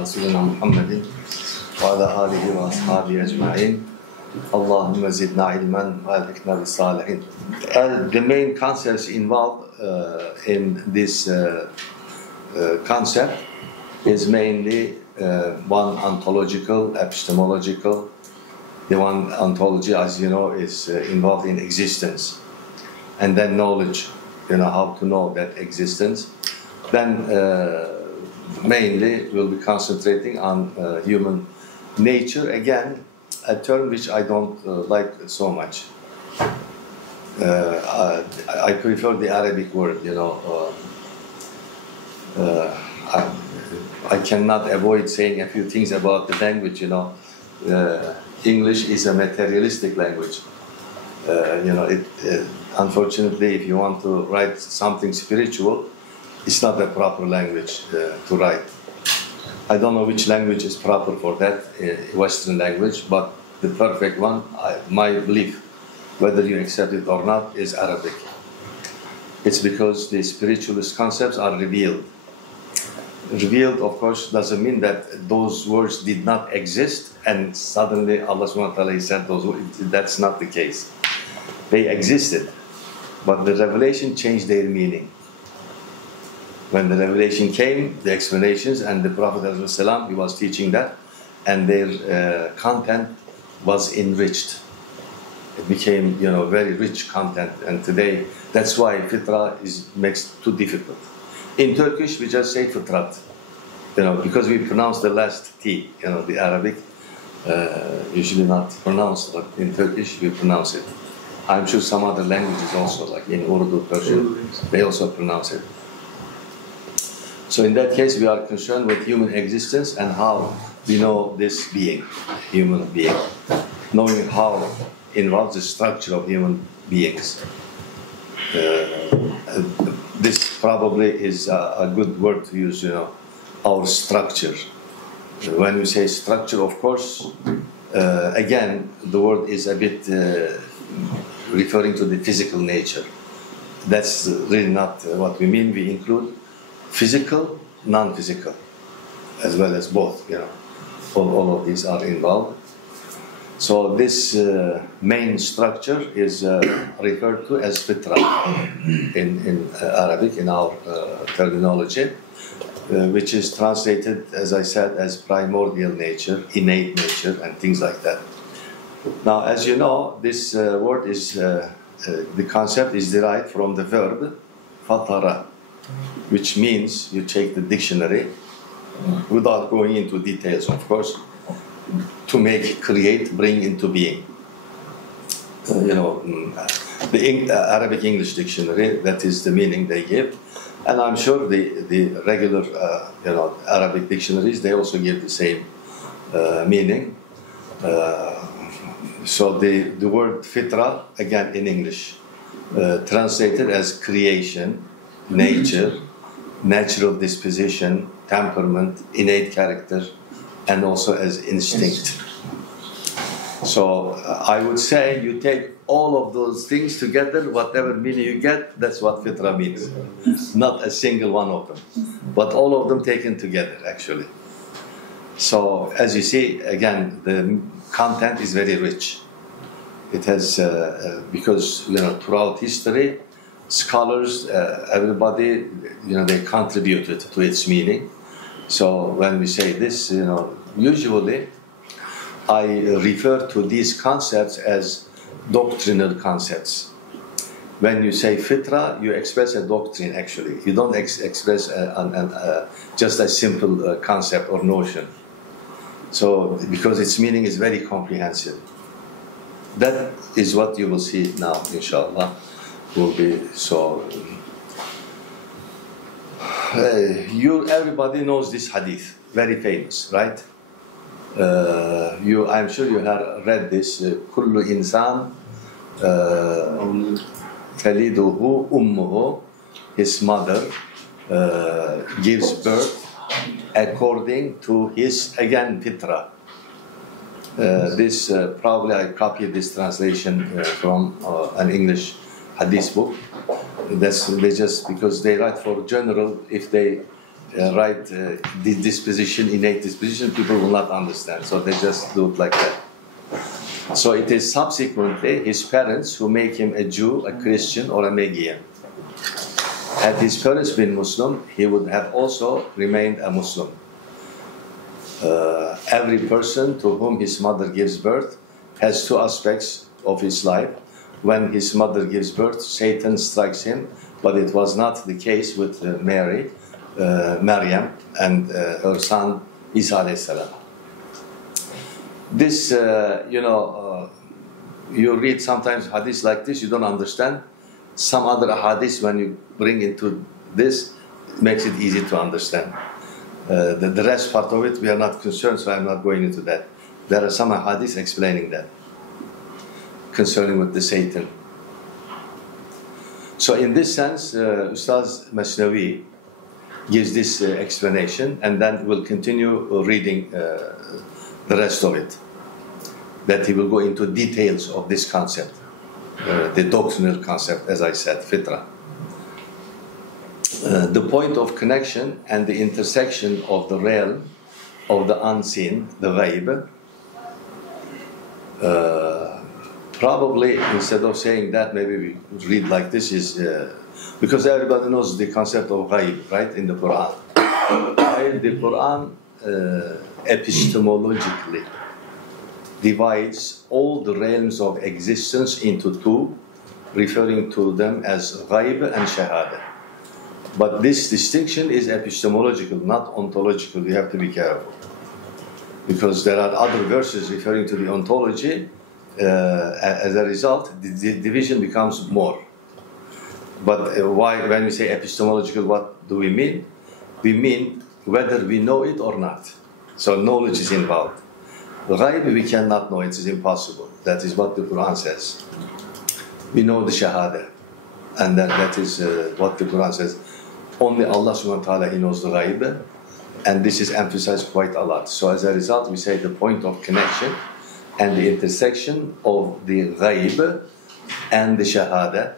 رسولنا محمد وعلى آله وأصحابه أجمعين. اللهم زدنا علما وألحقنا بالصالحين. The main concepts involved in this concept is mainly one ontological, epistemological. The one ontology, as you know, is involved in existence, and then knowledge, how to know that existence. Then mainly we'll be concentrating on human nature, again a term which I don't like so much. I prefer the Arabic word, I cannot avoid saying a few things about the language, English is a materialistic language. Unfortunately, if you want to write something spiritual, it's not a proper language to write. I don't know which language is proper for that, Western language, but the perfect one, my belief, whether you accept it or not, is Arabic. It's because the spiritualist concepts are revealed. Revealed, of course, doesn't mean that those words did not exist and suddenly Allah subhanahu wa ta'ala said those words. That's not the case. They existed, but the revelation changed their meaning. When the revelation came, the explanations, and the Prophet ﷺ, he was teaching that, and their content was enriched. It became, very rich content, and today, that's why fitra makes too difficult. In Turkish, we just say fitrat, because we pronounce the last T, the Arabic, usually not pronounced, but in Turkish, we pronounce it. I'm sure some other languages also, like in Urdu, Persian, they also pronounce it. So in that case, we are concerned with human existence and how we know this being, human being. Knowing how involves the structure of human beings. This probably is a good word to use, our structure. When we say structure, of course, again, the word is a bit referring to the physical nature. That's really not what we mean. We include physical, non-physical, as well as both, all of these are involved. So this main structure is referred to as fitra in Arabic, in our terminology, which is translated, as I said, as primordial nature, innate nature, and things like that. Now, as you know, this word is, the concept is derived from the verb fatara, which means, you take the dictionary, without going into details, of course, to make, create, bring into being. The Arabic English dictionary, that is the meaning they give. And I'm sure the regular, Arabic dictionaries, they also give the same meaning. So the word fitra, again in English, translated as creation, nature, natural disposition, temperament, innate character, and also as instinct. So I would say you take all of those things together, whatever meaning you get, that's what fitra means. Not a single one of them, but all of them taken together, actually. So as you see, again, the content is very rich. It has, because, throughout history, scholars, everybody, they contributed to its meaning. So when we say this, usually I refer to these concepts as doctrinal concepts. When you say fitra, you express a doctrine, actually. You don't express just a simple concept or notion. So, because its meaning is very comprehensive. That is what you will see now, inshallah. Will be so. Everybody knows this hadith, very famous, right? I'm sure you have read this. كل إنسان تلده أمه, his mother gives birth according to his, again, fitra. This probably I copied this translation from an English hadith book. They just, because they write for general, if they write the disposition, innate disposition, people will not understand. So they just do it like that. So it is subsequently his parents who make him a Jew, a Christian, or a Magian. Had his parents been Muslim, he would have also remained a Muslim. Every person to whom his mother gives birth has two aspects of his life. When his mother gives birth, Satan strikes him, but it was not the case with Maryam, and her son Isa alayhi salam. This, you read sometimes hadiths like this, you don't understand. Some other hadiths, when you bring into this, makes it easy to understand. The rest part of it, we are not concerned, so I'm not going into that. There are some hadiths explaining that, concerning with the Satan. So in this sense, Ustaz Masnawi gives this explanation, and then we'll continue reading the rest of it. That he will go into details of this concept, the doctrinal concept, as I said, fitra. The point of connection and the intersection of the realm of the unseen, the ghaib. Probably, instead of saying that, maybe we read like this, is because everybody knows the concept of ghaib, right, in the Quran. The Quran epistemologically divides all the realms of existence into two, referring to them as ghaib and shahada. But this distinction is epistemological, not ontological. You have to be careful. Because there are other verses referring to the ontology. As a result, the division becomes more. But why, when we say epistemological, what do we mean? We mean whether we know it or not. So knowledge is involved. Ghaib, we cannot know, it is impossible. That is what the Quran says. We know the shahada. And that is what the Quran says. Only Allah subhanahu wa ta'ala, He knows the ghaib. And this is emphasized quite a lot. So as a result, we say the point of connection and the intersection of the ghaib and the shahada,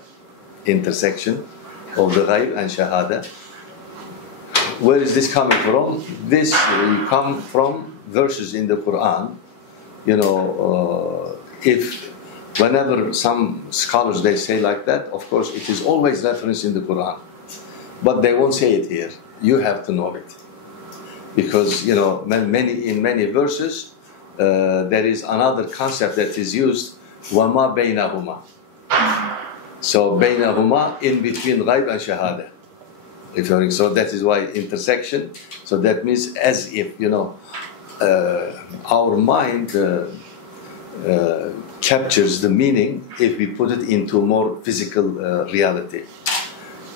intersection of the ghaib and shahada. Where is this coming from? This will come from verses in the Quran. If whenever some scholars they say like that, of course it is always referenced in the Quran, but they won't say it here. You have to know it, because in many verses there is another concept that is used, wama baynahuma. So baynahuma, in between ghaib and shahada, referring. So that is why intersection. So that means as if our mind captures the meaning if we put it into more physical reality.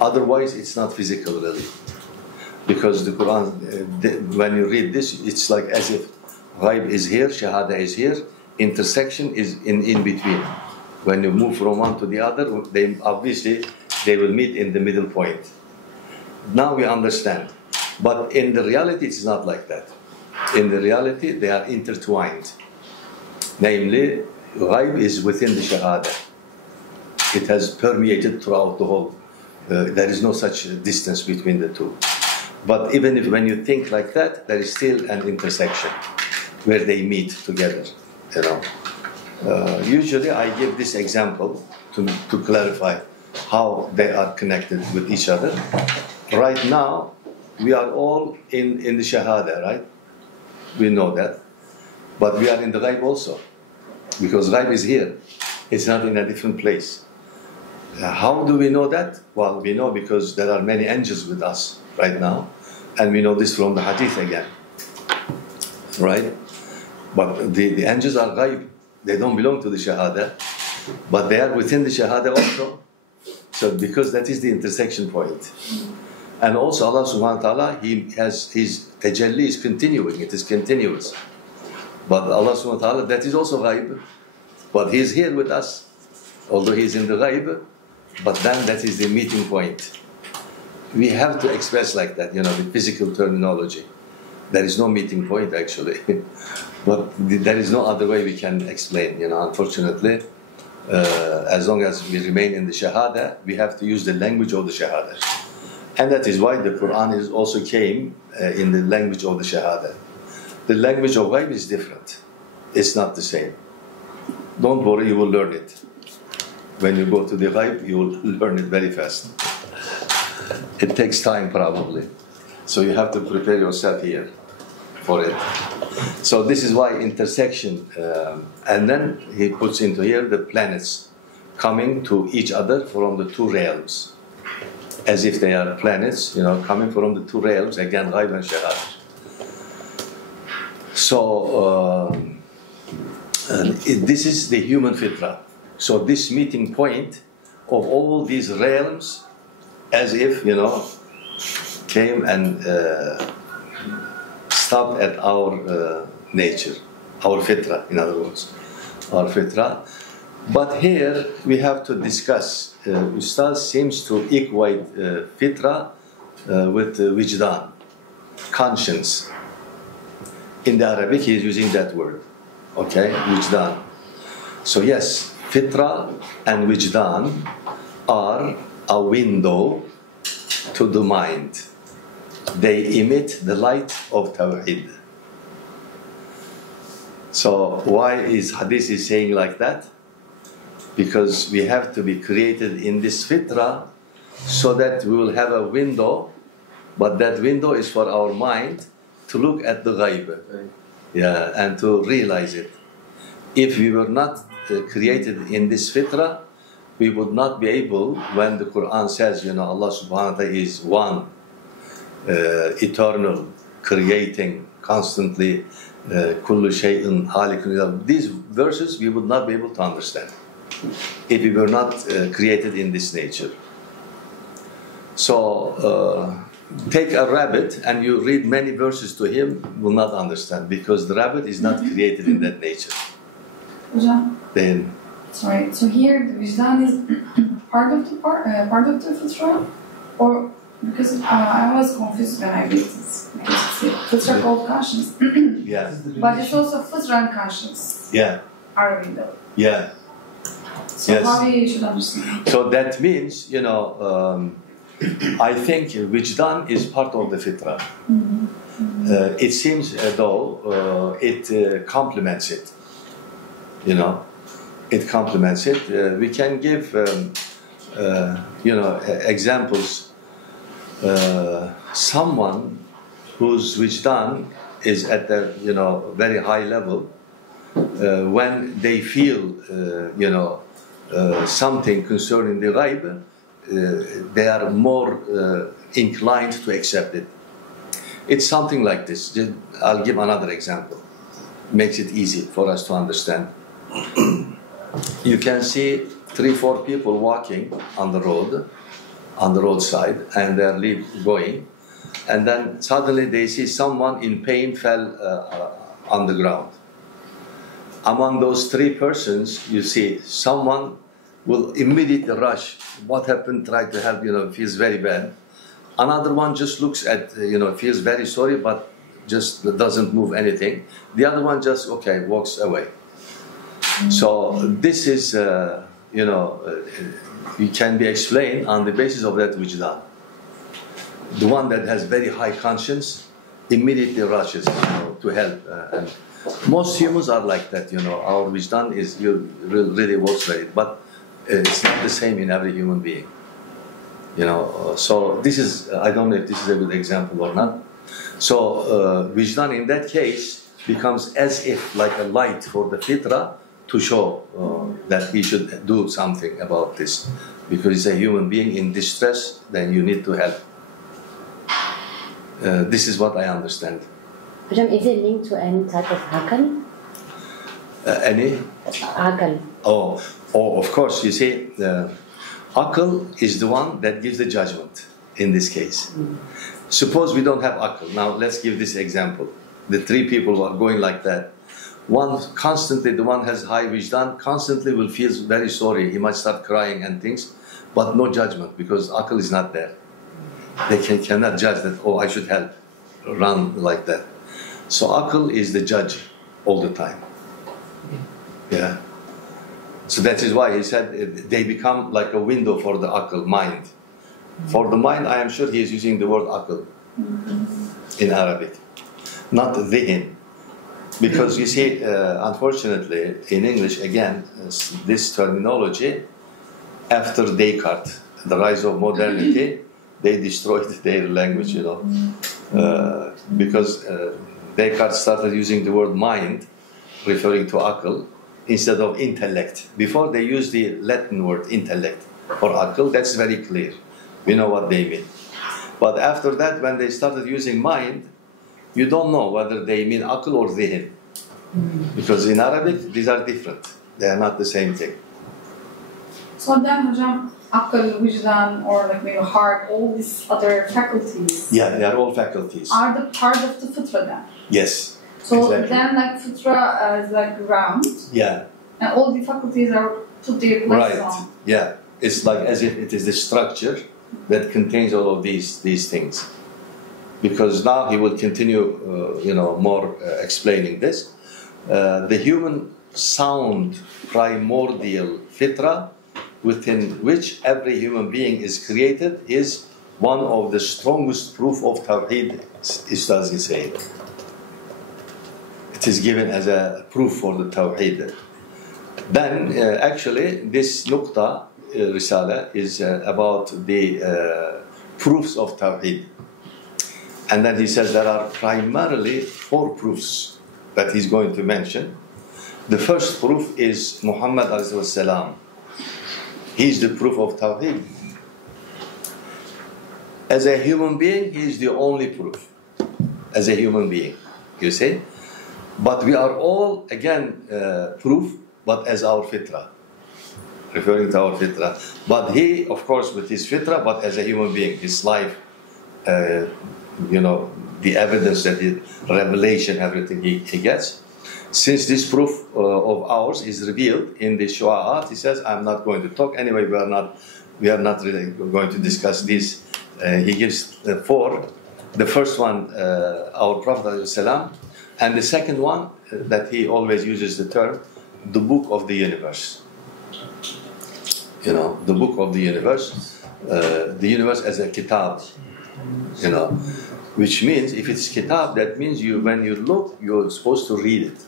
Otherwise, it's not physical really, because the Quran, when you read this, it's like as if ghaib is here, shahada is here, intersection is in between. When you move from one to the other, they will meet in the middle point. Now we understand, but in the reality, it's not like that. In the reality, they are intertwined. Namely, ghaib is within the shahada. It has permeated throughout the whole. There is no such distance between the two. But even if when you think like that, there is still an intersection where they meet together. Usually, I give this example to clarify how they are connected with each other. Right now, we are all in the shahada, right? We know that. But we are in the ghaib also, because ghaib is here. It's not in a different place. How do we know that? Well, we know because there are many angels with us right now, and we know this from the hadith again, right? But the angels are ghaib. They don't belong to the shahada, but they are within the shahada also. So because that is the intersection point. And also Allah subhanahu wa ta'ala, His tajalli is continuing, it is continuous. But Allah subhanahu wa ta'ala, that is also ghaib. But He is here with us, although He is in the ghaib, but then that is the meeting point. We have to express like that, the physical terminology. There is no meeting point actually. But there is no other way we can explain, unfortunately. As long as we remain in the shahada, we have to use the language of the shahada. And that is why the Quran is also came in the language of the Shahada. The language of Ghaib is different. It's not the same. Don't worry, you will learn it. When you go to the Ghaib, you will learn it very fast. It takes time probably. So you have to prepare yourself here for it. So this is why intersection, and then he puts into here the planets coming to each other from the two realms. As if they are planets, you know, coming from the two realms, again, Ghaib and Shahada. So, this is the human fitra. So this meeting point of all these realms, as if, you know, came and stopped at our nature, our fitra, in other words, our fitra. But here we have to discuss. Ustaz seems to equate fitra with wijdan, conscience. In the Arabic, he is using that word. Okay, wijdan. So yes, fitra and wijdan are a window to the mind. They emit the light of Tawheed. So why is Hadith is saying like that? Because we have to be created in this fitra so that we will have a window, but that window is for our mind to look at the ghaib, yeah, and to realize it. If we were not created in this fitra, we would not be able, when the Quran says, you know, Allah subhanahu wa ta'ala is one, eternal, creating, constantly, kullu shay'in halikun. These verses we would not be able to understand if we were not created in this nature. So, take a rabbit and you read many verses to him, will not understand, because the rabbit is not created in that nature. Then, sorry. So here the wijdan is part of the fitra, or because I was confused when I read this. Fitra called conscience. yeah. But it's also fitra and conscience. Yeah. Are a window. Yeah. So yes. how you should understand? So that means, you know, I think wijdan is part of the fitra. Mm-hmm. Mm-hmm. It seems as though it complements it. You know, it complements it. We can give, you know, examples. Someone whose wijdan is at the, you know, very high level, when they feel, you know, something concerning the ghaib, they are more inclined to accept it. It's something like this. I'll give another example. Makes it easy for us to understand. You can see 3-4 people walking on the roadside, and they're going, and then suddenly they see someone in pain fell on the ground. Among those 3 persons, you see someone will immediately rush. What happened? Try to help, you know, feels very bad. Another one just looks at, you know, feels very sorry, but just doesn't move anything. The other one just, okay, walks away. So this is, you know, it can be explained on the basis of that wijdan. The one that has very high conscience immediately rushes, you know, to help. And most humans are like that, you know. Our wijdan is really works for it, but it's not the same in every human being. You know, so this is, I don't know if this is a good example or not. So wijdan in that case becomes as if like a light for the fitra to show that he should do something about this. Because he's a human being in distress, then you need to help. This is what I understand. Hocam, is it linked to any type of akal? Any? Akal. Oh, of course. You see, akal is the one that gives the judgment in this case. Suppose we don't have akal. Now let's give this example. The 3 people who are going like that. One constantly, the one has high wijdan, constantly will feel very sorry. He might start crying and things, but no judgment because akal is not there. They cannot judge that, oh, I should help, run like that. So akal is the judge all the time. Yeah. So that is why he said they become like a window for the akal mind. For the mind, I am sure he is using the word akıl in Arabic, not dhihin. Because you see, unfortunately, in English, again, this terminology, after Descartes, the rise of modernity, they destroyed their language, you know. Because Descartes started using the word mind, referring to akıl, instead of intellect. Before they used the Latin word intellect for akıl, that's very clear. We know what they mean. But after that, when they started using mind, you don't know whether they mean akıl or zihin. Because in Arabic, these are different. They are not the same thing. So then, hocam, akıl, vicdan, or like maybe heart, all these other faculties. Yeah, they are all faculties. Are the part of the fitra then? Yes. So exactly. then, like fitra is like ground. Yeah. And all the faculties are put their place Right. on. Yeah. It's like as if it is the structure that contains all of these things. Because now he will continue, more explaining this. The human sound primordial fitra, within which every human being is created, is one of the strongest proof of Tawheed, Ustaz is saying. It is given as a proof for the Tawheed. Then, actually, this nukta, Risala, is about the proofs of Tawheed. And then he says there are primarily 4 proofs that he's going to mention. The first proof is Muhammad alayhi salam. He's the proof of Tawheed. As a human being, he is the only proof. As a human being, you see? But we are all, again, proof, but as our fitra. Referring to our fitra. But he, of course, with his fitra, but as a human being, his life, the evidence that he, revelation, everything he gets. Since this proof of ours is revealed in the Shu'a'at, he says, I'm not going to talk. Anyway, we are not really going to discuss this. He gives 4. The first one, our Prophet ﷺ, and the second one, that he always uses the term, the book of the universe. The book of the universe as a kitab, which means if it's kitab, that means when you look, you're supposed to read it.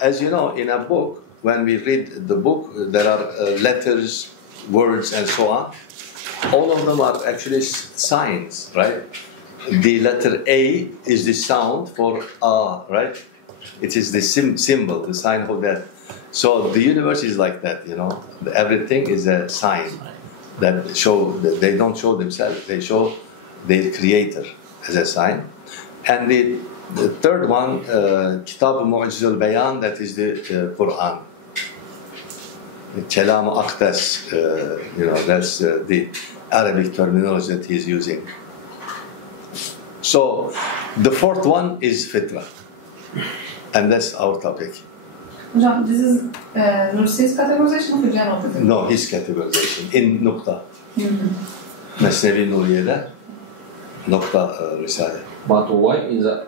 As you know, in a book, when we read the book, there are letters, words, and so on. All of them are actually signs, right? The letter A is the sound for A, right? It is the symbol, the sign of that. So the universe is like that, Everything is a sign that they don't show themselves, they show their creator as a sign. And the third one, Kitab al-Mu'jiz al-Bayan, that is the Quran. Kalam Aqdas, that's the Arabic terminology that he is using. So the fourth one is fitra. And that's our topic. Hocam, this is Nursi's categorization or general categorization? No, his categorization. In nukta. Mesnevi Nuriye'de nokta Risale. But why in the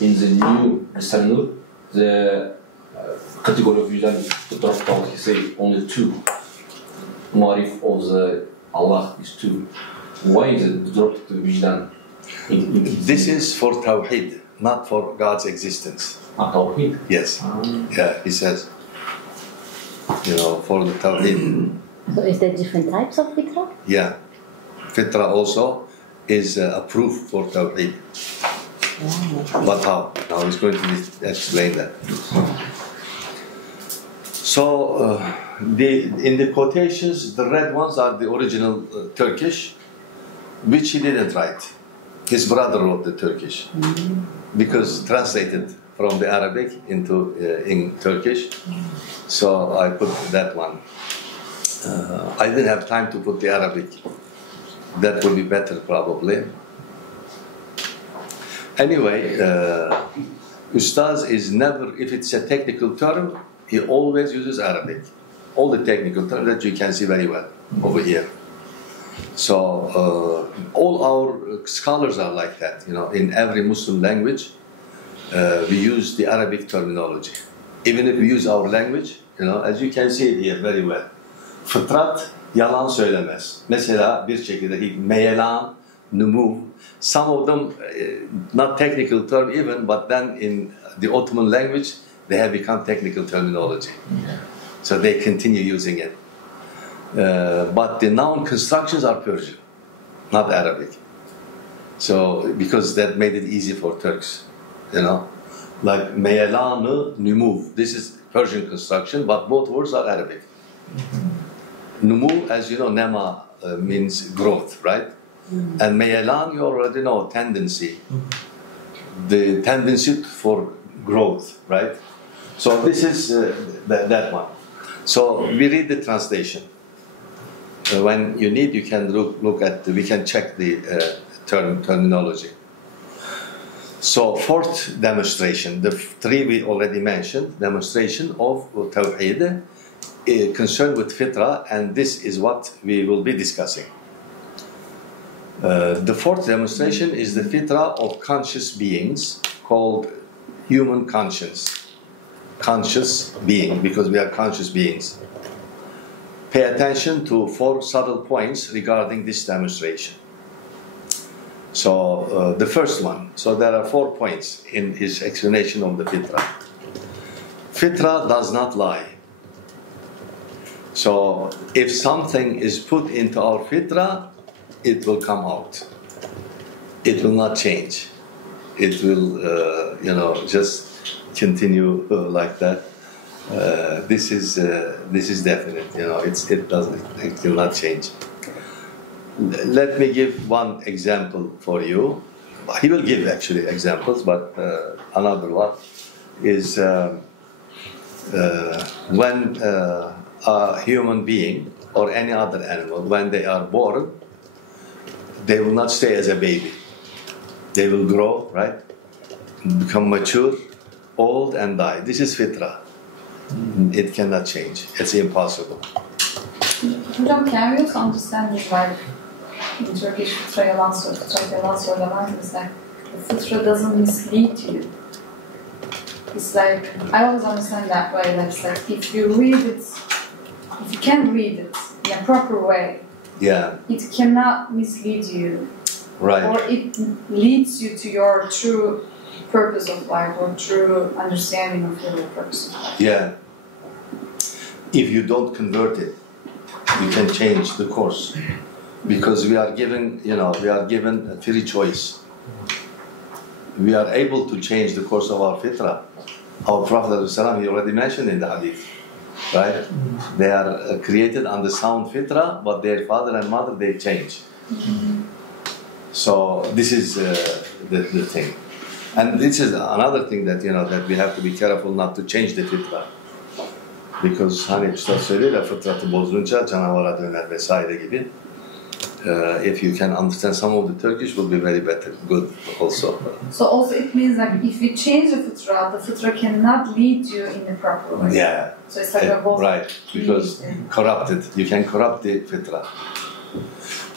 new Risale, the category of Vijan, the drop down, he say only 2. Marif of the Allah is 2. Why is it dropped to Vijan? This is for Tawheed, not for God's existence. Tawheed? Yes. Yeah, he says, for the Tawheed. So is there different types of fitra? Yeah. Fitra also is a proof for Tawheed. Wow. But how? Now he's going to explain that. So, in the quotations, the red ones are the original Turkish, which he didn't write. His brother wrote the Turkish, because translated from the Arabic into in Turkish. So I put that one. I didn't have time to put the Arabic. That would be better probably. Anyway, Ustaz is never, if it's a technical term, he always uses Arabic. All the technical terms that you can see very well over here. So all our scholars are like that. In every Muslim language, we use the Arabic terminology. Even if we use our language, as you can see it here very well. Fıtrat yalan söylemez. Mesela bir şekilde meyelan, numov. Some of them, not technical term even, but then in the Ottoman language, they have become technical terminology. So they continue using it. But the noun constructions are Persian, not Arabic. So, because that made it easy for Turks, you know. Like meyelanı, numov. This is Persian construction, but both words are Arabic. Numov, as you know, nema means growth, right? And meyelan, you already know, tendency. The tendency for growth, right? So this is that one. So we read the translation. When you need, you can look at, we can check the terminology. So fourth demonstration, the three we already mentioned, demonstration of Tawheed concerned with Fitra, and this is what we will be discussing. The fourth demonstration is the Fitra of conscious beings, called human conscience. Conscious being, because we are conscious beings. Pay attention to 4 subtle points regarding this demonstration. So the first one, so there are 4 points in his explanation of the Fitra. Fitra does not lie. So if something is put into our Fitra, it will come out. It will not change. It will, just continue like that. This is definite. It will not change. Let me give one example for you. He will give actually examples, but another one is when a human being or any other animal, when they are born, they will not stay as a baby. They will grow, right? Become mature, old, and die. This is fitra. It cannot change. It's impossible. Can we also understand this like in Turkish fitra yalan söylemez is like the fitra doesn't mislead you. It's like I always understand that way. Like it's like if you read it, if you can read it in a proper way, yeah, it cannot mislead you, right? Or it leads you to your true purpose of life or true understanding of your purpose of life. Yeah. If you don't convert it, you can change the course, because we are given, a free choice. We are able to change the course of our fitra. Our Prophet ﷺ, he already mentioned in the hadith, right? They are created on the sound fitra, but their father and mother, they change. So this is the thing. And this is another thing that, that we have to be careful not to change the fitra. Because hani Üstad söylüyor ya, fıtratı bozulunca canavara döner vesaire gibi. If you can understand some of the Turkish, will be very good also. So also it means like if you change the fitra cannot lead you in the proper way. Yeah. So it's like both right, because corrupted. You can corrupt the fitra.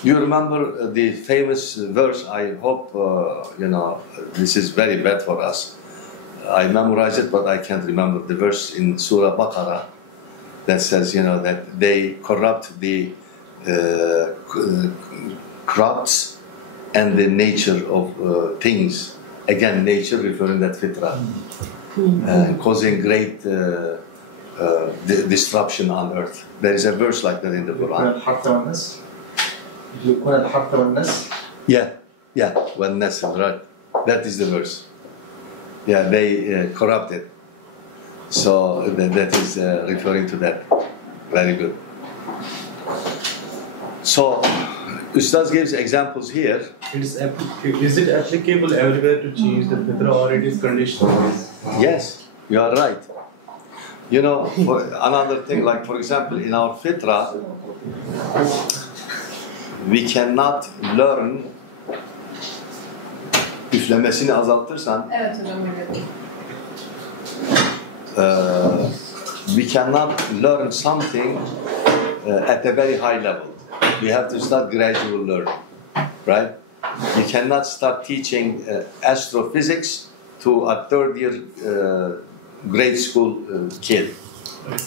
You remember the famous verse, I hope, this is very bad for us. I memorized it, but I can't remember the verse in Surah Baqarah that says, that they corrupt the crops and the nature of things. Again, nature referring that fitra, causing great disruption on earth. There is a verse like that in the Quran. Yeah, when right. That is the verse. Yeah, they corrupted. So that is referring to that. Very good. So, Ustaz gives examples here. Is it applicable everywhere to change the fitra, or it is conditional? Yes, you are right. Another thing, like for example, in our fitra, we cannot learn. Üflemesini azaltırsan, Evet hocam öyle. We cannot learn something at a very high level. We have to start gradual learning, right? You cannot start teaching astrophysics to a third-year grade school kid.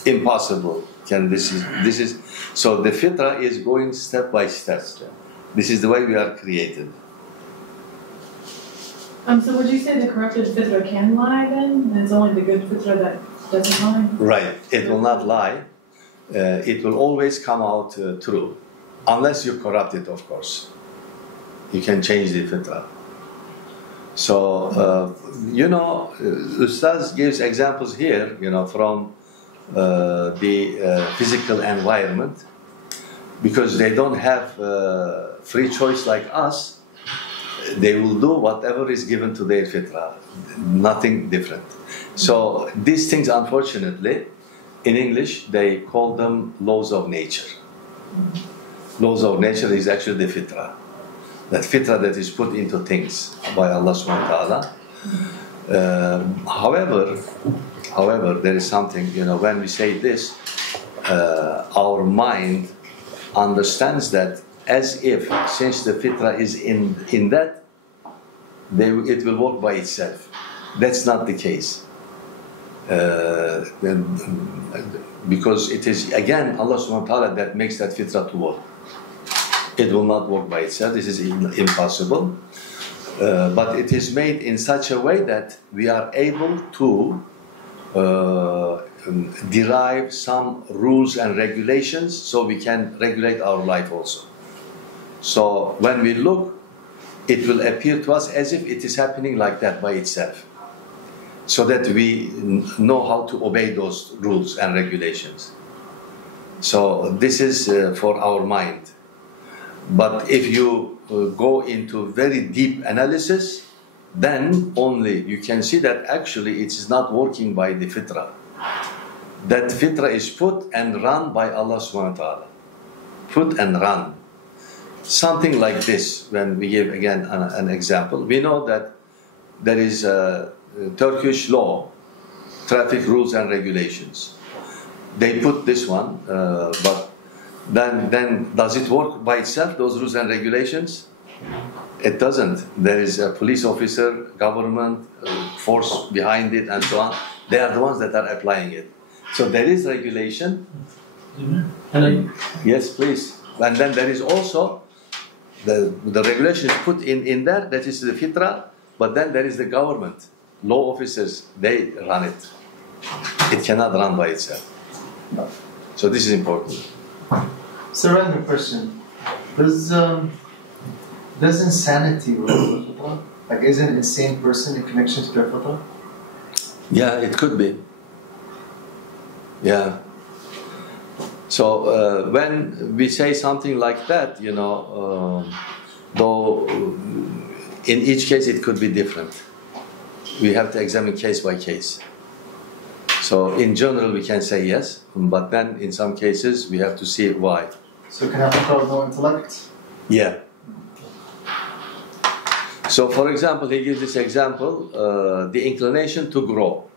impossible. This is so the fitra is going step by step. This is the way we are created. So would you say the corrupted fitra can lie then? And it's only the good fitra that doesn't lie? Right. It will not lie. It will always come out true. Unless you corrupt it, of course. You can change the fitra. So, Ustaz gives examples here, from the physical environment, because they don't have free choice like us. They will do whatever is given to their fitra, nothing different. So these things, unfortunately, in English, they call them laws of nature. Laws of nature is actually the fitra. That fitra that is put into things by Allah subhanahu wa ta'ala. However, there is something, when we say this, our mind understands that as if, since the fitra is in that, it will work by itself. That's not the case. Because it is, again, Allah subhanahu wa ta'ala that makes that fitra to work. It will not work by itself. This is impossible. But it is made in such a way that we are able to derive some rules and regulations so we can regulate our life also. So when we look, it will appear to us as if it is happening like that by itself, so that we know how to obey those rules and regulations. So this is for our mind. But if you go into very deep analysis, then only you can see that actually it is not working by the fitra. That fitra is put and run by Allah subhanahu wa ta'ala. Put and run. Something like this, when we give again an example, we know that there is a Turkish law, traffic rules and regulations. They put this one, but then does it work by itself, those rules and regulations? It doesn't. There is a police officer, government, force behind it, and so on. They are the ones that are applying it. So there is regulation. Yes, please. And then there is also the regulation is put in there, that is the fitra, but then there is the government, law officers, they run it. It cannot run by itself. So this is important. So random question. Does insanity work with fitra? Like, is an insane person in connection to their fitra? Yeah, it could be. Yeah. So when we say something like that, though in each case it could be different. We have to examine case by case. So in general we can say yes, but then in some cases we have to see why. So can have fitra with no intellect? Yeah. So for example, he gives this example, the inclination to grow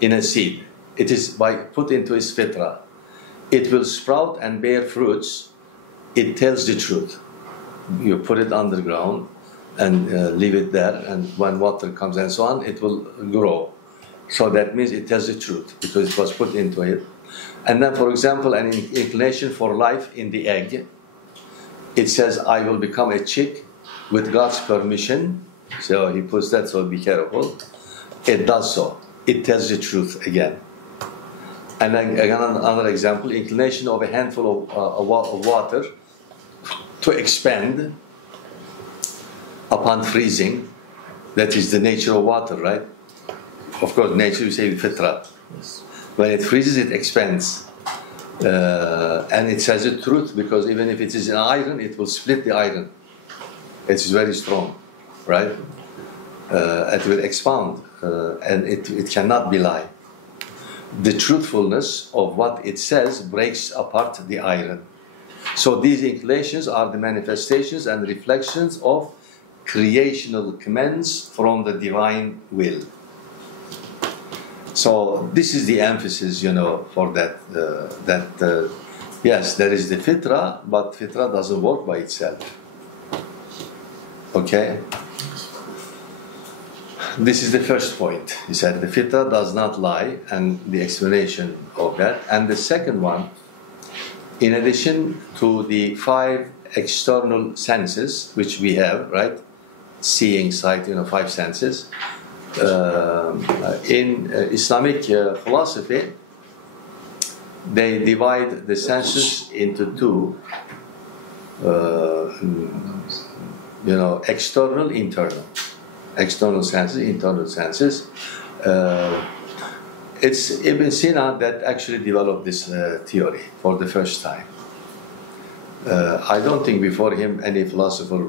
in a seed. It is put into his fitra. It will sprout and bear fruits. It tells the truth. You put it underground and leave it there, and when water comes and so on, it will grow. So that means it tells the truth because it was put into it. And then, for example, an inclination for life in the egg. It says, I will become a chick with God's permission. So he puts that, so be careful. It does so. It tells the truth again. And then again, another example, inclination of a handful of water to expand upon freezing. That is the nature of water, right? Of course, nature, we say fitra. When it freezes, it expands. And it says the truth, because even if it is an iron, it will split the iron. It is very strong, right? It will expand, and it cannot be lie. The truthfulness of what it says breaks apart the iron. So these inclinations are the manifestations and reflections of creational commands from the divine will. So this is the emphasis, for that. Yes, there is the fitra, but fitra doesn't work by itself. Okay. This is the first point. He said the fitra does not lie, and the explanation of that. And the second one, in addition to the 5 external senses which we have, right? Seeing, sight, 5 senses. In Islamic philosophy, they divide the senses into 2. External, internal. External senses, internal senses. It's Ibn Sina that actually developed this theory for the first time. I don't think before him any philosopher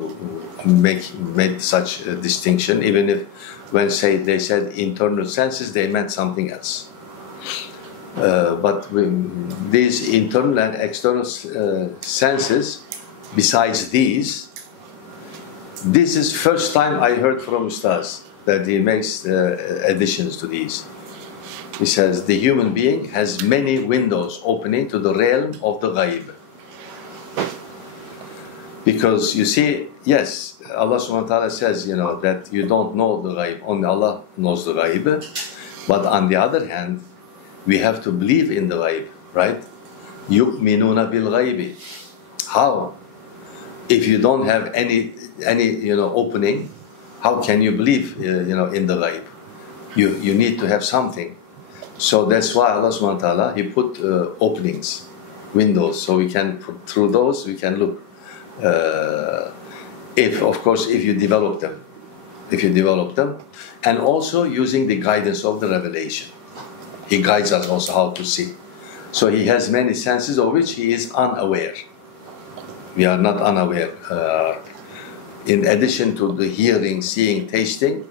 made such a distinction, even if when they said internal senses, they meant something else. But these internal and external senses, besides these, this is first time I heard from Ustaz that he makes additions to these. He says the human being has many windows opening to the realm of the ghaib. Because you see, yes, Allah subhanahu wa ta'ala says, that you don't know the ghaib, only Allah knows the ghaib. But on the other hand, we have to believe in the ghaib, right? يُؤْمِنُونَ بِالْغَيْبِ. How? If you don't have any opening, how can you believe in the ghaib? You need to have something. So that's why Allah subhanahu wa ta'ala, He put openings, windows, so we can put through those, we can look. If you develop them, and also using the guidance of the revelation. He guides us also how to see. So He has many senses of which He is unaware. We are not unaware. In addition to the hearing, seeing, tasting,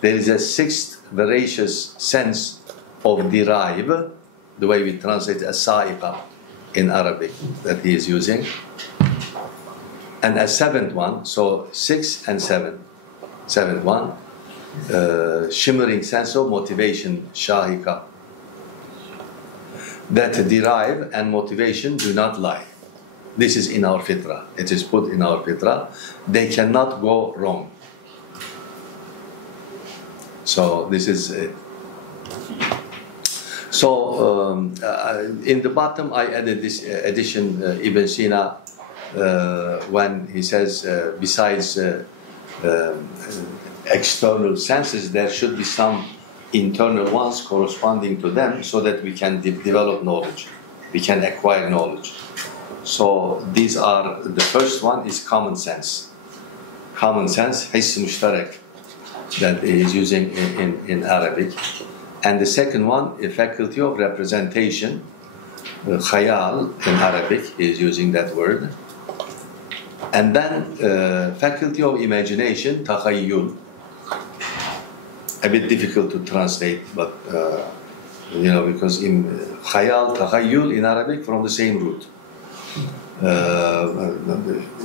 there is a 6th voracious sense of derive, the way we translate as-sa'iqa in Arabic that he is using. And a 7th one, so 6 and 7. 7th one, shimmering sense of motivation, shahika. That derive and motivation do not lie. This is in our fitra. It is put in our fitra. They cannot go wrong. So this is it. So in the bottom I added this addition, Ibn Sina, when he says besides external senses, there should be some internal ones corresponding to them so that we can develop knowledge, we can acquire knowledge. So these are, the first one is common sense. Common sense, hiss mushtarak, that is using in Arabic. And the second one, a faculty of representation, khayal in Arabic, is using that word. And then faculty of imagination, takhayyul. A bit difficult to translate, but because in khayal, takhayyul in Arabic from the same root.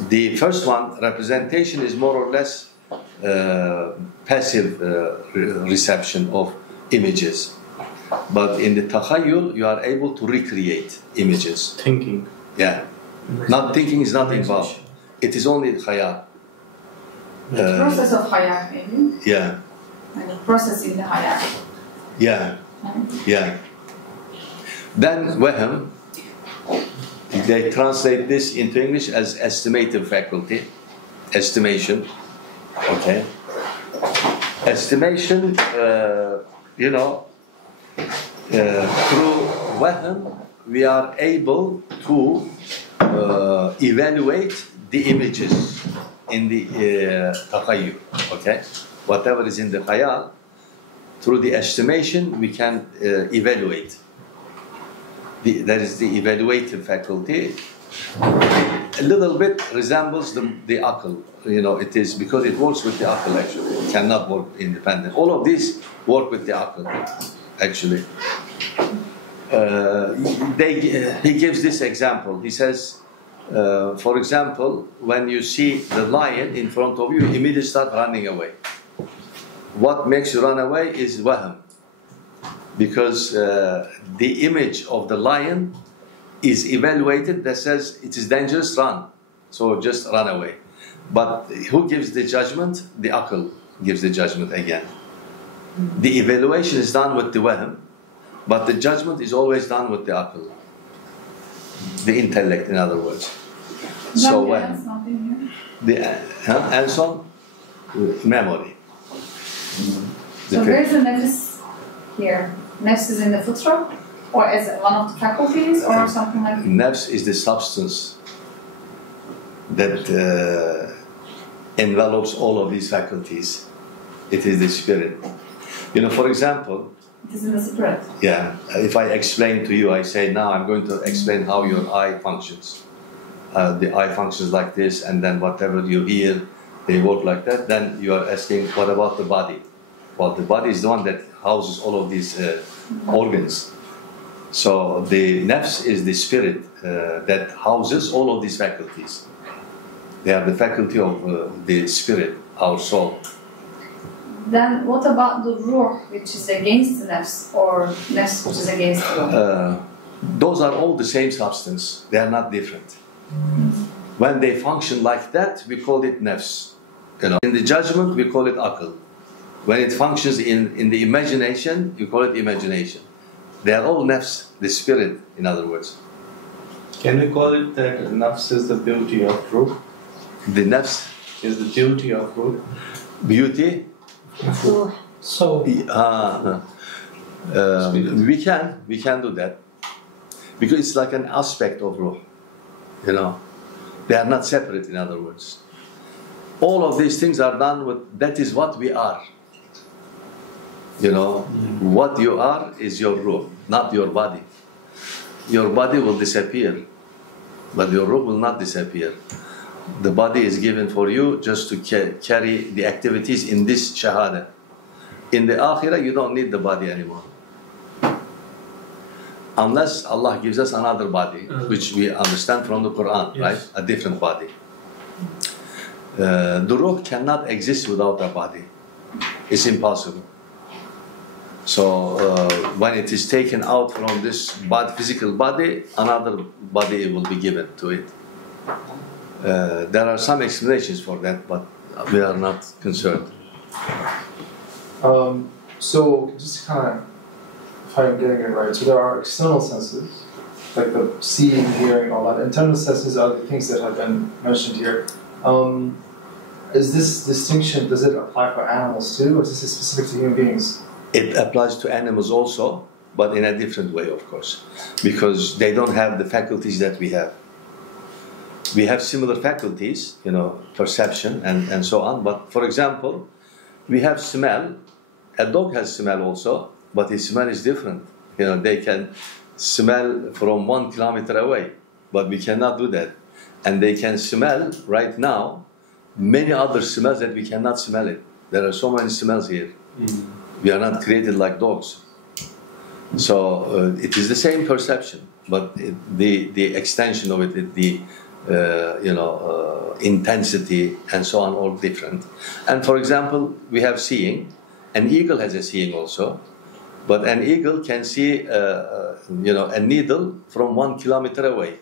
The first one, representation, is more or less passive reception of images. But in the takhayyul, you are able to recreate images. Thinking. Yeah. Not thinking is not involved. It is only khayal. The process of khayal, maybe? Yeah. And the process in the khayal. Yeah. Yeah. Then wahm, they translate this into English as estimative faculty. Estimation. Okay. Estimation, through wahm, we are able to evaluate the images in the takhayyul. Okay. Whatever is in the khayal, through the estimation, we can evaluate. That is the evaluative faculty. A little bit resembles the aql. It is because it works with the aql actually. It cannot work independent. All of these work with the aql actually. He gives this example. He says, for example, when you see the lion in front of you, you immediately start running away. What makes you run away is wahm. Because the image of the lion is evaluated that says it is dangerous, run. So just run away. But who gives the judgment? The aql gives the judgment again. The evaluation is done with the wahm, but the judgment is always done with the aql, the intellect, in other words. So That's something here. the answer, memory. So where is the nefs here? Nefs is in the fitra, or as one of the faculties, or something like that? Nafs is the substance that envelops all of these faculties. It is the spirit. You know, for example, It is in the spirit. yeah, if I explain to you, I say, now I'm going to explain how your eye functions. The eye functions like this, and then whatever you hear, they work like that. Then you are asking, what about the body? Well, the body is the one that houses all of these organs. So the nafs is the spirit that houses all of these faculties. They are the faculty of the spirit, our soul. Then what about the ruh, which is against the nefs, or nefs which is against the ruh? Those are all the same substance. They are not different. When they function like that, we call it nafs. You know, in the judgment, we call it aql. When it functions in the imagination, you call it imagination. They are all nafs, the spirit, in other words. Can we call it that nafs is the beauty of ruh? The nafs, Is the beauty of ruh? beauty. So, So, We can do that, because it's like an aspect of ruh. You know, they are not separate. In other words, all of these things are done with. That is what we are. You know, what you are is your ruh, not your body. Your body will disappear, but your ruh will not disappear. The body is given for you just to carry the activities in this shahada. In the akhirah, you don't need the body anymore. Unless Allah gives us another body, which we understand from the Quran, Yes. right? A different body. The ruh cannot exist without a body. It's impossible. So when it is taken out from this physical body, another body will be given to it. There are some explanations for that, but we are not concerned. So just kind of, if I'm getting it right, so there are external senses, like the seeing, hearing, all that. Internal senses are the things that have been mentioned here. Is this distinction, does it apply for animals too, or is this specific to human beings? It applies to animals also, but in a different way, of course, because they don't have the faculties that we have. We have similar faculties, you know, perception and so on, but for example, we have smell. A dog has smell also, but his smell is different. You know, they can smell from 1 kilometer away, but we cannot do that. And they can smell right now many other smells that we cannot smell it. There are so many smells here. We are not created like dogs. So it is the same perception, but the extension of it, the intensity and so on, all different. And for example, we have seeing. An eagle has a seeing also, but an eagle can see, a needle from 1 kilometer away.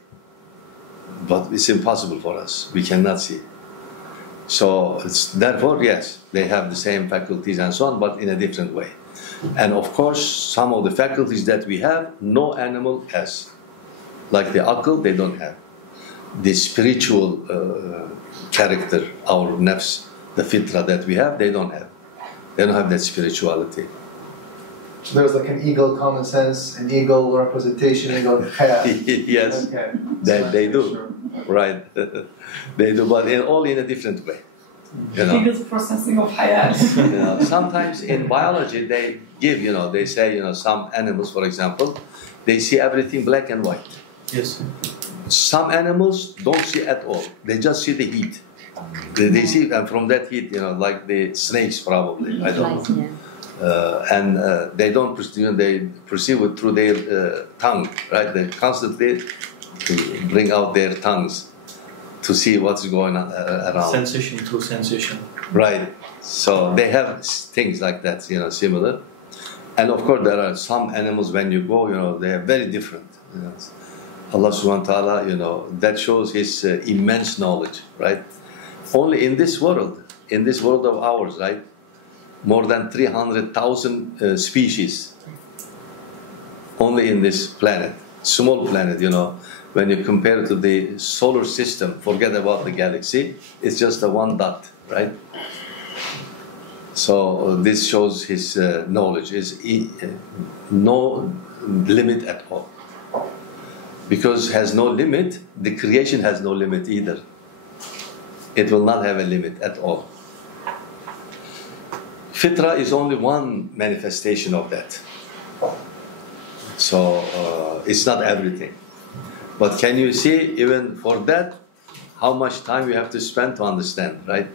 But it's impossible for us. We cannot see. So therefore, yes, they have the same faculties and so on, but in a different way. And of course, some of the faculties that we have, no animal has. Like the aql, they don't have. The spiritual character, our nafs, the fitra that we have, they don't have. They don't have that spirituality. There's like an eagle common sense, an eagle representation, eagle hayat. Yes, Okay. they do. Sure. Right. They do, but all in a different way. You know? Eagle's processing of hayat. You know, sometimes in biology they give, they say, some animals, for example, they see everything black and white. yes. Some animals don't see at all. They just see the heat. They see, and from that heat, like the snakes probably, I don't know. yeah. They don't perceive, they perceive it through their tongue, right? They constantly bring out their tongues to see what's going on around. Sensation through sensation. Right. So they have things like that, similar. And of course, there are some animals when you go, they are very different. Allah subhanahu wa ta'ala, that shows His immense knowledge, right? Only in this world of ours, right? more than 300,000 species only in this planet. Small planet, you know. When you compare it to the solar system, forget about the galaxy, it's just a one dot, right? So this shows his knowledge is no limit at all. Because has no limit, the creation has no limit either. It will not have a limit at all. Fitra is only one manifestation of that. So it's not everything. But can you see, even for that, how much time you have to spend to understand, right?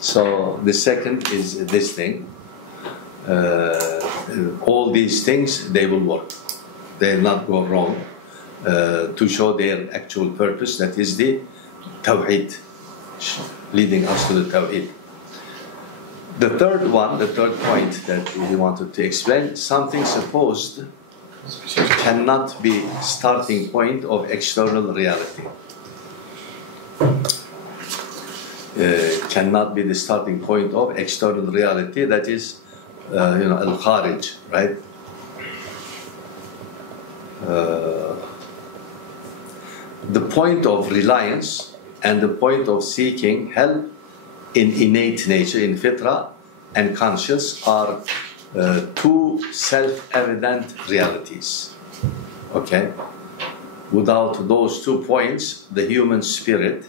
So the second is this thing. All these things, they will work. They will not go wrong to show their actual purpose, that is the Tawheed, leading us to the Tawheed. The third one, the third point that he wanted to explain, something supposed cannot be starting point of external reality. Cannot be the starting point of external reality, that is, al-kharij, right? The point of reliance and the point of seeking help in innate nature, in fitra and conscious, are two self-evident realities. Okay? Without those 2 points, the human spirit,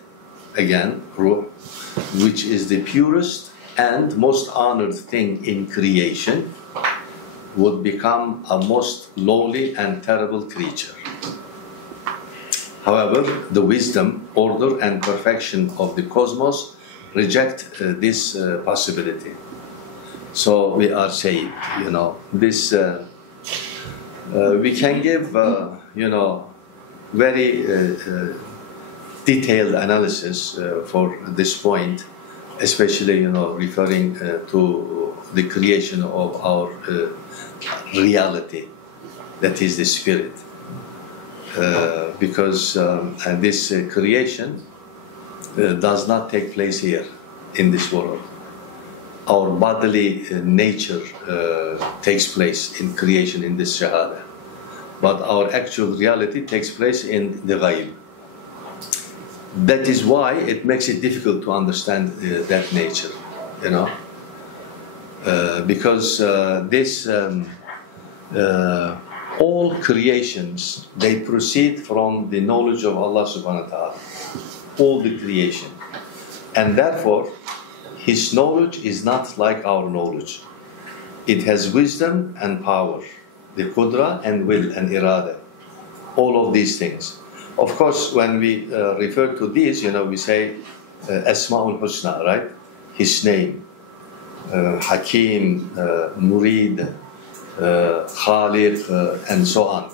again, ruh, which is the purest and most honored thing in creation, would become a most lowly and terrible creature. However, the wisdom, order, and perfection of the cosmos reject this possibility. So we are saying, this we can give, very detailed analysis for this point, especially, referring to the creation of our reality, that is the spirit. Because this creation does not take place here in this world. Our bodily nature takes place in creation in this shahada, but our actual reality takes place in the ghaib. That is why it makes it difficult to understand that nature, because this all creations, they proceed from the knowledge of Allah subhanahu wa ta'ala, all the creation, and therefore His knowledge is not like our knowledge. It has wisdom and power, the qudra and will and irada, all of these things. Of course, when we refer to these, we say Asma'ul Husna, right? His name, Hakim, Murid, Khaliq, and so on,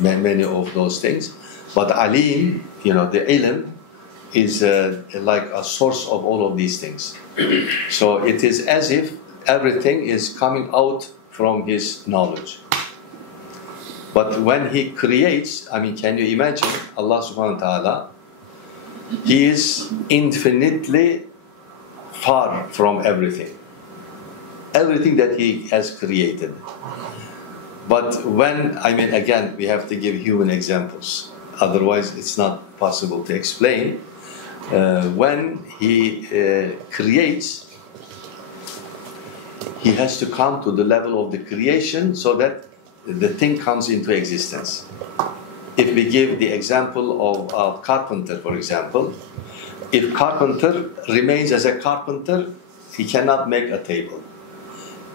many of those things. But Alim, the Ilm, is like a source of all of these things. So it is as if everything is coming out from His knowledge. But when He creates, can you imagine Allah subhanahu wa ta'ala? He is infinitely far from everything. Everything that He has created. But when, again, we have to give human examples. Otherwise, it's not possible to explain. When He creates, He has to come to the level of the creation so that the thing comes into existence. If we give the example of a carpenter, for example, if carpenter remains as a carpenter, he cannot make a table.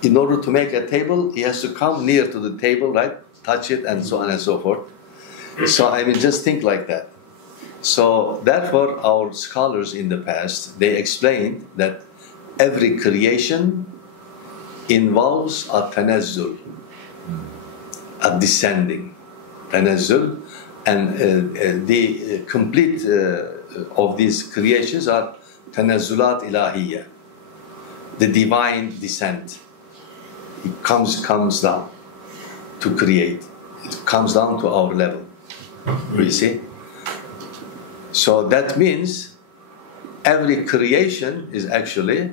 In order to make a table, he has to come near to the table, right? Touch it, and so on and so forth. So just think like that. So therefore, our scholars in the past, they explained that every creation involves a tanazzul, a descending, tanazzul, and the complete of these creations are tanazzulat ilahiyya, the divine descent. It comes down to create. It comes down to our level. You see? So that means every creation is actually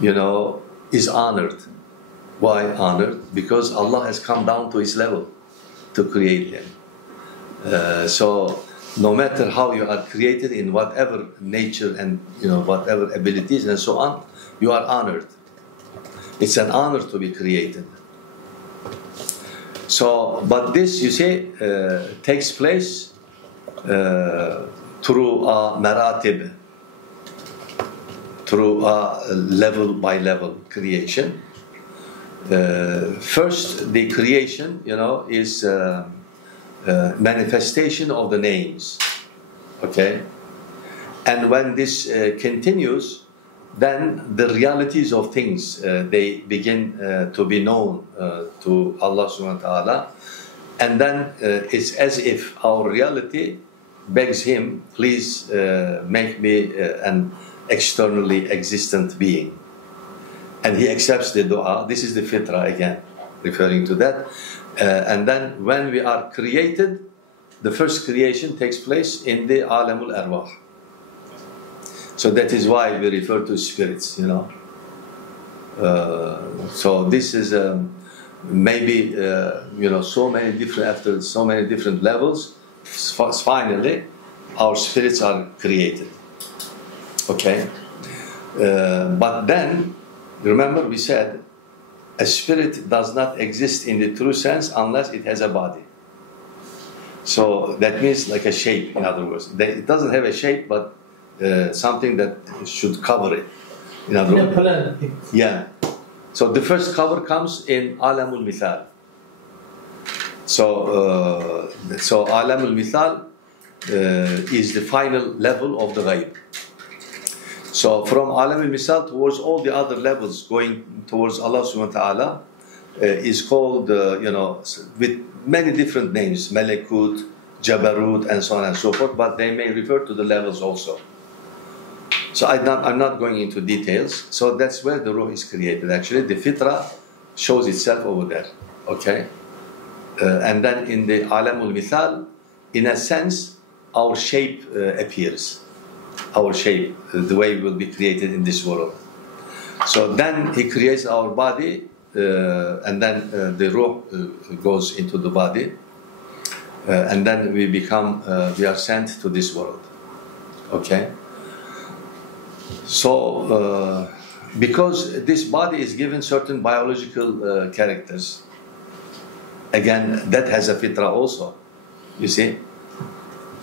you know, is honored. Why honored? Because Allah has come down to his level to create him. So no matter how you are created in whatever nature and whatever abilities and so on, you are honored. It's an honor to be created. So, but this, you see, takes place through a maratib, through a level by level creation. First, the creation, is manifestation of the names. Okay, and when this continues, then the realities of things they begin to be known to Allah subhanahu wa ta'ala, and then it's as if our reality begs him, please make me an externally existent being, and he accepts the dua. This is the fitra again, referring to that. And then when we are created, the first creation takes place in the alamul arwah. So that is why we refer to spirits, So this is maybe so many different, after so many different levels, finally our spirits are created. Okay, but then remember we said a spirit does not exist in the true sense unless it has a body. So that means like a shape, in other words. It doesn't have a shape, but something that should cover it. In other words, yeah. So the first cover comes in alamul mithal. So alamul mithal is the final level of the ghaib. So from alamul mithal towards all the other levels, going towards Allah subhanahu wa ta'ala, is called, with many different names, Malakut, Jabarut, and so on and so forth, but they may refer to the levels also. So I'm not going into details. So that's where the ruh is created. Actually, the fitra shows itself over there. Okay? And then in the alamul mithal, in a sense, our shape appears. Our shape, the way we will be created in this world. So then he creates our body, and then the ruh goes into the body, and then we are sent to this world. Okay? So, because this body is given certain biological characters, again, that has a fitra also. You see?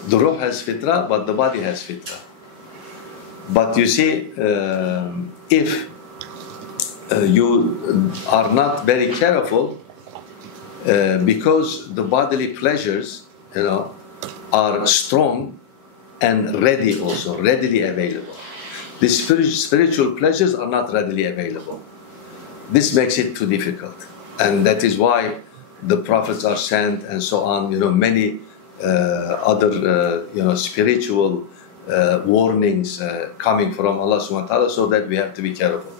The ruh has fitra, but the body has fitra. But you see, if you are not very careful, because the bodily pleasures, are strong and ready also, readily available. The spiritual pleasures are not readily available. This makes it too difficult. And that is why the prophets are sent and so on, many other, spiritual warnings coming from Allah subhanahu wa ta'ala, so that we have to be careful.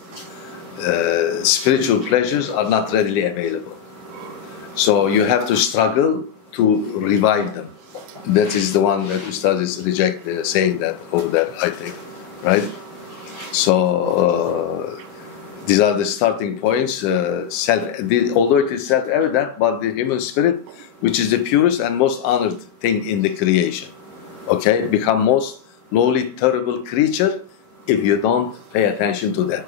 Spiritual pleasures are not readily available. So you have to struggle to revive them. That is the one that Ustaz is saying that over there, I think. Right? So these are the starting points. Although it is self-evident, but the human spirit, which is the purest and most honored thing in the creation, okay, become most lowly, terrible creature if you don't pay attention to that.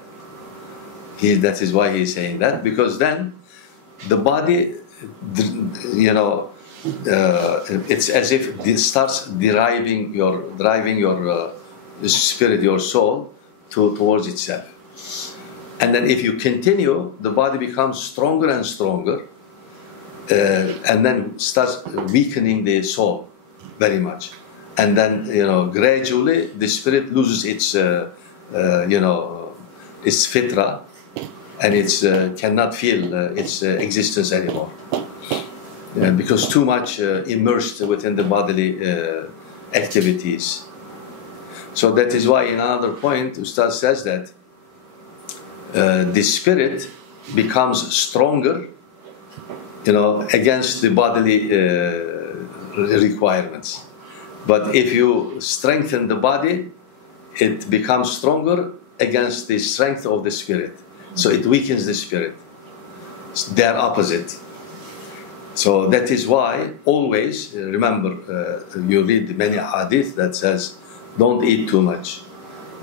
That is why he's saying that, because then the body, it's as if it starts driving your spirit, your soul, towards itself. And then if you continue, the body becomes stronger and stronger, and then starts weakening the soul very much. And then, gradually the spirit loses its, its fitra, and it cannot feel its existence anymore. Because too much immersed within the bodily activities. So that is why in another point, Ustaz says that the spirit becomes stronger, against the bodily requirements. But if you strengthen the body, it becomes stronger against the strength of the spirit. So it weakens the spirit. They are opposite. So that is why always, remember, you read many hadith that says, don't eat too much.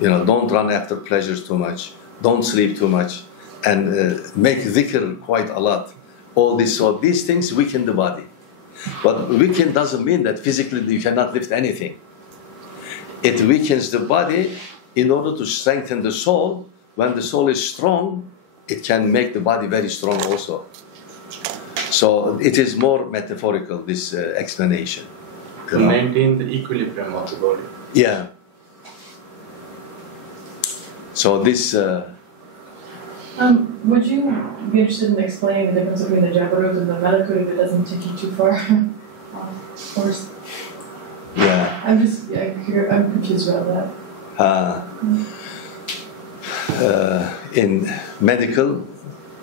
Don't run after pleasures too much. Don't sleep too much. And make dhikr quite a lot. All this, so these things weaken the body. But weaken doesn't mean that physically you cannot lift anything. It weakens the body in order to strengthen the soul. When the soul is strong, it can make the body very strong also. So it is more metaphorical, this explanation. To maintain the equilibrium of the body. Yeah. So this... would you be interested in explaining the difference between the Jabarut and the Malakut if it doesn't take you too far? Of course. Yeah. I'm confused about that. In medical,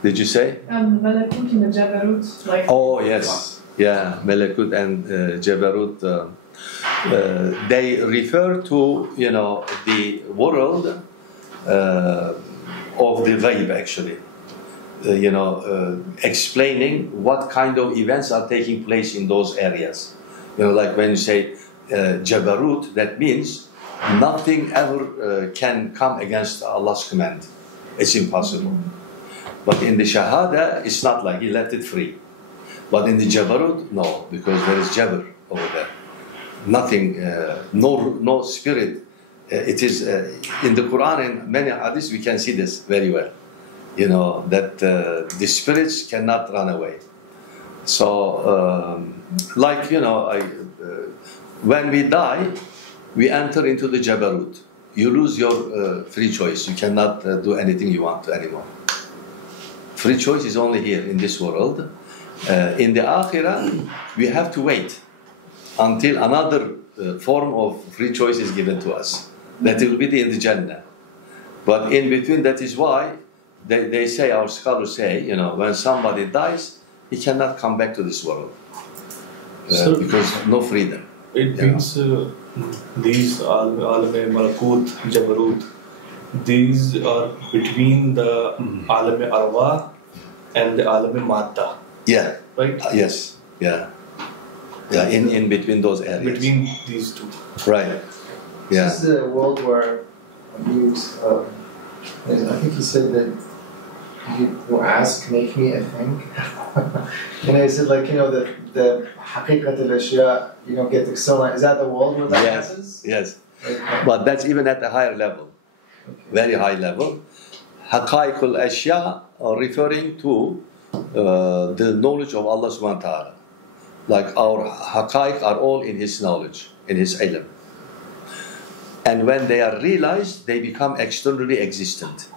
did you say? Malakut and the Jabarut, like. Oh yes, yeah, Malakut and Jabarut. They refer to the world of the ghaib actually. Explaining what kind of events are taking place in those areas. Like when you say Jabarut, that means nothing ever can come against Allah's command. It's impossible. But in the Shahada, it's not like He left it free. But in the Jabarut, no, because there is Jabr over there. Nothing, no spirit. It is in the Quran and many hadiths we can see this very well. That the spirits cannot run away. So, when we die, we enter into the Jabarut. You lose your free choice. You cannot do anything you want to anymore. Free choice is only here in this world. In the Akhirah, we have to wait until another form of free choice is given to us. That will be in the Jannah. But in between, that is why they say, our scholars say, when somebody dies, he cannot come back to this world. Because no freedom. It means these Alam-e Malakut, Jabarut, these are between the Alam-e Arwah and the Alam-e Madda. Yeah. Right? Yes. Yeah. Yeah. In between those areas. Between these two. Right. Yeah. This is a world where you, I think he said that you will ask, make me a thing. He said the haqiqat al-ashya, get external. Is that the world where that happens? Yes. But that's even at a higher level. Okay. Very high level. Haqaiq al-ashya are referring to the knowledge of Allah subhanahu wa ta'ala. Like our haqaiq are all in His knowledge, in His ilm. And when they are realized, they become externally existent.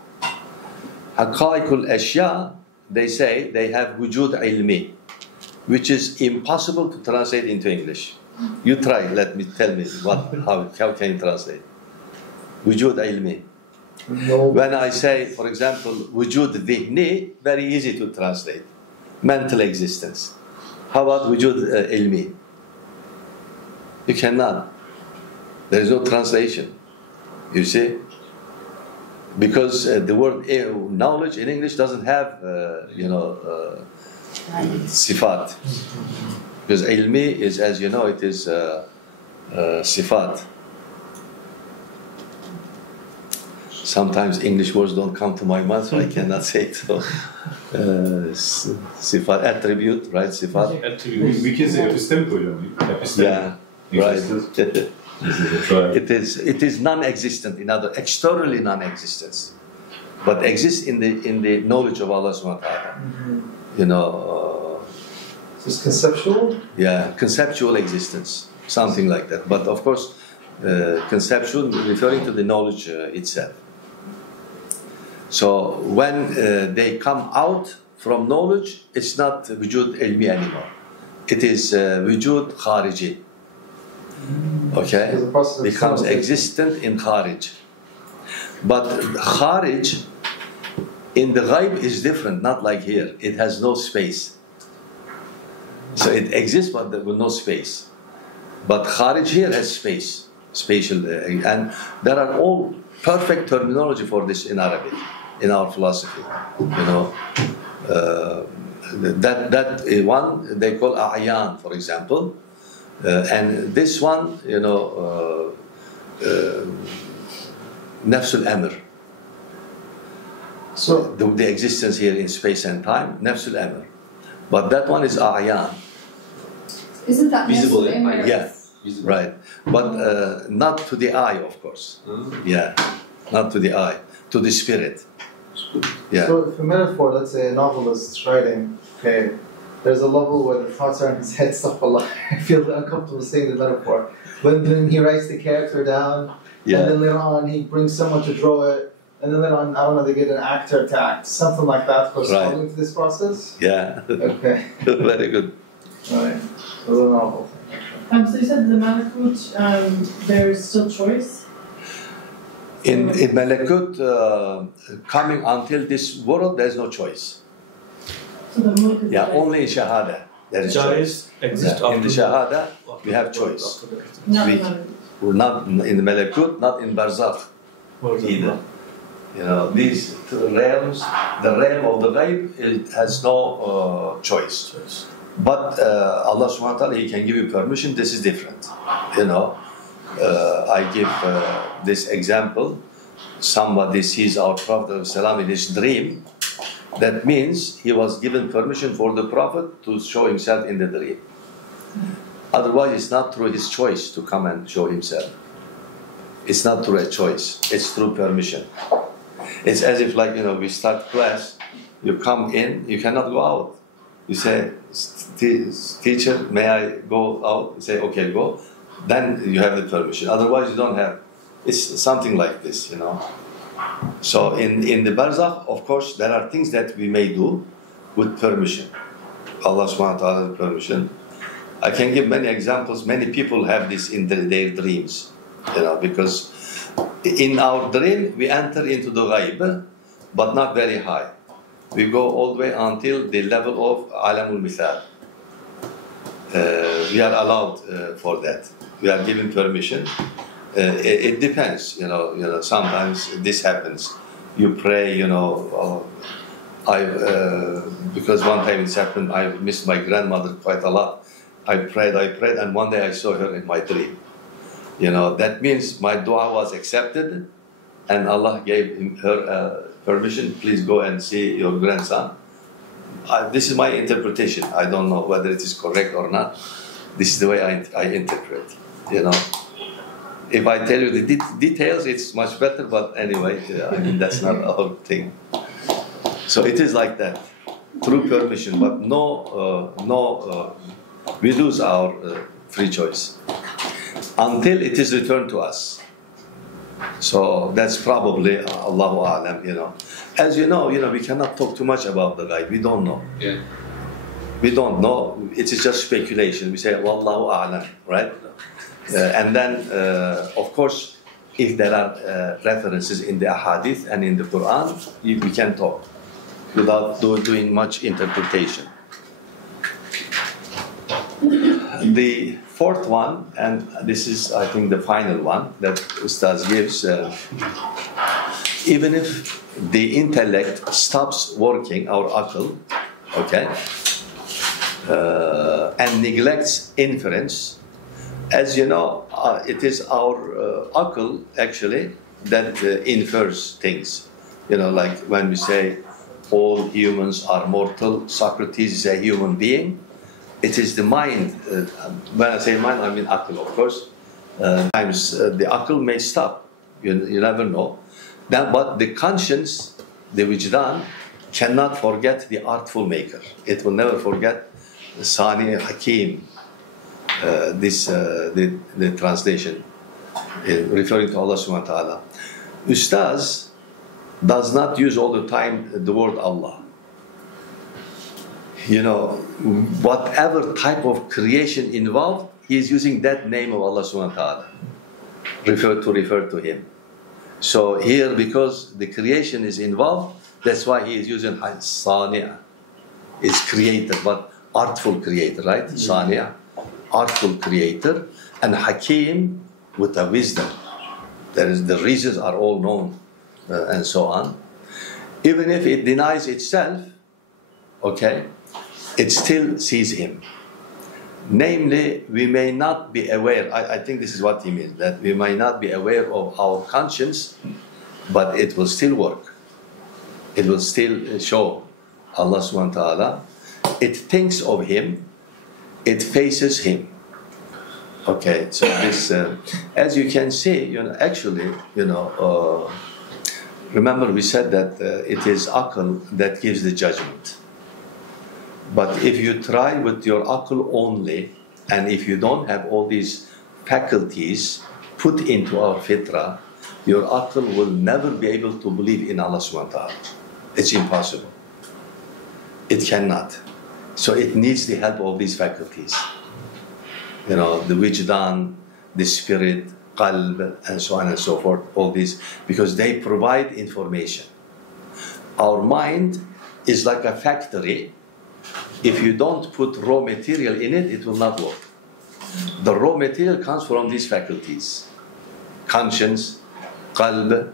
Haqaiqul ashya, they say they have wujud ilmi, which is impossible to translate into English. You try, tell me how can you translate? Wujud ilmi. No. When I say, for example, wujud dhihni, very easy to translate. Mental existence. How about wujud ilmi? You cannot. There is no translation. You see? Because the word knowledge in English doesn't have, sifat. Because ilmi is, as you know, it is sifat. Sometimes English words don't come to my mouth, so I cannot say it. So, sifat, attribute, right? Sifat. Attribute. We can say episteme. Yeah, right. It is non-existent, in other externally non-existence, but exists in the knowledge of Allah subhanahu wa ta'ala. It's conceptual? Yeah, conceptual existence, something like that. But of course, conceptual referring to the knowledge itself. So when they come out from knowledge, it's not wujud ilmi anymore. It is wujud khariji. Okay, becomes existent in Kharij. But Kharij in the Ghaib is different, not like here. It has no space. So it exists but with no space. But Kharij here has space. spatial, and there are all perfect terminology for this in Arabic, in our philosophy. You know, that one they call a'yan, for example, and this one, you know, nafs al-amr. So the existence here in space and time, nafs al-amr. But that one is a'yan. Isn't that Visible, necessary? Yeah, right. But not to the eye, of course. Yeah, not to the eye, to the spirit. Yeah. So, if a metaphor, let's say a novelist writing, okay, there's a level where the thoughts are in his head, stuff Allah. I feel uncomfortable saying the metaphor. But then he writes the character down, Yeah. and then later on he brings someone to draw it, and then later on, I don't know, they get an actor to act, something like that corresponding to this process? Yeah. Okay. Very good. Right. So the novel. So you said the Malakut, there's still choice? In Malakut, coming until this world, there's no choice. So the Mulk is Yeah, like only in Shahada there is choice. Choice exists Yeah. In the after Shahada, we have choice. not we- the Malakut. We're not in the Malakut, not in Barzakh either. You know, these two realms, the realm of the ghaib, it has no choice. But Allah subhanahu wa ta'ala, He can give you permission, this is different. You know, I give this example. Somebody sees our Prophet ﷺ in his dream. That means he was given permission for the Prophet to show himself in the dream. Otherwise, it's not through his choice to come and show himself. It's not through a choice. It's through permission. It's as if, like, you know, we start class, you come in, you cannot go out. You say, teacher, may I go out? You say, okay, go. Then you have the permission. Otherwise, you don't have. It's something like this, you know. So in the Barzakh, of course, there are things that we may do with permission. Allah subhanahu wa ta'ala's permission. I can give many examples. Many people have this in their dreams, you know, because in our dream, we enter into the ghaib, but not very high. We go all the way until the level of alamul mithal. We are allowed for that. We are given permission. It depends, you know. Sometimes this happens. You pray, you know. Because one time it's happened. I missed my grandmother quite a lot. I prayed, and one day I saw her in my dream. You know, that means my dua was accepted, and Allah gave her permission. Please go and see your grandson. This is my interpretation. I don't know whether it is correct or not. This is the way I interpret. You know, if I tell you the details, it's much better. But anyway, I mean, that's not our thing. So it is like that, through permission, but we lose our free choice until it is returned to us. So that's probably Allahu A'lam, you know. As you know, we cannot talk too much about the ghaib. We don't know. Yeah. We don't know. It is just speculation. We say Wallahu A'lam, right? And then, of course, if there are references in the Ahadith and in the Quran, we can talk without doing much interpretation. The fourth one, and this is, I think, the final one that Ustaz gives, even if the intellect stops working, our aql, okay, and neglects inference, as you know, it is our aql, actually, that infers things. You know, like when we say all humans are mortal, Socrates is a human being. It is the mind. When I say mind, I mean aql, of course. Sometimes the aql may stop. You never know. But the conscience, the wijdan, cannot forget the artful maker. It will never forget Sani Hakim. The translation referring to Allah subhanahu wa ta'ala. Ustaz does not use all the time the word Allah. You know, whatever type of creation involved, he is using that name of Allah subhanahu wa ta'ala. Refer to him. So here, because the creation is involved, that's why he is using Sani'a. It's creator, but artful creator, right? Sani'a, artful creator. And Hakim with a wisdom. The reasons are all known and so on. Even if it denies itself, okay, it still sees him. Namely, we may not be aware, I think this is what he means, that we may not be aware of our conscience, but it will still work. It will still show Allah subhanahu wa ta'ala. It thinks of him, it faces him. Okay, so this, as you can see, actually, remember we said that it is aql that gives the judgment. But if you try with your aql only, and if you don't have all these faculties put into our fitra, your aql will never be able to believe in Allah subhanahu wa ta'ala. It's impossible. It cannot. So it needs the help of these faculties. The wijdan, the spirit, qalb, and so on and so forth, all these, because they provide information. Our mind is like a factory. If you don't put raw material in it, it will not work. The raw material comes from these faculties. Conscience, qalb,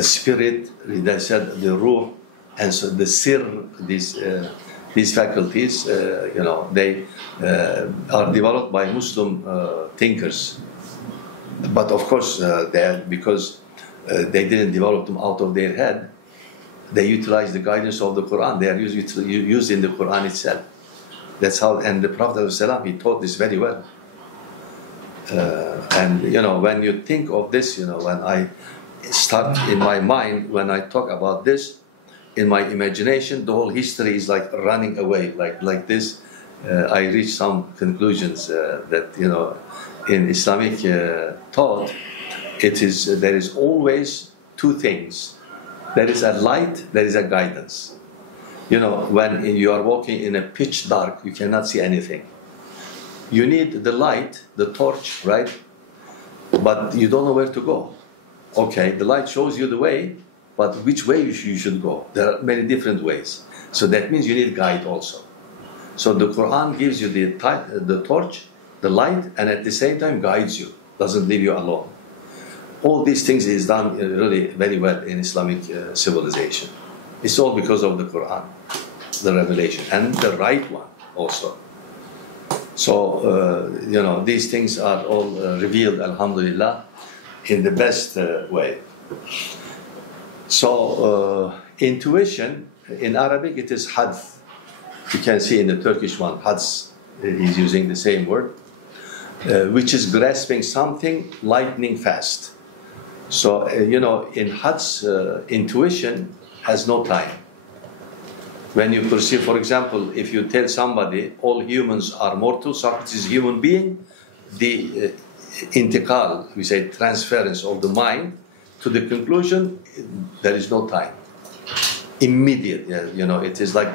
spirit, they said the ruh, and so the sir, these faculties, they are developed by Muslim thinkers. But of course, because they didn't develop them out of their head, they utilize the guidance of the Quran. They are used in the Quran itself. That's how, and the Prophet ﷺ, he taught this very well. And when you think of this, when I start in my mind, when I talk about this, in my imagination, the whole history is like running away, like this. I reach some conclusions that in Islamic thought, there is always two things. There is a light, there is a guidance. When you are walking in a pitch dark, you cannot see anything. You need the light, the torch, right? But you don't know where to go. Okay, the light shows you the way, but which way you should go? There are many different ways. So that means you need guide also. So the Quran gives you the torch, the light, and at the same time guides you, doesn't leave you alone. All these things is done really very well in Islamic civilization. It's all because of the Quran, the revelation, and the right one also. So, these things are all revealed, alhamdulillah, in the best way. So, intuition, in Arabic it is hadth. You can see in the Turkish one, hadth, he's using the same word, which is grasping something lightning fast. So, in hadth, intuition has no time. When you perceive, for example, if you tell somebody all humans are mortal, Socrates is a human being, the intiqal, we say transference of the mind to the conclusion, there is no time. Immediate, it is like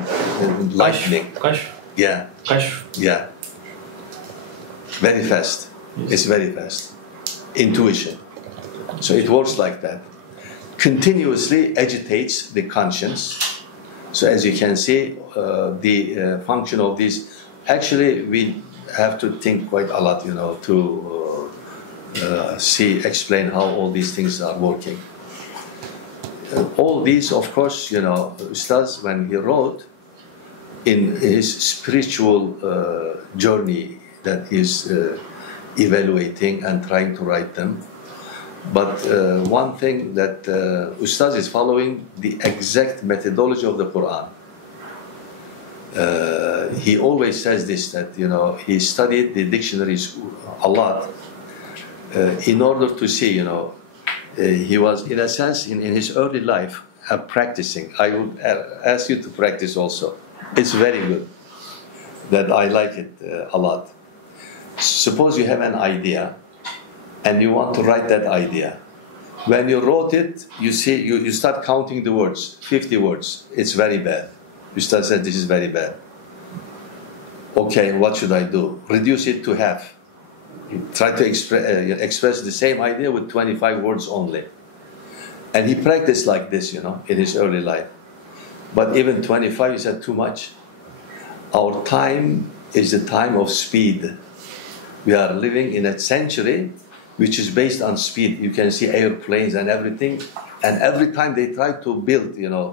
lightning. Yeah. Yeah. Very fast. Yes. It's very fast. Intuition. So it works like that. Continuously agitates the conscience. So as you can see, the function of this, actually we have to think quite a lot, to explain how all these things are working. All these, of course, Ustaz, when he wrote in his spiritual journey that he's evaluating and trying to write them. But one thing that Ustaz is following the exact methodology of the Quran. He always says this, that he studied the dictionaries a lot in order to see, he was in a sense in his early life practicing. I would ask you to practice also. It's very good. That I like it a lot. Suppose you have an idea and you want to write that idea. When you wrote it, you see, you start counting the words, 50 words. It's very bad. You start saying, this is very bad. Okay, what should I do? Reduce it to half. Try to express the same idea with 25 words only. And he practiced like this, in his early life. But even 25, he said, too much. Our time is the time of speed. We are living in a century which is based on speed. You can see airplanes and everything, and every time they try to build, you know,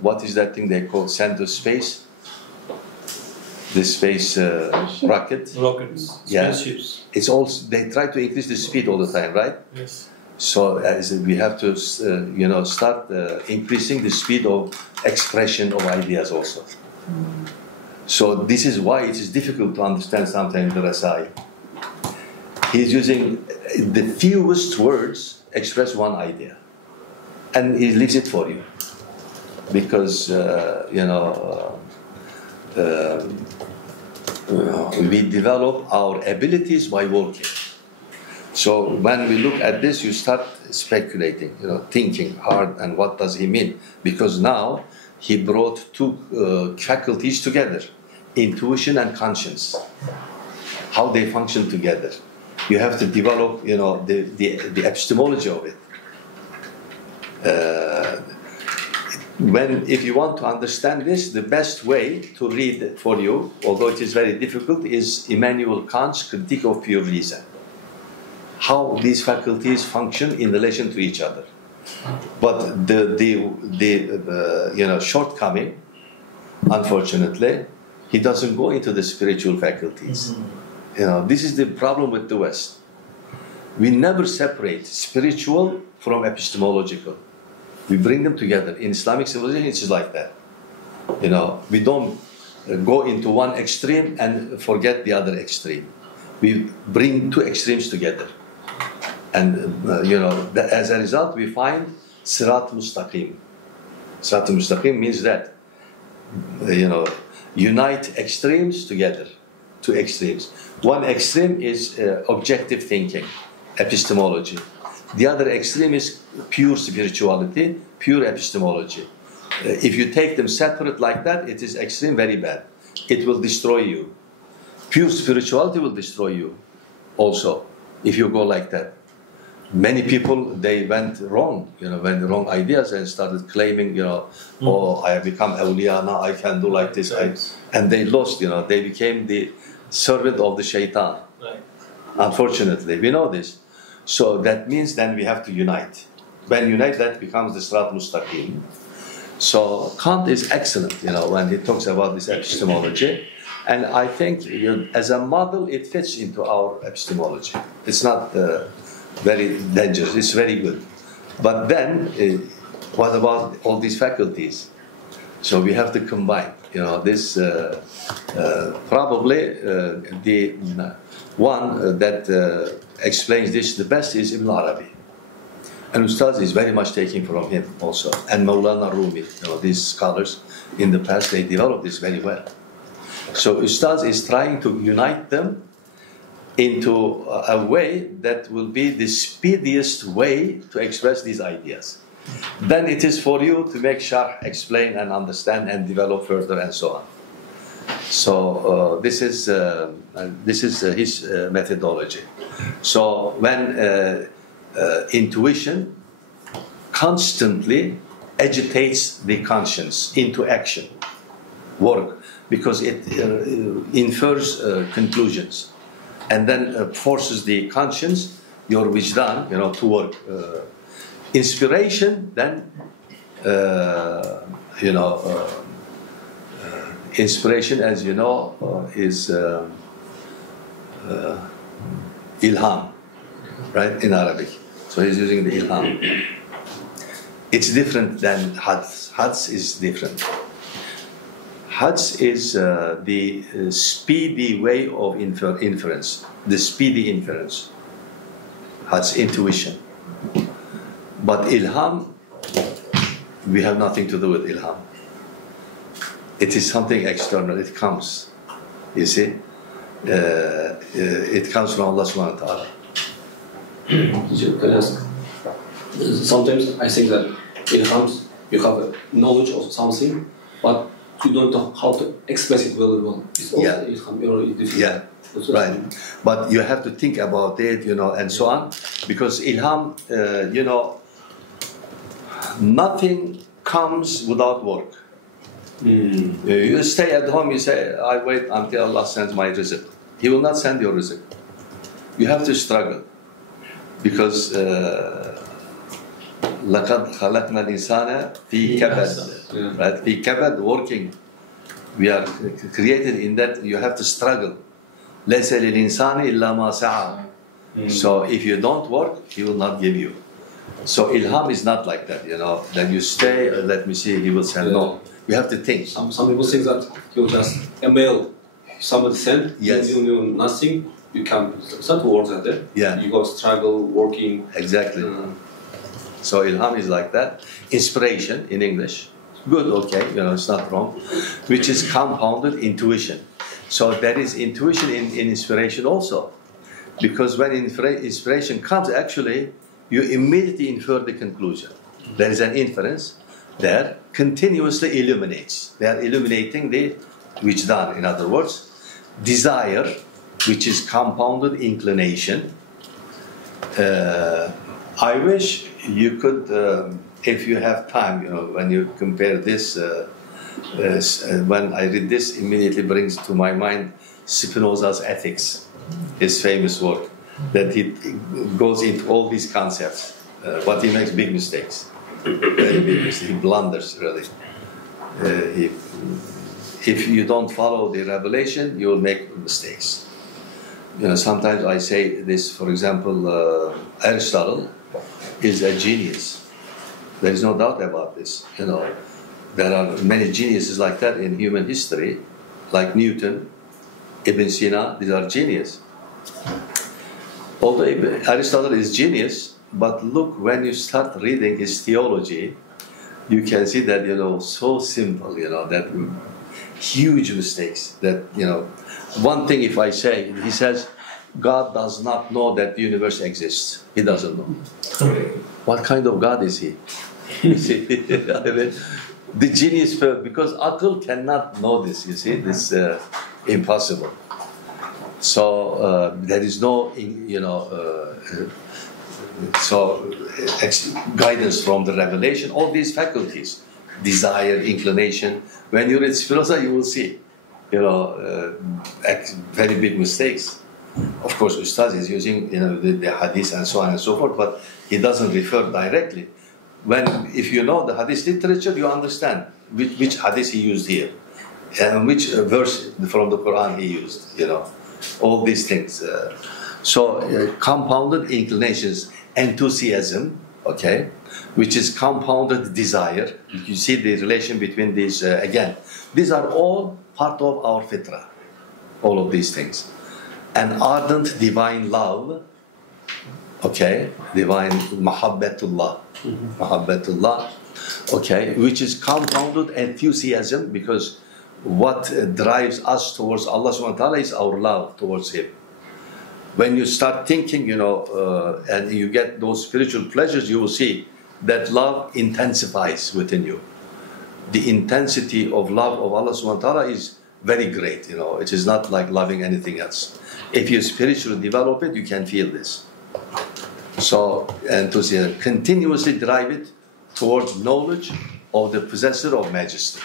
what is that thing they call send to space? The space rocket. Rockets, Yeah. spaceships. It's also they try to increase the speed all the time, right? Yes. So we have to, you know, start increasing the speed of expression of ideas also. So this is why it is difficult to understand sometimes the Rasai. He's using the fewest words express one idea, and he leaves it for you, because you know. We develop our abilities by working. So when we look at this, you start speculating, you know, thinking hard, and what does he mean? Because now he brought two faculties together, intuition and conscience, how they function together. You have to develop, you know, the epistemology of it. If you want to understand this, the best way to read for you, although it is very difficult, is Immanuel Kant's Critique of Pure Reason. How these faculties function in relation to each other. But the you know, shortcoming, unfortunately, he doesn't go into the spiritual faculties. You know, this is the problem with the West. We never separate spiritual from epistemological. We bring them together. In Islamic civilization, it's like that. You know, we don't go into one extreme and forget the other extreme. We bring two extremes together. And, you know, as a result, we find Sirat Mustaqim. Sirat Mustaqim means that, you know, unite extremes together. Two extremes. One extreme is objective thinking, epistemology. The other extreme is pure spirituality, pure epistemology. If you take them separate like that, it is extreme, very bad. It will destroy you. Pure spirituality will destroy you also, if you go like that. Many people, they went wrong, you know, went wrong ideas and started claiming, you know, oh, I have become awliya, now I can do like this. And they lost, you know, they became the servant of the shaitan. Right. Unfortunately, we know this. So that means then we have to unite. When unite, that becomes the Sirat Mustaqim. So Kant is excellent, you know, when he talks about this epistemology. And I think, you know, as a model, it fits into our epistemology. It's not very dangerous, it's very good. But then, what about all these faculties? So we have to combine, you know, this probably the one that explains this the best is Ibn Arabi. And Ustaz is very much taking from him also. And Maulana Rumi, you know, these scholars in the past, they developed this very well. So Ustaz is trying to unite them into a way that will be the speediest way to express these ideas. Then it is for you to make sharh, explain and understand and develop further and so on. So this is his methodology. So when intuition constantly agitates the conscience into action, work, because it infers conclusions, and then forces the conscience, your wijdan, you know, to work. Inspiration, then, you know, inspiration, as you know, is ilham, right, in Arabic. So he's using the ilham. It's different than hads. Hads is different. Hads is the speedy way of inference, the speedy inference. Hads, intuition. But ilham, we have nothing to do with ilham. It is something external, it comes. You see? It comes from Allah subhanahu wa ta'ala. Can I ask? Sometimes I think that ilhams, you have a knowledge of something, but you don't know how to express it very well. It's also ilham, different. Yeah, right. But you have to think about it, you know, and so on. Because ilham, you know, nothing comes without work. You stay at home, you say, I wait until Allah sends my rizq. He will not send your rizq. You have to struggle. Because لَقَدْ خَلَقْنَا الْإِنسَانَ فِي كَبَدٍ, right? فِي كَبَدٍ, working. We are created in that you have to struggle. لَيْسَ لِلْإِنسَانِ إِلَّا مَا سَعَى. So if you don't work, he will not give you. So ilham is not like that, you know, that you stay, let me see, he will say no. You have to think. Some people think that you just email somebody send, Yes. you know nothing, you can start to work at that. Yeah. You got struggle, working. Exactly. So ilham is like that. Inspiration in English, good, okay, you know, it's not wrong, which is compounded intuition. So there is intuition in inspiration also. Because when inspiration comes, actually, you immediately infer the conclusion. There is an inference there, continuously illuminates. They are illuminating the wijdan, in other words, desire, which is compounded inclination. I wish you could, if you have time, you know, when you compare this, when I read this, immediately brings to my mind Spinoza's Ethics, his famous work, that he goes into all these concepts, but he makes big mistakes, very big mistakes. He blunders, really. If you don't follow the revelation, you will make mistakes. You know, sometimes I say this, for example, Aristotle is a genius. There is no doubt about this. You know, there are many geniuses like that in human history, like Newton, Ibn Sina. These are geniuses. Although Aristotle is genius, but look, when you start reading his theology, you can see that, you know, so simple, you know, that huge mistakes. That, you know, one thing if I say, he says, God does not know that the universe exists. He doesn't know. What kind of God is he? You see, I mean, the genius, because Akıl cannot know this, you see, this impossible. So there is no, you know, guidance from the revelation. All these faculties, desire, inclination. When you read Spinoza, you will see, you know, very big mistakes. Of course, Ustaz is using, you know, the hadith and so on and so forth, but he doesn't refer directly. If you know the hadith literature, you understand which hadith he used here, and which verse from the Quran he used, you know, all these things. Compounded inclinations, enthusiasm, okay, which is compounded desire. You see the relation between these, again. These are all part of our fitrah, all of these things. An ardent divine love, okay, divine mahabbatullah, mahabbatullah, okay, which is compounded enthusiasm, because what drives us towards Allah subhanahu wa ta'ala is our love towards Him. When you start thinking, you know, and you get those spiritual pleasures, you will see that love intensifies within you. The intensity of love of Allah subhanahu wa ta'ala is very great, you know, it is not like loving anything else. If you spiritually develop it, you can feel this. So, enthusiasm, continuously drive it towards knowledge of the possessor of majesty.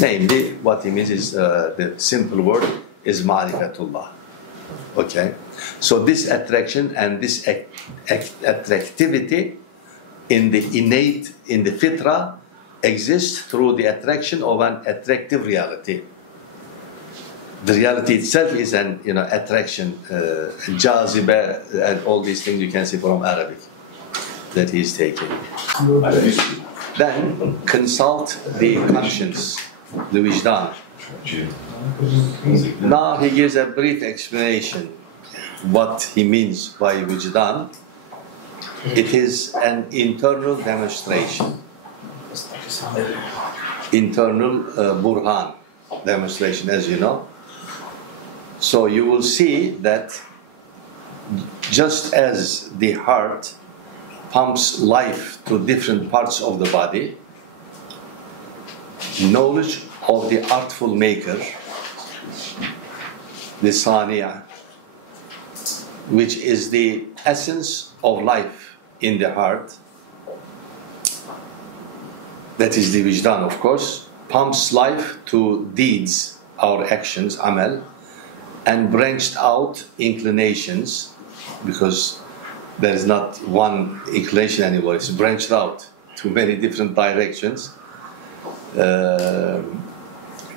Namely, what he means is, the simple word is ma'rifatullah. Okay? So this attraction and this attractivity in the innate, in the fitrah, exists through the attraction of an attractive reality. The reality itself is an, you know, attraction, jaziba, and all these things you can see from Arabic that he is taking. Then consult the conscience, the wijdan. Now he gives a brief explanation what he means by wijdan. It is an internal demonstration, internal burhan demonstration, as you know. So you will see that just as the heart pumps life to different parts of the body, knowledge of the artful maker, the sani'a, which is the essence of life in the heart, that is the wijdan, of course, pumps life to deeds, our actions, amal, and branched out inclinations, because There is not one inclination anymore. It's branched out to many different directions,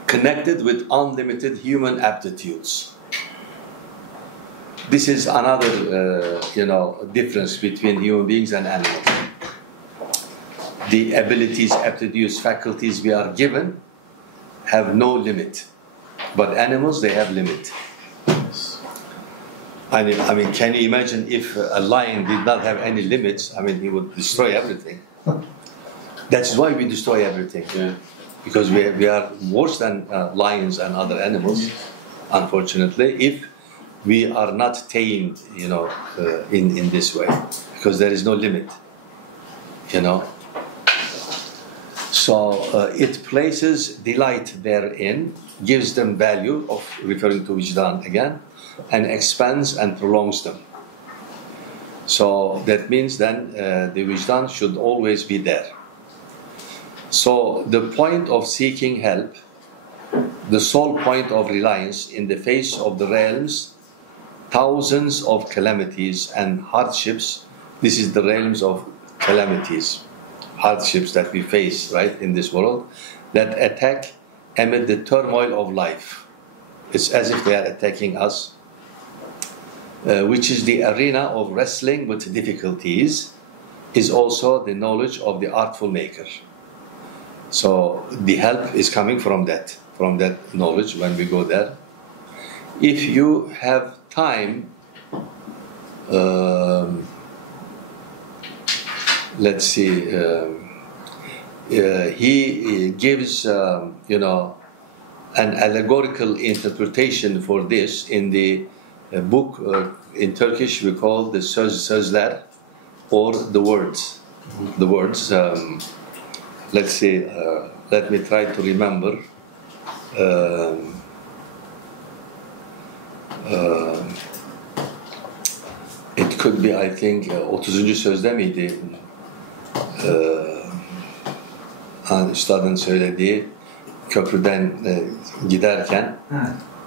connected with unlimited human aptitudes. This is another, difference between human beings and animals. The abilities, aptitudes, faculties we are given have no limit, but animals, they have limit. I mean, can you imagine if a lion did not have any limits? I mean, he would destroy everything. That's why we destroy everything. Yeah. Because we are worse than lions and other animals, unfortunately, if we are not tamed, in this way, because there is no limit, So it places delight therein, gives them value, of referring to Wijdan again, and expands and prolongs them. So that means then the Wijdan should always be there. So the point of seeking help, the sole point of reliance in the face of the realms, thousands of calamities and hardships. This is the realms of calamities, hardships that we face, right, in this world, that attack amid the turmoil of life. It's as if they are attacking us, which is the arena of wrestling with difficulties, is also the knowledge of the artful maker. So the help is coming from that knowledge when we go there. If you have time, let's see, he gives, an allegorical interpretation for this in the book, in Turkish we call the sözler, or the words. The words, let's see, let me try to remember. It could be, I think, 30. sözde miydi? Üstadın söylediği köprüden giderken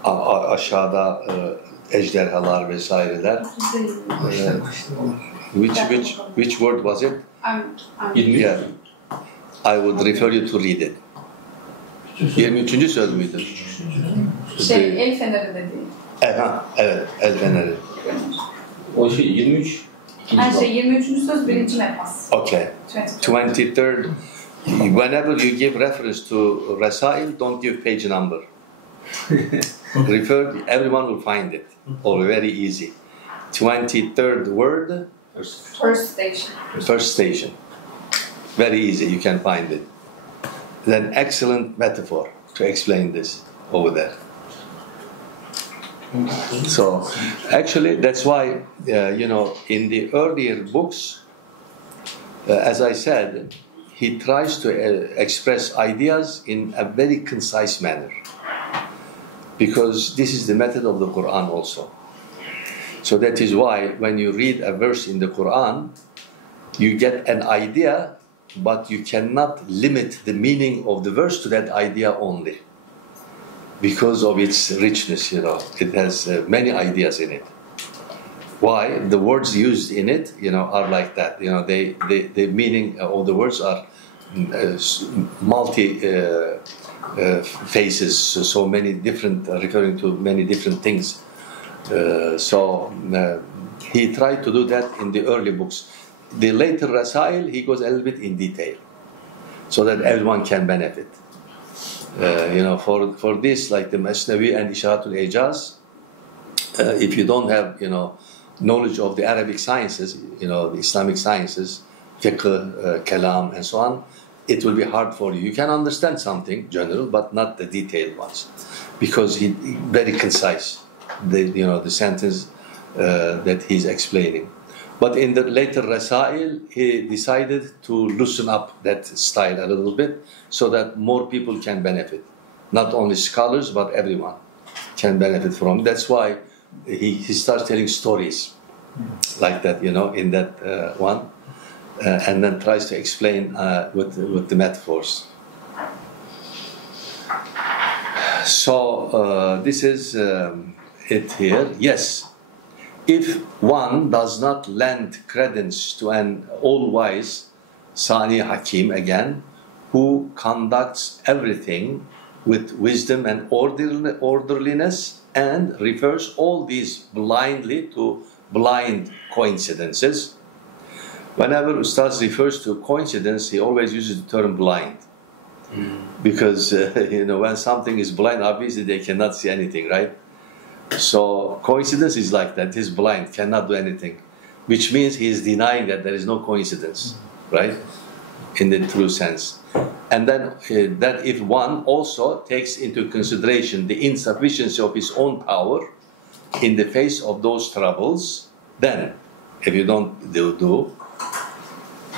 aşağıda ejderhalar vesaireler. Which word was it? Yeah. I would refer you to read it. 23. söz müydü? El feneri dediği. Evet, el feneri. O 23. Her şey 23. söz 1. mefas. Okay. 23rd. Whenever you give reference to Rasail, don't give page number. Everyone will find it. Or very easy. 23rd word. First station. First station. Very easy, you can find it. An excellent metaphor to explain this over there. So, actually, that's why, in the earlier books, as I said, he tries to express ideas in a very concise manner. Because this is the method of the Quran also. So that is why when you read a verse in the Quran, you get an idea, but you cannot limit the meaning of the verse to that idea only. Because of its richness, it has many ideas in it. Why? The words used in it, are like that. The meaning of the words are multi phases, so many different, referring to many different things. He tried to do that in the early books. The later Rasail, he goes a little bit in detail, so that everyone can benefit. For this, like the Masnavi and Isharatul Ejaz, if you don't have, knowledge of the Arabic sciences, the Islamic sciences, fiqh, kalam, and so on, it will be hard for you. You can understand something general, but not the detailed ones, because he very concise. The sentence that he's explaining. But in the later Rasail, he decided to loosen up that style a little bit so that more people can benefit. Not only scholars, but everyone can benefit from it. That's why he starts telling stories like that, in that one, and then tries to explain with the metaphors. So this is it here. Yes. if one does not lend credence to an all-wise Sani Hakim again, who conducts everything with wisdom and orderliness and refers all these blindly to blind coincidences. Whenever Ustaz refers to coincidence, he always uses the term blind. Because, when something is blind, obviously they cannot see anything, right? So coincidence is like that. He's blind, cannot do anything. Which means he is denying that there is no coincidence, right? In the true sense. And then that if one also takes into consideration the insufficiency of his own power in the face of those troubles, then if you don't do,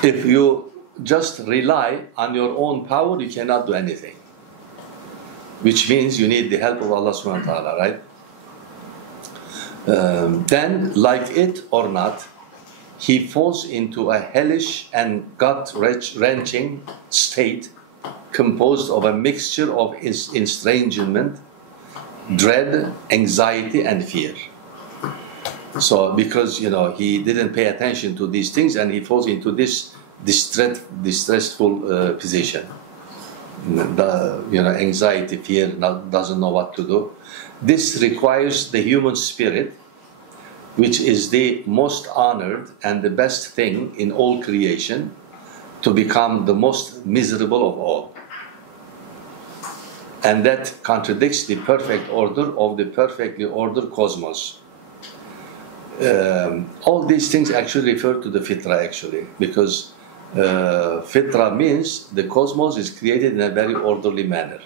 if you just rely on your own power, you cannot do anything. Which means you need the help of Allah subhanahu wa ta'ala, right? Then, like it or not, he falls into a hellish and gut-wrenching state composed of a mixture of estrangement, dread, anxiety, and fear. So, because he didn't pay attention to these things, and he falls into this distressful position. Anxiety, fear, doesn't know what to do. This requires the human spirit, which is the most honored and the best thing in all creation, to become the most miserable of all. And that contradicts the perfect order of the perfectly ordered cosmos. All these things actually refer to the fitra, actually, because fitra means the cosmos is created in a very orderly manner.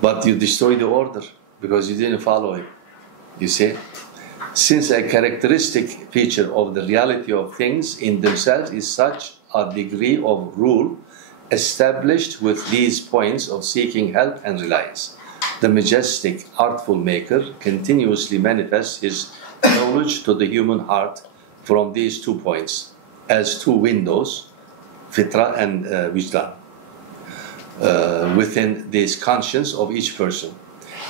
But you destroy the order because you didn't follow it. You see? Since a characteristic feature of the reality of things in themselves is such a degree of rule established with these points of seeking help and reliance, the majestic, artful maker continuously manifests his knowledge to the human heart from these 2 points as 2 windows, fitra and wijdan, within this conscience of each person.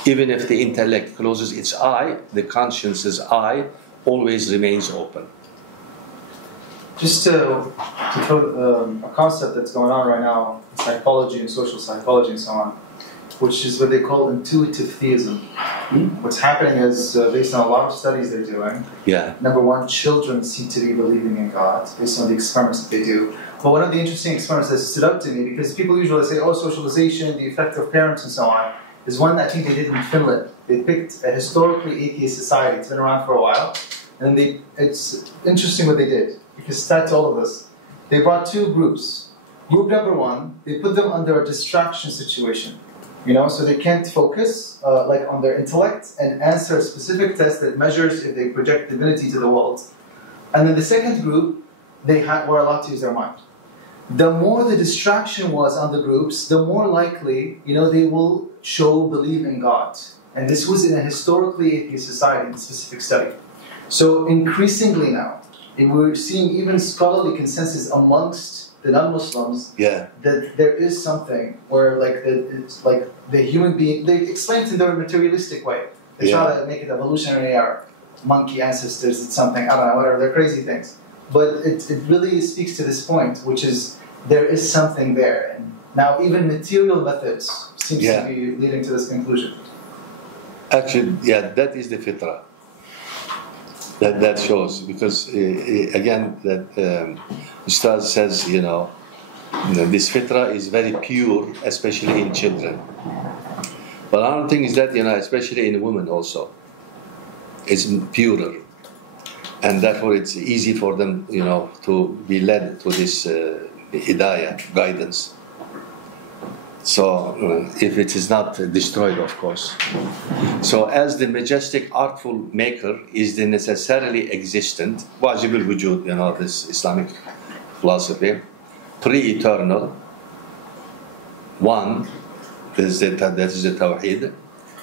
Even if the intellect closes its eye, the conscience's eye always remains open. Just to throw a concept that's going on right now in psychology and social psychology and so on, which is what they call intuitive theism. What's happening is, based on a lot of studies they're doing, number one, children seem to be believing in God based on the experiments that they do. But one of the interesting experiments that stood up to me, because people usually say, socialization, the effect of parents and so on, is one that I think they did in Finland. They picked a historically atheist society. It's been around for a while. And it's interesting what they did, because it's tied to all of this. They brought 2 groups. Group number 1, they put them under a distraction situation. So they can't focus on their intellect and answer a specific test that measures if they project divinity to the world. And then the second group, they were allowed to use their mind. The more the distraction was on the groups, the more likely, they will show belief in God. And this was in a historically atheist society, in a specific study. So increasingly now, we're seeing even scholarly consensus amongst the non-Muslims that there is something where it's like the human being, they explain it in their materialistic way. They try to make it evolutionary or monkey ancestors, it's something, I don't know, whatever, they're crazy things. But it really speaks to this point, which is there is something there. And now even material methods seems to be leading to this conclusion. Actually, that is the fitra. That shows, because again, that Ustaz says, this fitra is very pure, especially in children. But another thing is that, especially in women also, it's purer. And therefore it's easy for them, to be led to this hidayah, guidance. So, if it is not destroyed, of course. So, as the majestic, artful maker is the necessarily existent, wajib al-wujud, this Islamic philosophy, pre-eternal, one, that is the tawheed,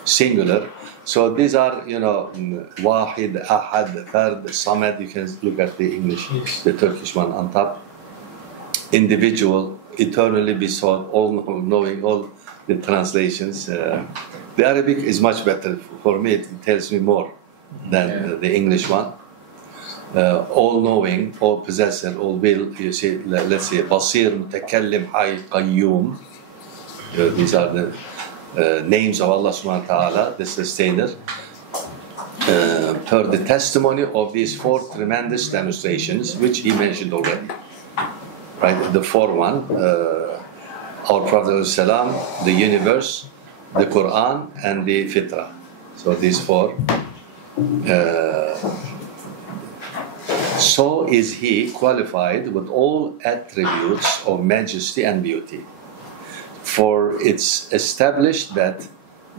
singular. So these are, wahid, ahad, fard, samad. You can look at the English, the Turkish one on top. Individual, eternally besought, all knowing, all the translations. The Arabic is much better for me. It tells me more than the English one. all-knowing, all-possessor, all-will. You see, let's say, Basir, Mutakallim, Hayy, Qayyum. These are the names of Allah subhanahu wa ta'ala, the sustainer. Per the testimony of these four tremendous demonstrations, which he mentioned already. Right, the fourth one, our Prophet ﷺ, the universe, the Quran, and the Fitrah. So these four. So is he qualified with all attributes of majesty and beauty. For it's established that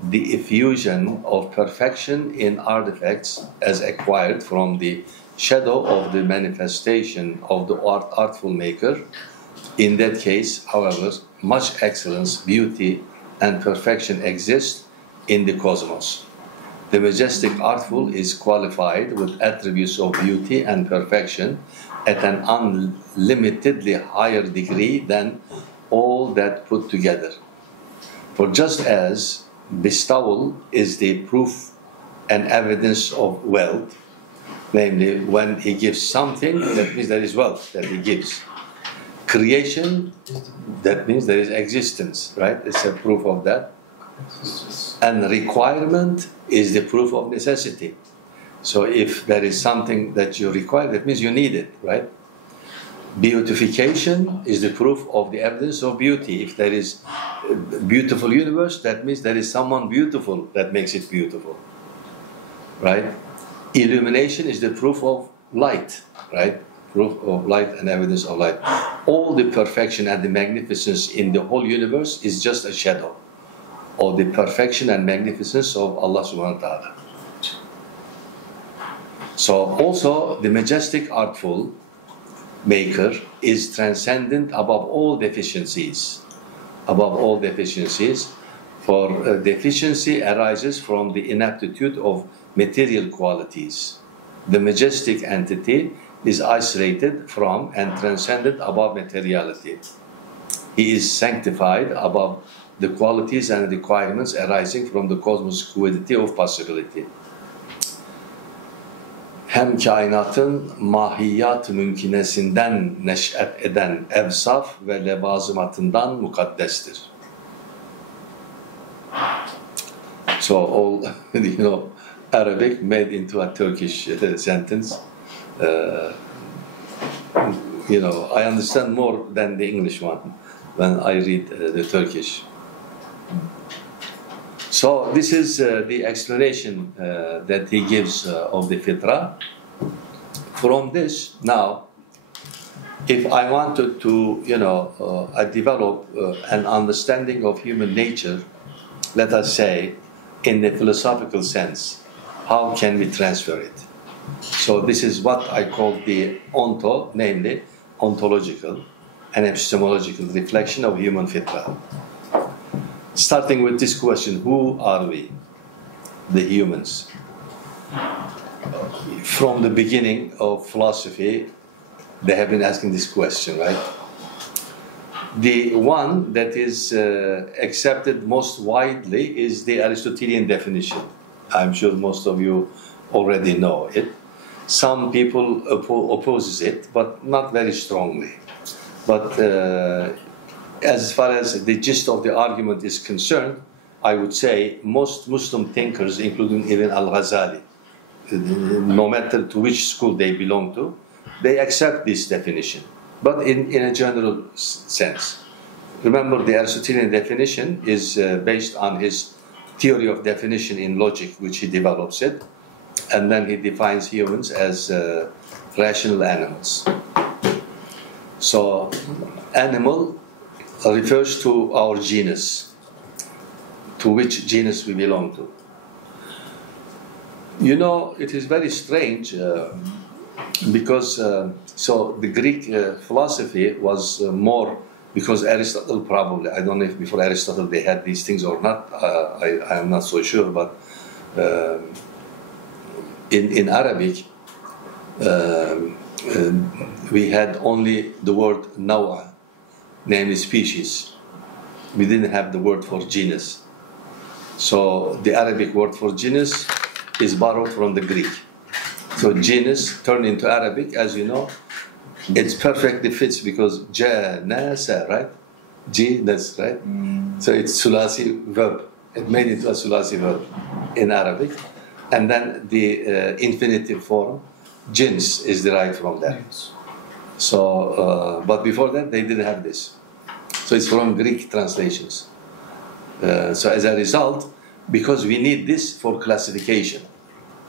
the effusion of perfection in artifacts as acquired from the shadow of the manifestation of the artful maker. In that case, however, much excellence, beauty, and perfection exist in the cosmos. The majestic artful is qualified with attributes of beauty and perfection at an unlimitedly higher degree than all that put together. For just as bestowal is the proof and evidence of wealth, namely when he gives something, that means there is wealth that he gives. Creation, that means there is existence, right? It's a proof of that. And requirement is the proof of necessity. So if there is something that you require, that means you need it, right? Beautification is the proof of the evidence of beauty. If there is a beautiful universe, that means there is someone beautiful that makes it beautiful, right? Illumination is the proof of light, right? Proof of light and evidence of light. All the perfection and the magnificence in the whole universe is just a shadow of the perfection and magnificence of Allah subhanahu wa ta'ala. So also the majestic artful maker is transcendent above all deficiencies. Above all deficiencies, for deficiency arises from the inaptitude of material qualities. The majestic entity is isolated from and transcended above materiality. He is sanctified above the qualities and requirements arising from the cosmos quiddity of possibility. Hem kainatın mahiyat mümkinesinden neş'et eden evsaf ve levazımatından mukaddestir. So all, Arabic made into a Turkish sentence. I understand more than the English one when I read the Turkish. So this is the explanation that he gives of the fitrah. From this, now, if I wanted to, develop an understanding of human nature, let us say, in the philosophical sense, how can we transfer it? So this is what I call the namely ontological and epistemological reflection of human fitrah. Starting with this question, who are we, the humans? From the beginning of philosophy, they have been asking this question, right? The one that is accepted most widely is the Aristotelian definition. I'm sure most of you already know it. Some people opposes it, but not very strongly. But as far as the gist of the argument is concerned, I would say most Muslim thinkers, including even Al-Ghazali, no matter to which school they belong to, they accept this definition, but in a general sense. Remember, the Aristotelian definition is based on his theory of definition in logic, which he develops it, and then he defines humans as rational animals. So, animal refers to our genus, to which genus we belong to. It is very strange because so the Greek philosophy was more, because Aristotle probably, I don't know if before Aristotle they had these things or not, I am not so sure, but in Arabic we had only the word nawa, namely species. We didn't have the word for genus. So the Arabic word for genus is borrowed from the Greek. So genus turned into Arabic, as you know, it perfectly fits because janasa, right? Genus, right? So it's sulasi verb. It made it a sulasi verb in Arabic. And then the infinitive form, jins, is derived from that. So, but before that, they didn't have this. So it's from Greek translations. So as a result, because we need this for classification.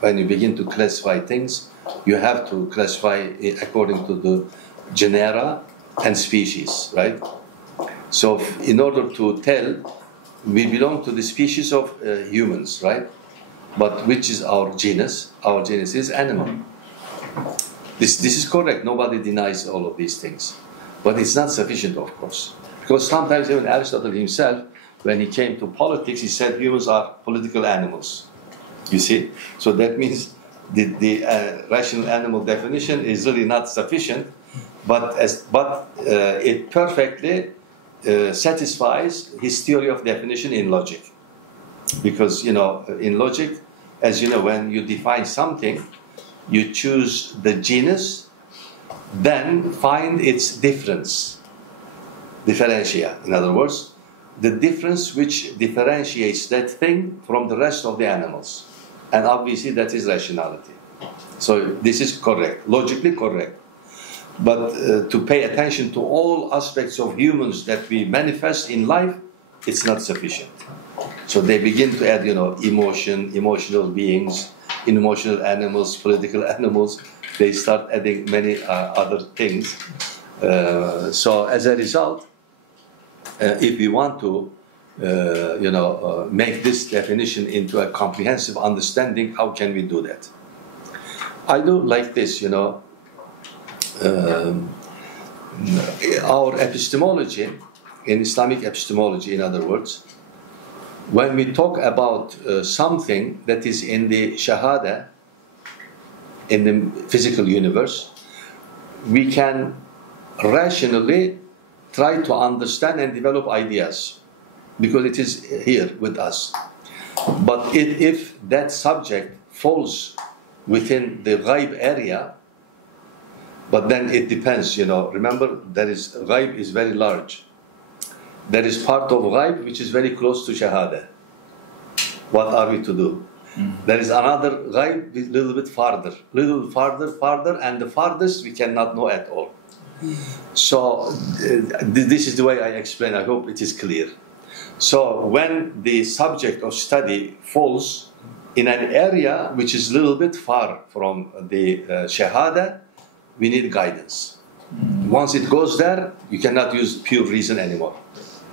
When you begin to classify things, you have to classify it according to the genera and species, right? So in order to tell, we belong to the species of humans, right? But which is our genus? Our genus is animal. This is correct. Nobody denies all of these things. But it's not sufficient, of course. Because sometimes even Aristotle himself, when he came to politics, he said humans are political animals. You see? So that means the rational animal definition is really not sufficient, but it perfectly satisfies his theory of definition in logic. Because, you know, in logic, as you know, when you define something, you choose the genus, then find its difference. Differentia, in other words, the difference which differentiates that thing from the rest of the animals. And obviously that is rationality. So this is correct, logically correct. But to pay attention to all aspects of humans that we manifest in life, it's not sufficient. So they begin to add, you know, emotion, emotional beings, emotional animals, political animals. They start adding many other things. So as a result, if we want to, make this definition into a comprehensive understanding, how can we do that? I do like this, you know. Our epistemology, in Islamic epistemology, in other words, when we talk about something that is in the shahada, in the physical universe, we can rationally try to understand and develop ideas because it is here with us. But if that subject falls within the ghaib area, but then it depends, you know. Remember, ghaib is very large. There is part of ghaib which is very close to shahada. What are we to do? There is another ghaib a little bit farther, and the farthest we cannot know at all. So this is the way I explain. I hope it is clear. So when the subject of study falls in an area which is a little bit far from the shahada, we need guidance. Once it goes there, you cannot use pure reason anymore.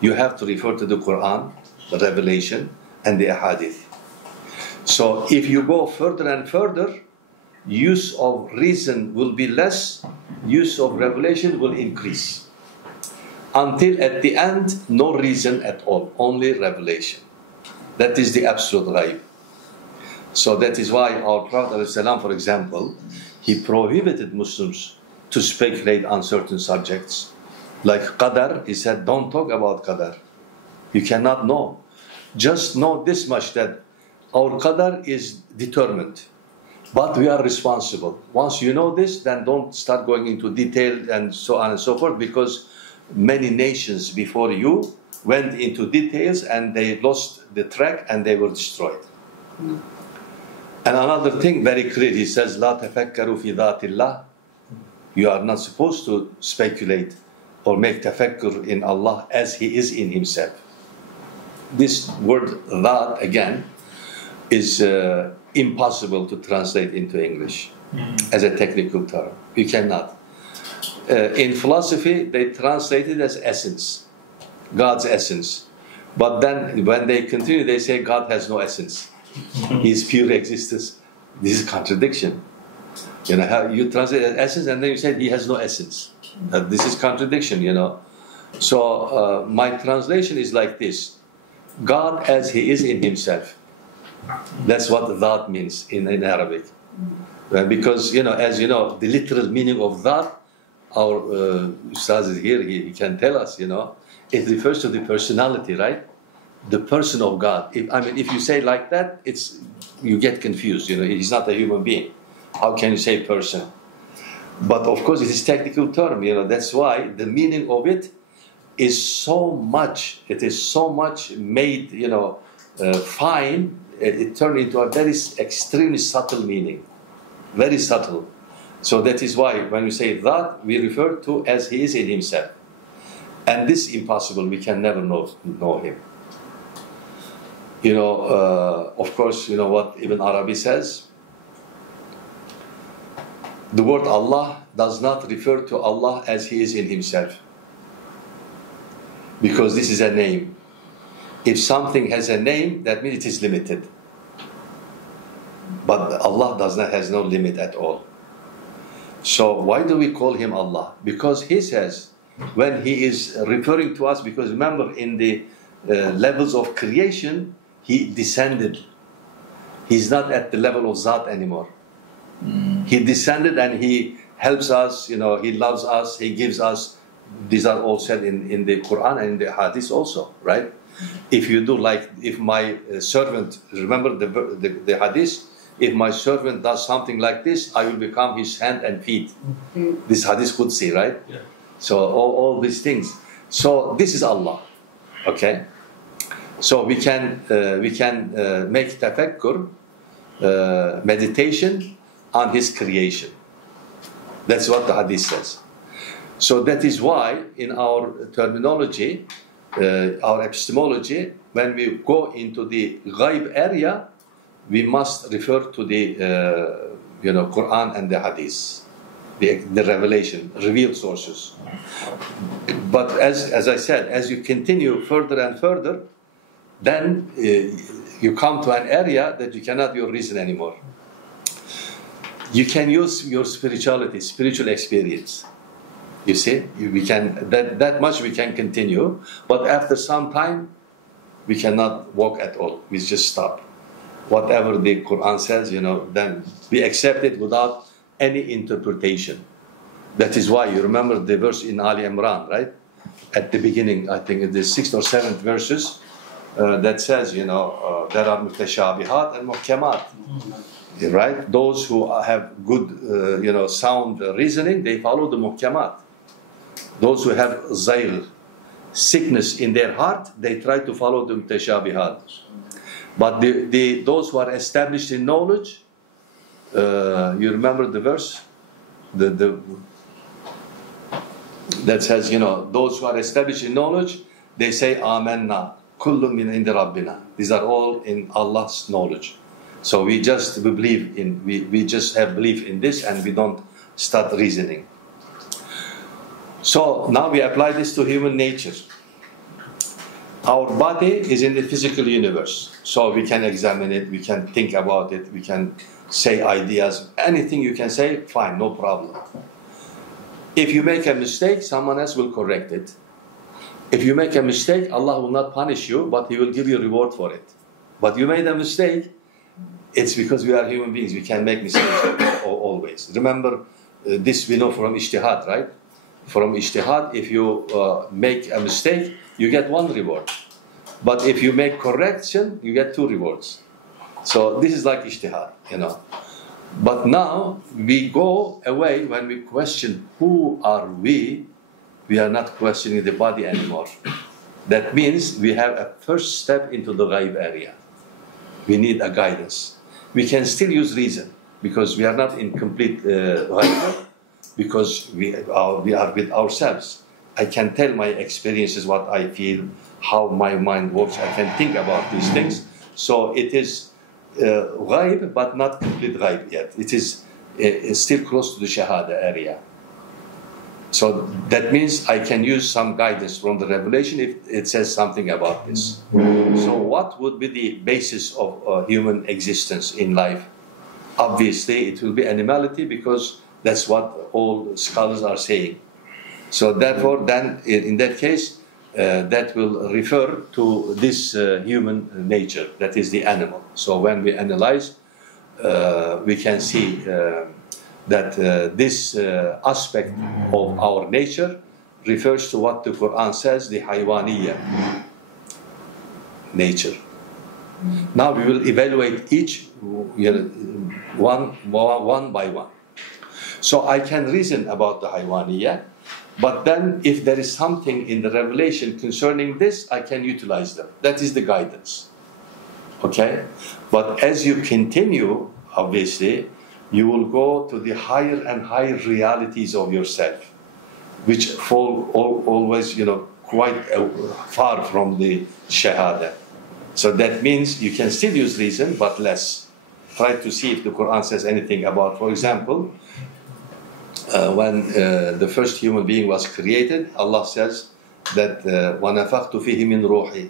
You have to refer to the Quran, the Revelation, and the Ahadith. So if you go further and further, use of reason will be less, use of revelation will increase. Until at the end, no reason at all, only revelation. That is the absolute ghaib. So that is why our Prophet ﷺ, for example, he prohibited Muslims to speculate on certain subjects. Like qadar, he said, don't talk about qadar. You cannot know. Just know this much, that our qadar is determined. But we are responsible. Once you know this, then don't start going into detail and so on and so forth, because many nations before you went into details and they lost the track and they were destroyed. And another thing very clear, he says, لا تفكروا في ذات الله. You are not supposed to speculate or make tafakkur in Allah as He is in Himself. This word that, again, is impossible to translate into English as a technical term. You cannot. In philosophy, they translate it as essence, God's essence. But then when they continue, they say God has no essence. He is pure existence. This is contradiction. You know, how you translate as essence and then you say He has no essence. This is contradiction, you know. So my translation is like this. God as He is in Himself. That's what that means in Arabic. Because, you know, as you know, the literal meaning of that, our Ustaz is here, he can tell us, you know, it refers to the personality, right? The person of God. If you say like that, you get confused, you know, He's not a human being. How can you say person? But of course, it is technical term. That's why the meaning of it is so much. It is so much made. Fine. It turned into a very extremely subtle meaning, very subtle. So that is why when we say that, we refer to as he is in himself. And this is impossible. We can never know him. Of course, what Ibn Arabi says. The word Allah does not refer to Allah as he is in himself. Because this is a name. If something has a name, that means it is limited. But Allah has no limit at all. So why do we call him Allah? Because he says, when he is referring to us, because remember in the levels of creation, he descended. He's not at the level of Zat anymore. He descended and he helps us, he loves us, he gives us. These are all said in the Quran and in the Hadith also, right? If you do if my servant, remember the Hadith, if my servant does something like this, I will become his hand and feet. This Hadith Qudsi, right? Yeah. So all these things. So this is Allah, okay? So we can make tafakkur, meditation on his creation. That's what the Hadith says. So that is why in our terminology, our epistemology, when we go into the ghaib area, we must refer to the Quran and the Hadith, the revelation, revealed sources. But as I said, as you continue further and further, then you come to an area that you cannot use reason anymore. You can use your spirituality, spiritual experience. You see, we can that much we can continue, but after some time, we cannot walk at all. We just stop. Whatever the Quran says, then we accept it without any interpretation. That is why you remember the verse in Ali Imran, right? At the beginning, I think in the 6th or 7th verses, that says, there are mutashabihat and muhkamat. Right? Those who have good, sound reasoning, they follow the muhkamat. Those who have zayl, sickness in their heart, they try to follow the mutashabihat. But those who are established in knowledge, you remember the verse? That says, those who are established in knowledge, they say, Amanna, kullu min indi Rabbina. These are all in Allah's knowledge. So we just believe we just have belief in this and we don't start reasoning. So now we apply this to human nature. Our body is in the physical universe. So we can examine it, we can think about it, we can say ideas. Anything you can say, fine, no problem. If you make a mistake, someone else will correct it. If you make a mistake, Allah will not punish you, but He will give you a reward for it. But you made a mistake, it's because we are human beings. We can make mistakes always. Remember, this we know from ijtihad, right? From ijtihad, if you make a mistake, you get one reward. But if you make correction, you get 2 rewards. So this is like ijtihad, But now we go away when we question who are we are not questioning the body anymore. That means we have a first step into the ghaib area. We need a guidance. We can still use reason because we are not in complete ghaib, because we are with ourselves. I can tell my experiences, what I feel, how my mind works. I can think about these things. So it is ghaib, but not complete ghaib yet. It is still close to the shahada area. So that means I can use some guidance from the revelation if it says something about this. So what would be the basis of human existence in life? Obviously, it will be animality because that's what all scholars are saying. So therefore, then in that case, that will refer to this human nature, that is the animal. So when we analyze, we can see that this aspect of our nature refers to what the Quran says, the haywaniya nature. Now we will evaluate each one by one. So I can reason about the Haywaniyah, but then if there is something in the revelation concerning this, I can utilize them. That is the guidance. Okay? But as you continue, obviously, you will go to the higher and higher realities of yourself, which fall always, quite far from the Shahada. So that means you can still use reason, but less. Try to see if the Quran says anything about, for example, when the first human being was created, Allah says that وَنَفَخْتُ فِيهِ مِنْ رُوحِي.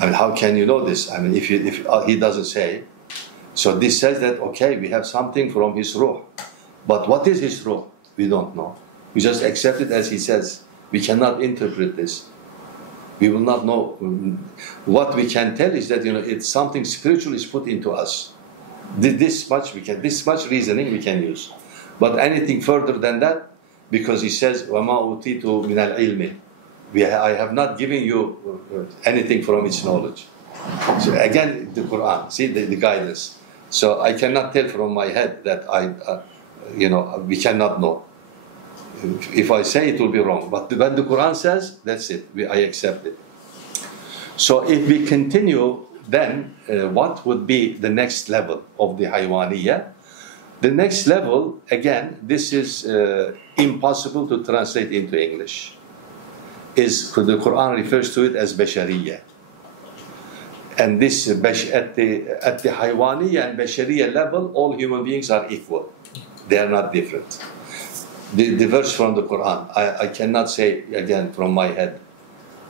I mean, how can you know this? I mean, if he doesn't say. So this says that, okay, we have something from his ruh. But what is his ruh? We don't know. We just accept it as he says. We cannot interpret this. We will not know. What we can tell is that, it's something spiritual is put into us. This much reasoning we can use. But anything further than that, because he says, وَمَا أُوتِيتُ مِنَ الْعِلْمِ, I have not given you anything from its knowledge. So again, the Quran, see the guidance. So I cannot tell from my head that we cannot know. If I say it will be wrong. But when the Quran says, that's it, I accept it. So if we continue, then what would be the next level of the Haywaniyah? The next level, again, this is impossible to translate into English. The Quran refers to it as Bashariyah. And this at the Haywaniyah and Bashariyah level, all human beings are equal. They are not different. The verse from the Quran, I cannot say again from my head,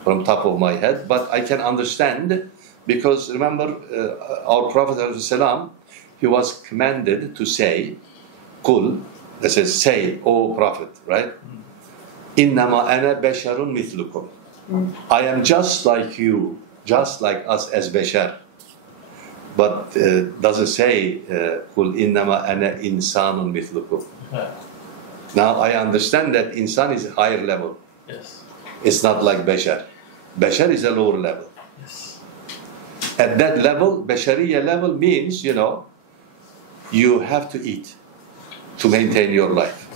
from top of my head, but I can understand, because remember our Prophet ﷺ, he was commanded to say, Qul, that says, say, O Prophet, right? Innama ana basharun mithlukum. I am just like you, just like us as bashar. But doesn't say, Qul innama ana insanun mithlukum. Now I understand that insan is a higher level. Yes. It's not like bashar. Bashar is a lower level. Yes. At that level, bashariya level means, you have to eat to maintain your life.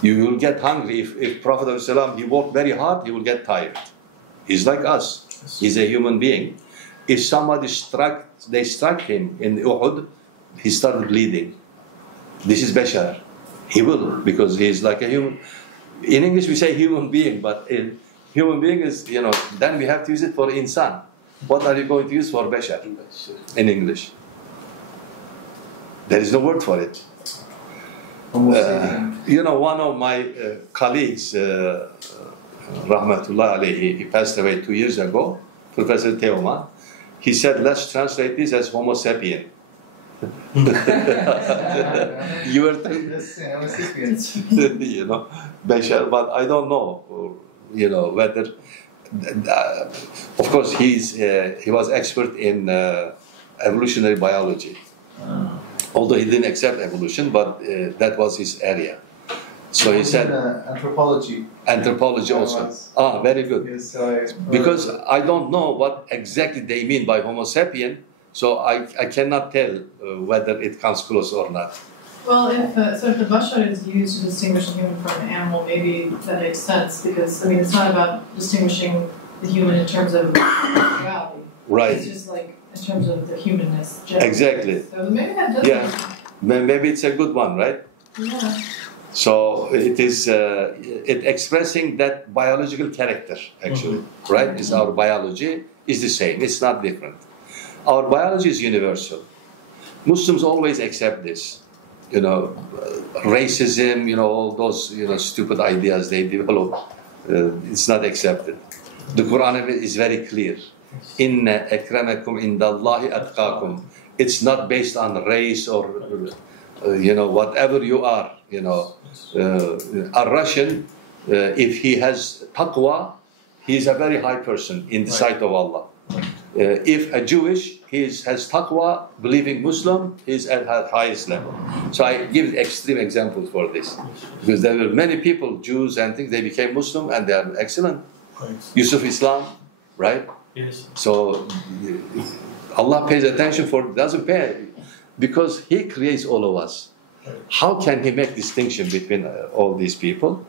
You will get hungry. If Prophet ﷺ, he worked very hard, he will get tired. He's like us. He's a human being. If somebody struck him in Uhud, he started bleeding. This is bashar. He will, because he is like a human. In English we say human being, but in human being is, then we have to use it for insan. What are you going to use for bashar in English? There is no word for it. One of my colleagues, Rahmatullah alayhi, he passed away 2 years ago, Professor Teoman, he said, let's translate this as Homo sapien. You were bashar, but I don't know, whether, of course he was expert in evolutionary biology. Although he didn't accept evolution, but that was his area. So he said anthropology. Anthropology also. Very good. Yes, because I don't know what exactly they mean by Homo sapien, so I cannot tell whether it comes close or not. Well, if the bashar is used to distinguish a human from an animal, maybe that makes sense, because it's not about distinguishing the human in terms of morality. Right. It's just like in terms of the humanness. Generally. Exactly. So maybe that does. Yeah. Maybe it's a good one, right? Yeah. So it is it expressing that biological character, actually, right? Is our biology is the same. It's not different. Our biology is universal. Muslims always accept this. Racism, all those, stupid ideas they develop, it's not accepted. The Quran is very clear. Inna akramakum indallahi atqakum. It's not based on race or, whatever you are. A Russian, if he has taqwa, he is a very high person in the sight of Allah. If a Jewish, has taqwa, believing Muslim, he is at highest level. So I give extreme examples for this. Because there were many people, Jews and things, they became Muslim and they are excellent. Right. Yusuf Islam, right? Yes. So Allah pays attention doesn't pay. because he creates all of us. How can he make distinction between all these people?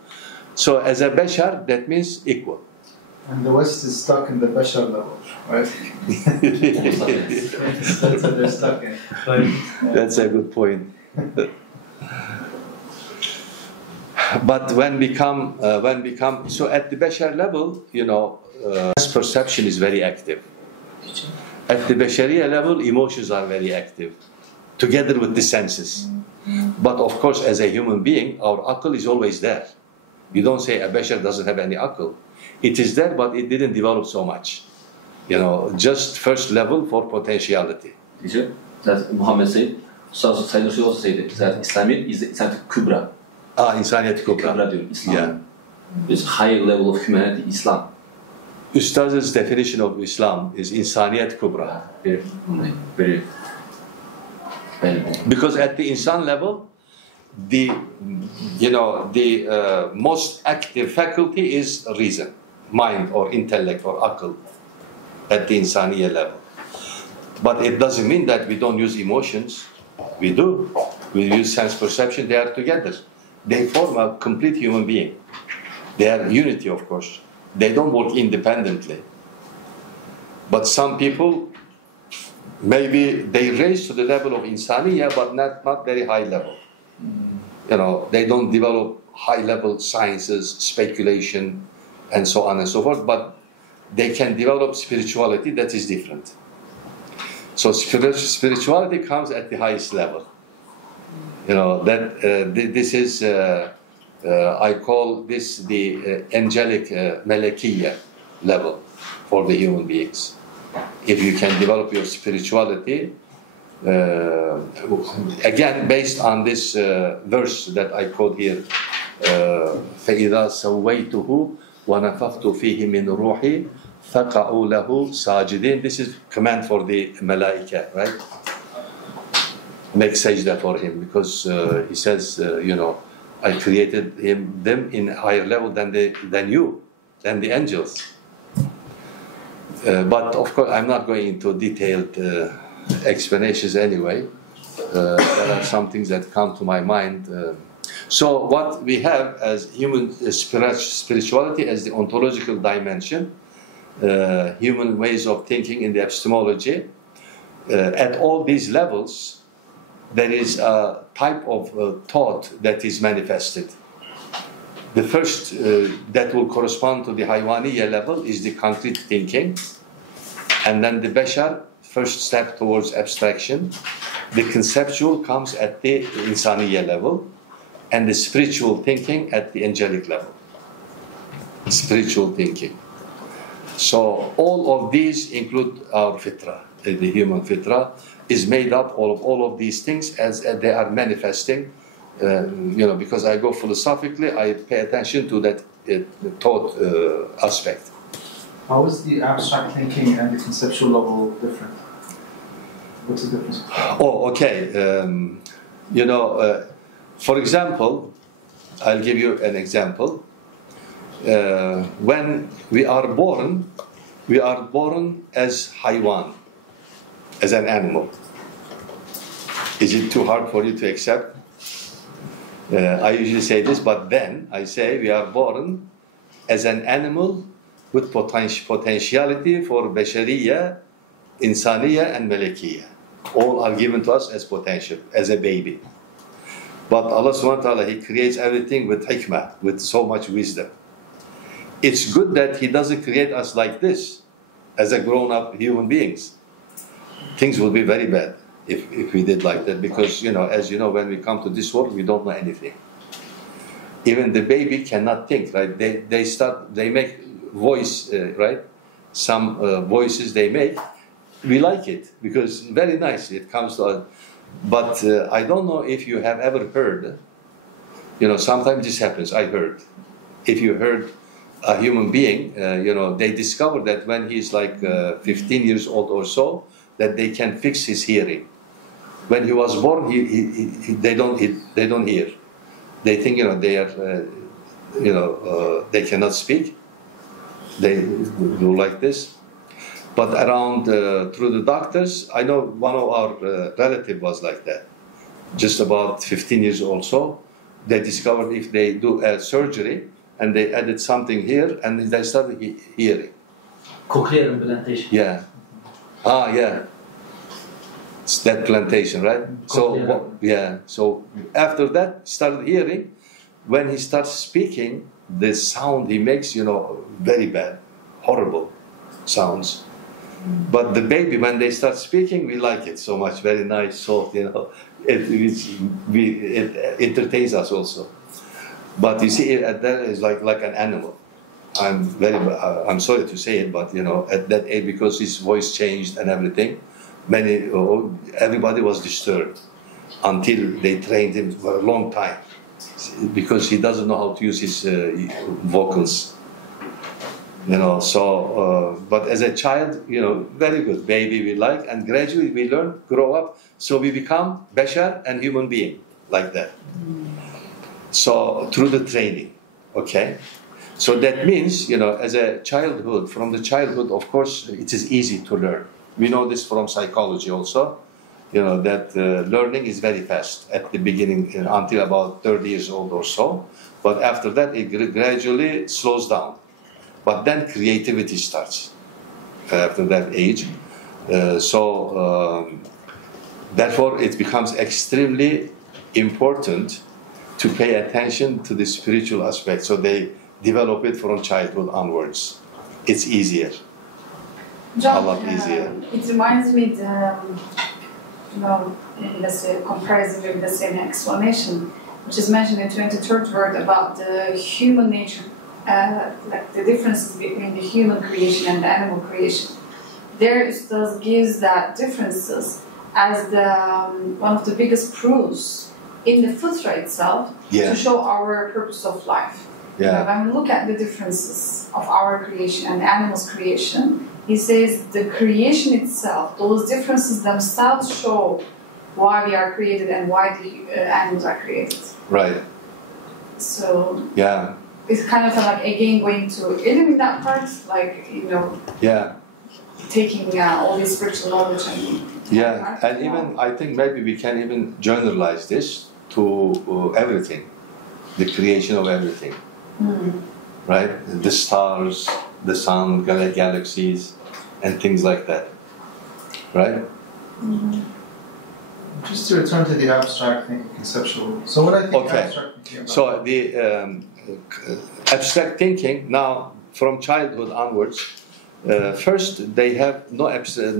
So as a bashar, that means equal. And the West is stuck in the bashar level, right? That's what they're stuck in. That's a good point. But when become so at the bashar level, you know, perception is very active. At the bashariya level, emotions are very active, together with the senses. But of course, as a human being, our akal is always there. You don't say a bashar doesn't have any akal. It is there, but it didn't develop so much. You know, just first level for potentiality. Teacher, that Muhammad said, Sayyid Rasul also said that Islamiyat is insaniyat kubra. İnsaniyet kubra. Kubra diyor, Islam. Yeah. It's higher level of humanity, Islam. Ustaz's definition of Islam is insaniyet kubra. Very Because at the insan level, the most active faculty is reason, mind or intellect or akal at the insaniya level. But it doesn't mean that we don't use emotions. We do. We use sense perception. They are together. They form a complete human being. They are unity, of course. They don't work independently. But some people, maybe they raise to the level of insaniya, but not very high level. You know, they don't develop high-level sciences, speculation, and so on and so forth, but they can develop spirituality that is different. So spirituality comes at the highest level. You know, that this is, I call this the angelic malakiya level for the human beings. If you can develop your spirituality, again, based on this verse that I quote here, فَإِذَا سَوَّيْتُهُ وَنَفَخْتُ فِيهِ مِنْ رُوحِي فَقَعُوا لَهُ سَاجِدِينَ. This is command for the malaika, right? Make sajda for him, because he says, you know, I created them in a higher level than the angels. But of course, I'm not going into detailed explanations anyway. There are some things that come to my mind. So what we have as human spirituality as the ontological dimension, human ways of thinking in the epistemology, at all these levels, there is a type of thought that is manifested. The first that will correspond to the haywaniya level is the concrete thinking, and then the bashar, first step towards abstraction. The conceptual comes at the insaniya level, and the spiritual thinking at the angelic level. Spiritual thinking. So all of these include our fitra, the human fitra is made up of all of these things as they are manifesting. You know, because I go philosophically, I pay attention to that thought aspect. How is the abstract thinking and the conceptual level different? What's the difference? Oh, okay. You know, for example, I'll give you an example. When we are born as haywan, as an animal. Is it too hard for you to accept? I usually say this, but then I say we are born as an animal with potentiality for bashariya, insaniya, and malakiya. All are given to us as potential, as a baby. But Allah subhanahu wa ta'ala, He creates everything with hikmah, with so much wisdom. It's good that He doesn't create us like this, as a grown-up human beings. Things will be very bad if we did like that, because, you know, as you know, when we come to this world, we don't know anything. Even the baby cannot think, right? They make voice, right? Some voices they make, we like it because very nice. It comes to us. But I don't know if you have ever heard, you know, sometimes this happens. I heard, if you heard a human being, you know, they discover that when he's like 15 years old or so, that they can fix his hearing. When he was born, they don't hear. They think, you know, they are, you know, they cannot speak. They do like this. But around through the doctors, I know one of our relative was like that. Just about 15 years old, so they discovered if they do a surgery and they added something here and they started hearing. Cochlear implantation. Yeah. Ah, yeah. It's that plantation, right? So yeah. So after that, started hearing. When he starts speaking, the sound he makes, you know, very bad, horrible sounds. But the baby, when they start speaking, we like it so much. Very nice, soft, you know. It entertains us also. But you see, that is like an animal. I'm sorry to say it, but you know, at that age, because his voice changed and everything, everybody was disturbed until they trained him for a long time, because he doesn't know how to use his vocals. You know, so, but as a child, you know, very good baby we like, and gradually we learn, grow up, so we become bashar and human being, like that. So, through the training, okay? So that means, you know, as a childhood, from the childhood, of course, it is easy to learn. We know this from psychology also, you know, that learning is very fast at the beginning, until about 30 years old or so, but after that, it gradually slows down. But then creativity starts after that age. Therefore, it becomes extremely important to pay attention to the spiritual aspect. So they develop it from childhood onwards. It's easier. John, a lot easier. It reminds me let's say comparison with the same explanation, which is mentioned in 23rd word about the human nature. Like the differences between the human creation and the animal creation. There Ustaz gives that differences as one of the biggest proofs in the fitra itself to show our purpose of life. Yeah. When we look at the differences of our creation and the animal's creation, he says the creation itself, those differences themselves show why we are created and why the animals are created. Right. So yeah. It's kind of like again going to Ilim in that part, like, you know, taking all this spiritual knowledge and even I think maybe we can even generalize this to everything, the creation of everything, right? The stars, the sun, galaxies, and things like that, right? Just to return to the abstract thinking, conceptual. So when I think abstract thinking about so the abstract thinking now from childhood onwards, first they have no abstract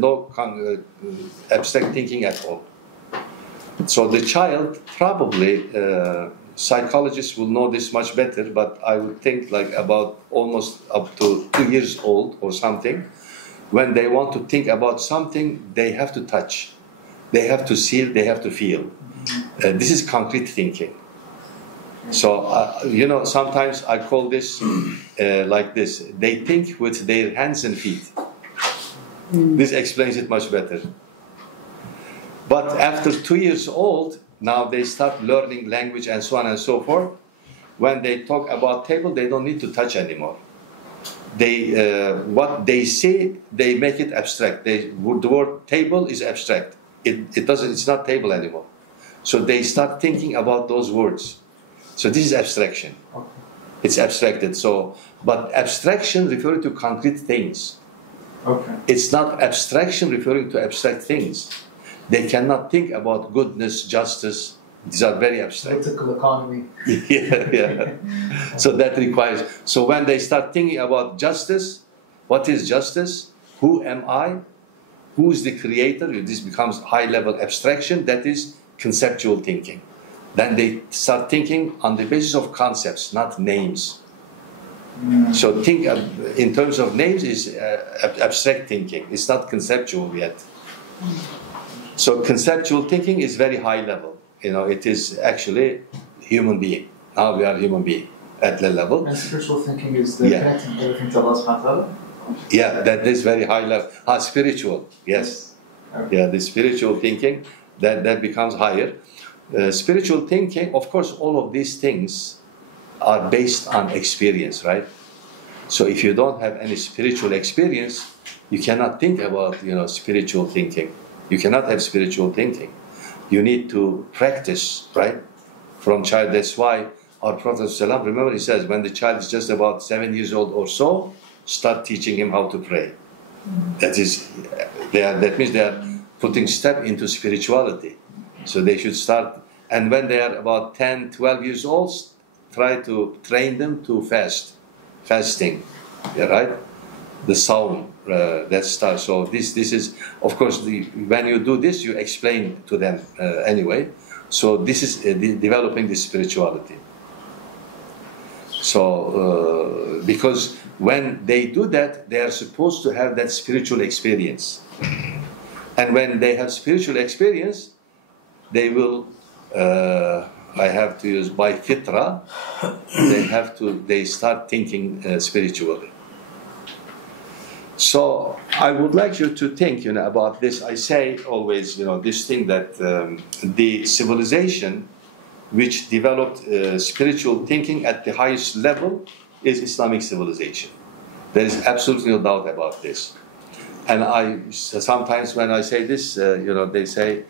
thinking at all. So the child probably, psychologists will know this much better, but I would think like about almost up to 2 years old or something, when they want to think about something, they have to touch, they have to see, they have to feel. This is concrete thinking. So, you know, sometimes I call this like this. They think with their hands and feet. This explains it much better. But after 2 years old, now they start learning language and so on and so forth. When they talk about table, they don't need to touch anymore. What they say, they make it abstract. The word table is abstract. It's not table anymore. So they start thinking about those words. So this is abstraction. Okay. It's abstracted. So, but abstraction referring to concrete things. Okay. It's not abstraction referring to abstract things. They cannot think about goodness, justice. These are very abstract. Political economy. yeah. So that requires. So when they start thinking about justice, what is justice? Who am I? Who is the creator? This becomes high-level abstraction. That is conceptual thinking. Then they start thinking on the basis of concepts, not names. So think in terms of names is abstract thinking. It's not conceptual yet. So conceptual thinking is very high level. You know, it is actually human being. Now we are human being at that level. And spiritual thinking is the connecting everything to Allah subhanahu wa ta'ala? Yeah, that is very high level. Spiritual, yes. Okay. Yeah, the spiritual thinking, that becomes higher. Spiritual thinking, of course, all of these things are based on experience, right? So if you don't have any spiritual experience, you cannot think about, spiritual thinking. You cannot have spiritual thinking. You need to practice, right? From child. That's why our Prophet ﷺ, remember, he says, when the child is just about 7 years old or so, start teaching him how to pray. That means they are putting step into spirituality. So they should start, and when they are about 10, 12 years old, try to train them to fasting, yeah, right? The Sawm, that starts. So this is, of course, when you do this, you explain to them anyway. So this is developing the spirituality. So because when they do that, they are supposed to have that spiritual experience. And when they have spiritual experience, they will, I have to use by fitra, they start thinking spiritually. So I would like you to think, about this. I say always, this thing that the civilization which developed spiritual thinking at the highest level is Islamic civilization. There is absolutely no doubt about this. And sometimes when I say this, they say,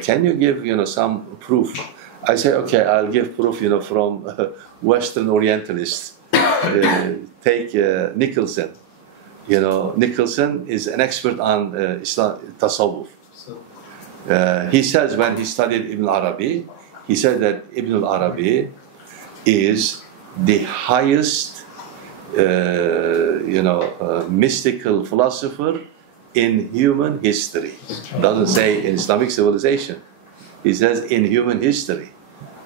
can you give, some proof? I say, okay, I'll give proof, from Western Orientalists. Take Nicholson. Nicholson is an expert on Tasawwuf. He says when he studied Ibn Arabi, he said that Ibn Arabi is the highest, mystical philosopher in human history. Doesn't say in Islamic civilization. He says in human history.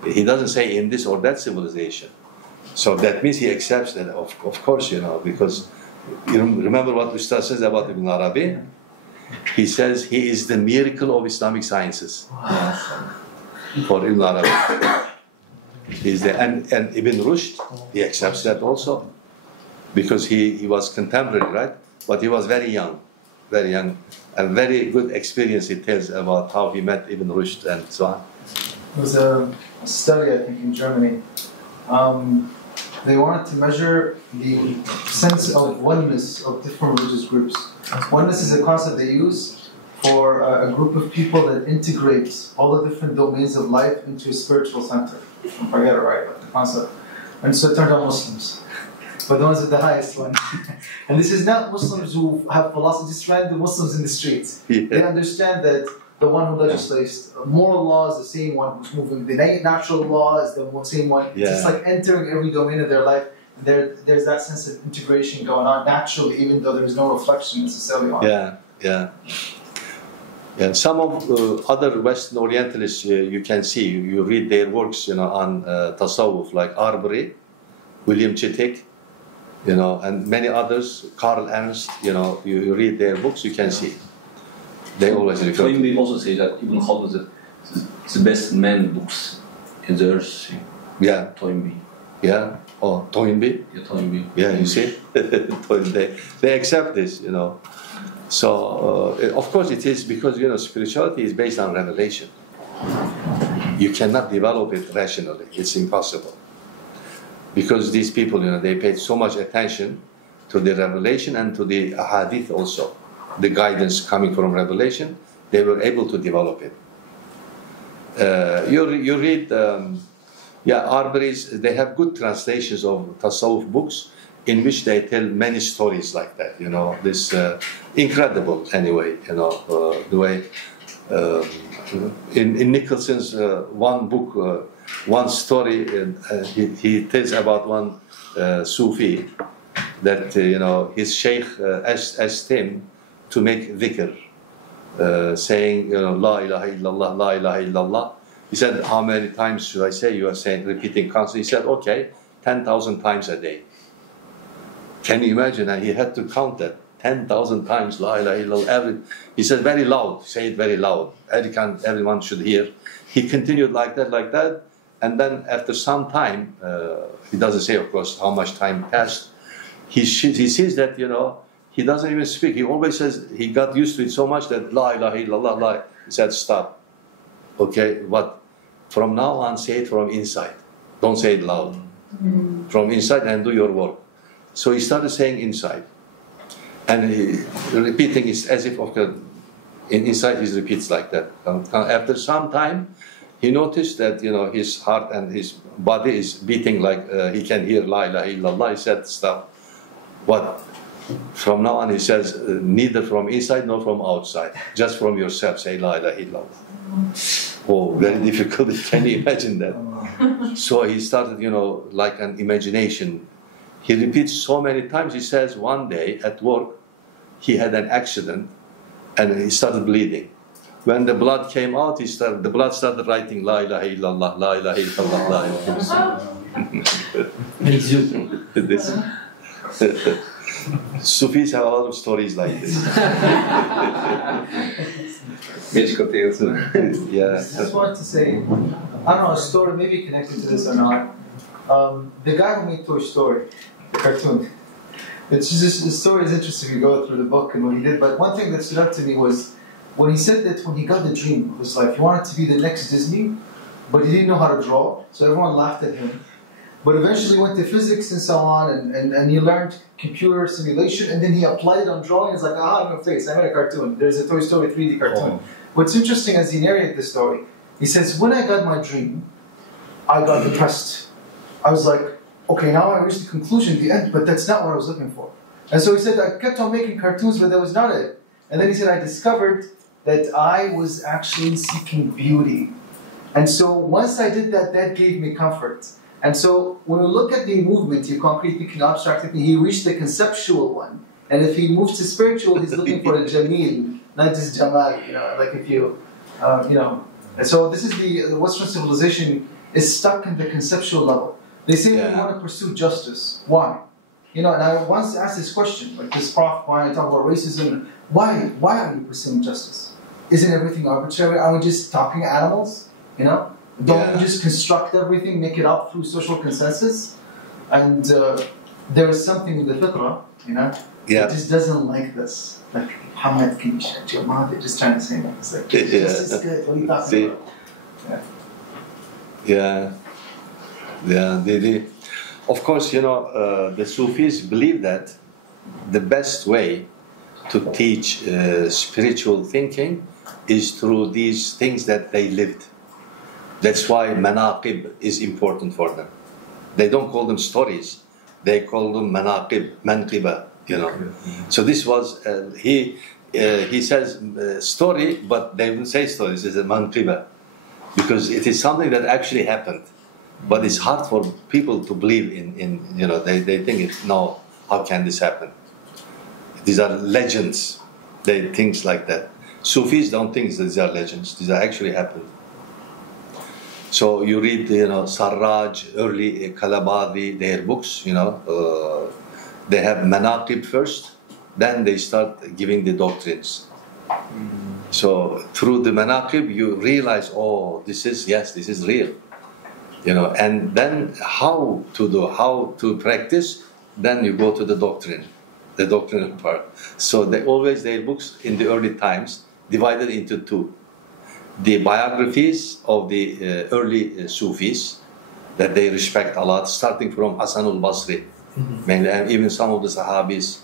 He doesn't say in this or that civilization. So that means he accepts that, of course, because you remember what Ustad says about Ibn Arabi? He says he is the miracle of Islamic sciences. For Ibn Arabi. And Ibn Rushd, he accepts that also. Because he was contemporary, right? But he was very young. And very good experience he tells about how he met Ibn Rushd and so on. There was a study, I think, in Germany. They wanted to measure the sense of oneness of different religious groups. Oneness is a concept they use for a group of people that integrates all the different domains of life into a spiritual center. If I get it right, the concept. And so it turned out Muslims. But the ones with the highest one. And this is not Muslims who have philosophy, just random Muslims in the streets. Yeah. They understand that the one who legislates moral law is the same one who's moving. The natural law is the same one. Yeah. It's like entering every domain of their life. There's that sense of integration going on naturally, even though there's no reflection necessarily on it. Yeah. Some of other Western Orientalists you can see, you read their works, on Tasawwuf, like Arbery, William Chittick, and many others, Karl Ernst, you read their books, you can see. They always refer. Toynbee also say that Ibn Khaldun is the best man books in the earth. Yeah. Toynbee. Yeah. Oh, Toynbee? Yeah, Toynbee. Yeah, you see? They accept this, So, of course it is because, spirituality is based on revelation. You cannot develop it rationally. It's impossible. Because these people, they paid so much attention to the revelation and to the hadith also. The guidance coming from revelation, they were able to develop it. You read, Arbery's, they have good translations of Tasawwuf books in which they tell many stories like that, this incredible anyway, the way, in Nicholson's one book, one story, he tells about one Sufi that, his sheikh asked him to make dhikr, saying, La ilaha illallah, La ilaha illallah. He said, how many times should I say? You are saying, repeating constantly. He said, okay, 10,000 times a day. Can you imagine? And he had to count that 10,000 times, La ilaha illallah. He said, very loud, say it very loud. Everyone should hear. He continued like that. And then after some time, he doesn't say, of course, how much time passed. He sees that, he doesn't even speak. He always says, he got used to it so much that La ilaha illallah, La. He said, stop. Okay, but from now on, say it from inside. Don't say it loud. From inside and do your work. So he started saying inside. And repeating is as if inside he repeats like that. After some time, he noticed that his heart and his body is beating like he can hear La ilaha illallah. He said stuff. But from now on, he says neither from inside nor from outside, just from yourself. Say La ilaha illallah. Oh, very difficult. Can you imagine that? So he started, like an imagination. He repeats so many times. He says one day at work, he had an accident and he started bleeding. When the blood came out, the blood started writing La ilaha illallah, La ilaha illallah, La ilaha illallah. Sufis have a lot of stories like this. Magical tales. Yeah. I just wanted to say, I don't know, a story maybe connected to this or not. The guy who made Toy Story, the cartoon, it's just, the story is interesting. You go through the book and what he did, but one thing that stood out to me was when he said that when he got the dream of his life, he wanted to be the next Disney, but he didn't know how to draw, so everyone laughed at him. But eventually went to physics and so on, and he learned computer simulation, and then he applied it on drawing. It's like, aha, no face, I made a cartoon. There's a Toy Story 3D cartoon. Oh. What's interesting as he narrated the story, he says, when I got my dream, I got depressed. I was like, okay, now I reached the conclusion, the end, but that's not what I was looking for. And so he said, I kept on making cartoons, but that was not it. And then he said, I discovered that I was actually seeking beauty. And so once I did that, that gave me comfort. And so when we look at the movement, your concrete thinking, abstract thinking, he reached the conceptual one. And if he moves to spiritual, he's looking for a jameel, not just jamal, like if you, And so this is the Western civilization is stuck in the conceptual level. They say we want to pursue justice. Why? And I once asked this question, like this Prof, why I talk about racism, why are we pursuing justice? Isn't everything arbitrary? Are we just talking animals? Don't we just construct everything, make it up through social consensus? And there is something in the fitrah, that just doesn't like this. Like, Muhammad, can you shut your mouth? They're just trying to say that. It's like, justice is good. What are you talking about? Of course, the Sufis believe that the best way to teach spiritual thinking is through these things that they lived. That's why manaqib is important for them. They don't call them stories. They call them manaqib, manqiba, So this was, he says story, but they wouldn't say stories. It's a manqiba. Because it is something that actually happened. But it's hard for people to believe in they think, no, how can this happen? These are legends. They things like that. Sufis don't think these are legends. These are actually happened. So you read, Sarraj, early Kalabadi, their books, they have manaqib first, then they start giving the doctrines. So through the manaqib, you realize, oh, this is real. And then how to practice, then you go to the doctrinal part. So their books in the early times divided into two. The biographies of the early Sufis that they respect a lot, starting from Hasan al-Basri, mainly, and even some of the Sahabis,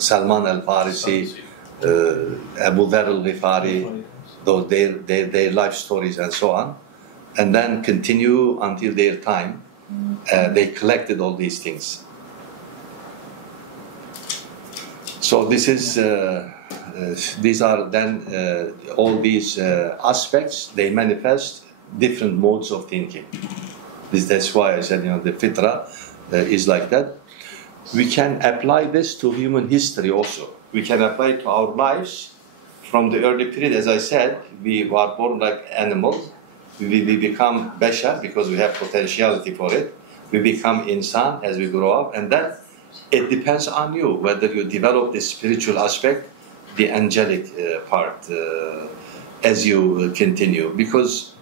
Salman al-Farisi, Abu Dharr al-Ghifari, their life stories and so on, and then continue until their time. They collected all these things. So this is. These are then all these aspects. They manifest different modes of thinking. That's why I said, the fitra is like that. We can apply this to human history also. We can apply it to our lives from the early period. As I said, we are born like animals. We become bashar because we have potentiality for it. We become insan as we grow up, and then it depends on you whether you develop the spiritual aspect, the angelic part as you continue, because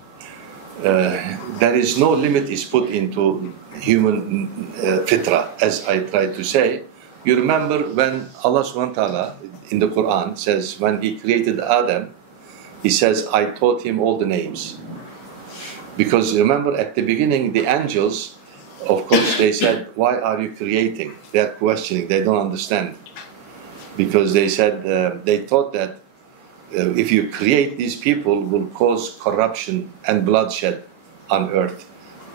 there is no limit is put into human fitra, as I tried to say. You remember when Allah subhanahu wa ta'ala in the Quran says, when He created Adam, He says, I taught him all the names. Because remember at the beginning, the angels, of course, they said, why are you creating? They are questioning, they don't understand. because they said they thought that if you create these people will cause corruption and bloodshed on earth,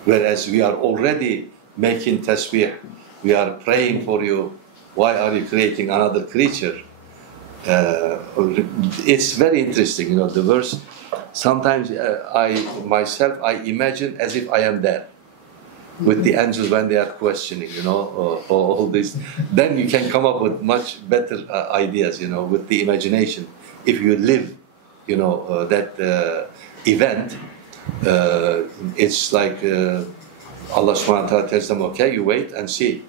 whereas we are already making tasbih, we are praying for you. Why are you creating another creature? It's very interesting, you know, the verse. Sometimes I imagine as if I am there with the angels when they are questioning, you know, all this. Then you can come up with much better ideas, you know, with the imagination. If you live, you know, that event, it's like Allah subhanahu wa ta'ala tells them, okay, you wait and see.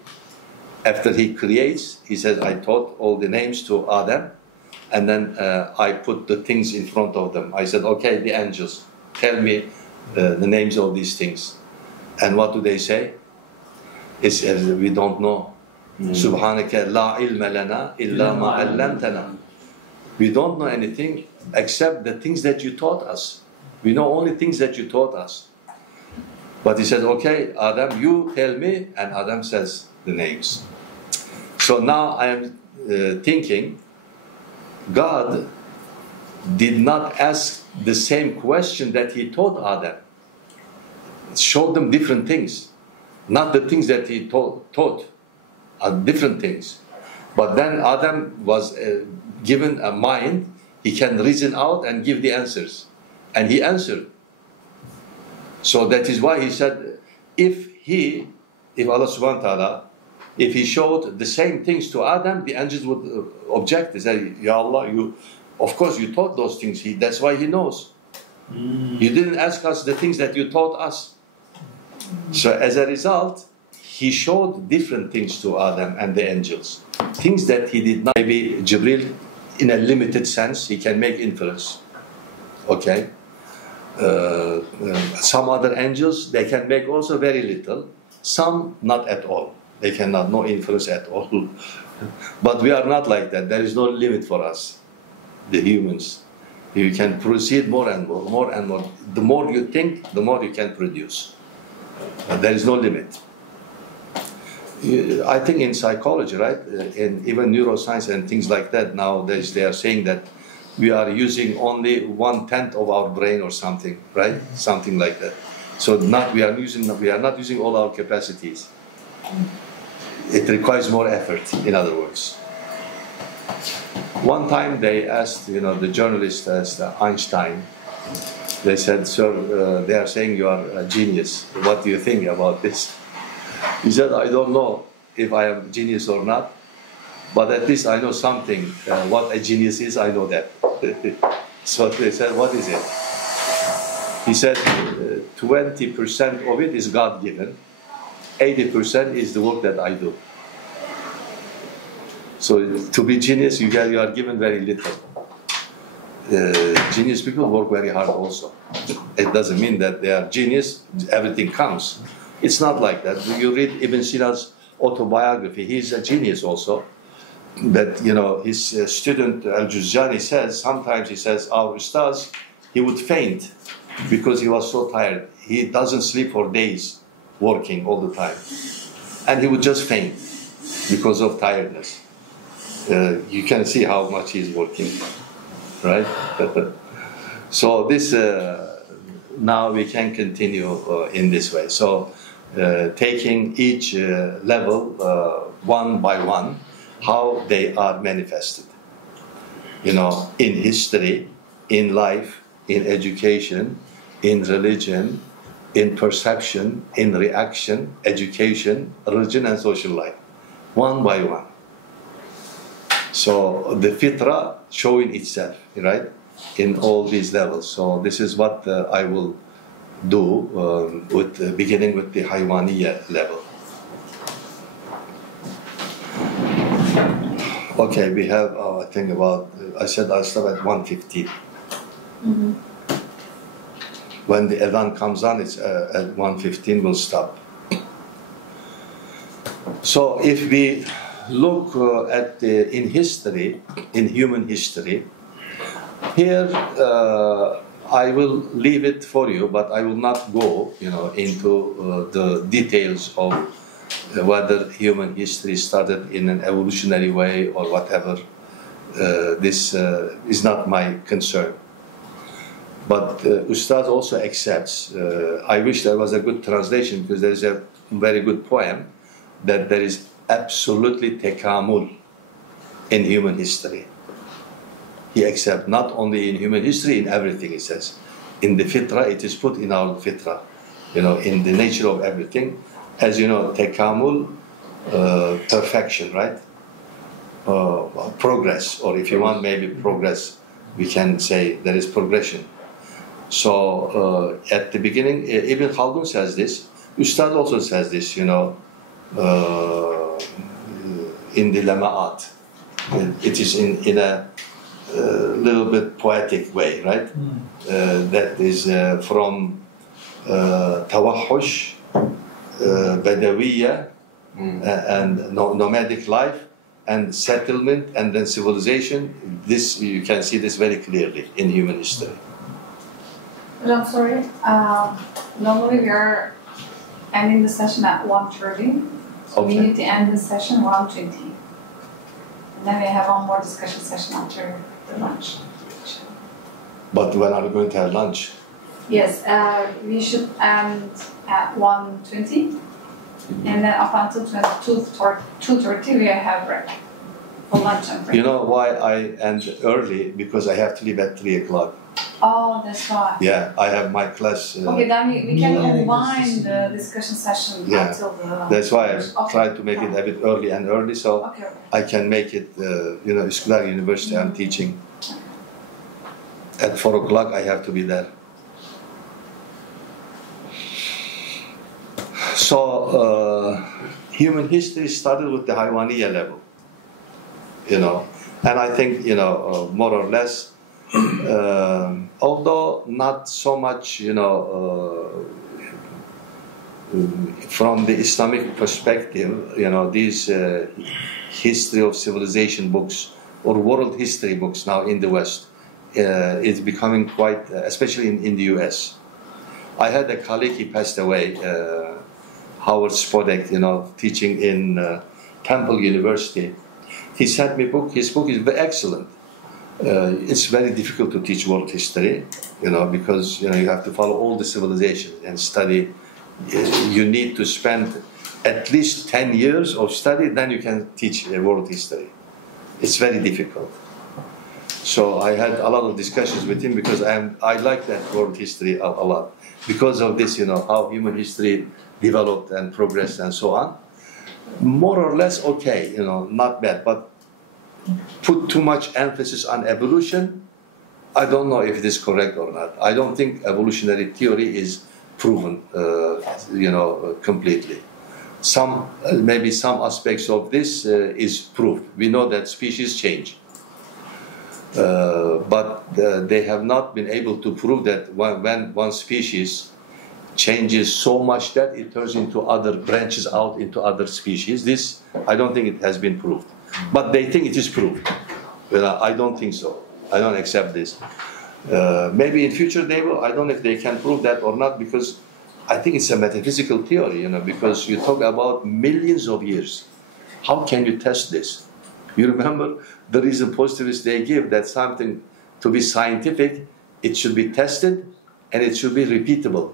After he creates, he says, I taught all the names to Adam, and then I put the things in front of them. I said, okay, the angels, tell me the names of these things. And what do they say? It's we don't know. Subhanaka la ilma lana illa ma 'allamtana. We don't know anything except the things that you taught us. We know only things that you taught us. But he says, okay, Adam, you tell me, and Adam says the names. So now I am thinking, God did not ask the same question that he taught Adam. Showed them different things. Not the things that he taught are different things. But then Adam was given a mind, he can reason out and give the answers. And he answered. So that is why he said, if Allah subhanahu wa ta'ala, if he showed the same things to Adam, the angels would object. They say, Ya Allah, of course you taught those things. That's why he knows. You didn't ask us the things that you taught us. So as a result, he showed different things to Adam and the angels. Things that he did not. Maybe Jibril, in a limited sense, he can make inference. Okay? Some other angels, they can make also very little. Some not at all. They cannot, no influence at all. But we are not like that. There is no limit for us, the humans. You can proceed more and more, more and more. The more you think, the more you can produce. There is no limit. I think in psychology, right, in even neuroscience and things like that, nowadays they are saying that we are using only 1/10 of our brain or something, right? Something like that. So we are not using all our capacities. It requires more effort, in other words. One time they asked, you know, the journalist asked Einstein, they said, sir, they are saying you are a genius. What do you think about this? He said, I don't know if I am a genius or not, but at least I know something. What a genius is, I know that. So they said, what is it? He said, 20% of it is God-given, 80% is the work that I do. So to be genius, you are given very little. Genius people work very hard also. It doesn't mean that they are genius, everything comes. It's not like that. You read Ibn Sina's autobiography, he's a genius also. But, you know, his student Al-Juzjani says, sometimes he says, our ustaz, he would faint because he was so tired. He doesn't sleep for days, working all the time. And he would just faint because of tiredness. You can see how much he's working, right? So this, now we can continue in this way. So taking each level one by one, how they are manifested. You know, in history, in life, in education, in religion, in perception, in reaction, education, religion and social life. One by one. So the fitra showing itself, right, in all these levels. So this is what I will do beginning with the Haywaniya level. Okay, we have, I think about, I said I'll stop at 1:15. Mm-hmm. When the adhan comes on, it's at 1:15, we'll stop. So if we look in history, in human history, here I will leave it for you, but I will not go, you know, into the details of whether human history started in an evolutionary way or whatever. this is not my concern. But Ustad also accepts. I wish there was a good translation, because there is a very good poem that there is absolutely tekamul in human history. He accepts not only in human history, in everything, he says. In the fitra, it is put in our fitra, in the nature of everything. As you know, tekamul, perfection, right? Progress, or if you want maybe progress, we can say there is progression. So at the beginning, Ibn Khaldun says this. Ustad also says this, in the Lama'at. It is in a little bit poetic way, right? That is from Tawahush, Badawiyya, and nomadic life, and settlement, and then civilization. This, you can see this very clearly in human history. But I'm sorry, normally we are ending the session at 1:30, so we need to end the session 1:20. And then we have one more discussion session after the lunch. But when are we going to have lunch? Yes, we should end at 1:20, and then up until 2:30 we have break for lunch and break. You know why I end early? Because I have to leave at 3 o'clock. Oh, that's why. Yeah, I have my class. Okay, then we can combine the discussion session until the... That's why I tried to make it a bit early, so I can make it, Üsküdar University I'm teaching. At 4 o'clock I have to be there. So, human history started with the Hayvaniya level, and I think, more or less, although not so much, from the Islamic perspective, these history of civilization books or world history books now in the West is becoming quite, especially in the US. I had a colleague, he passed away, Howard Spodek, teaching in Temple University. He sent me a book. His book is excellent. It's very difficult to teach world history, because you have to follow all the civilizations and study. You need to spend at least 10 years of study, then you can teach world history. It's very difficult. So I had a lot of discussions with him, because I like that world history a lot. Because of this, how human history developed and progressed and so on. More or less okay, not bad, but put too much emphasis on evolution, I don't know if it is correct or not. I don't think evolutionary theory is proven, completely. Maybe some aspects of this is proved. We know that species change. But they have not been able to prove that when one species changes so much that it turns into other branches out into other species. This, I don't think it has been proved. But they think it is proved. Well, I don't think so. I don't accept this. Maybe in future they will. I don't know if they can prove that or not, because I think it's a metaphysical theory, because you talk about millions of years. How can you test this? You remember the reason positivists they give that something to be scientific, it should be tested and it should be repeatable.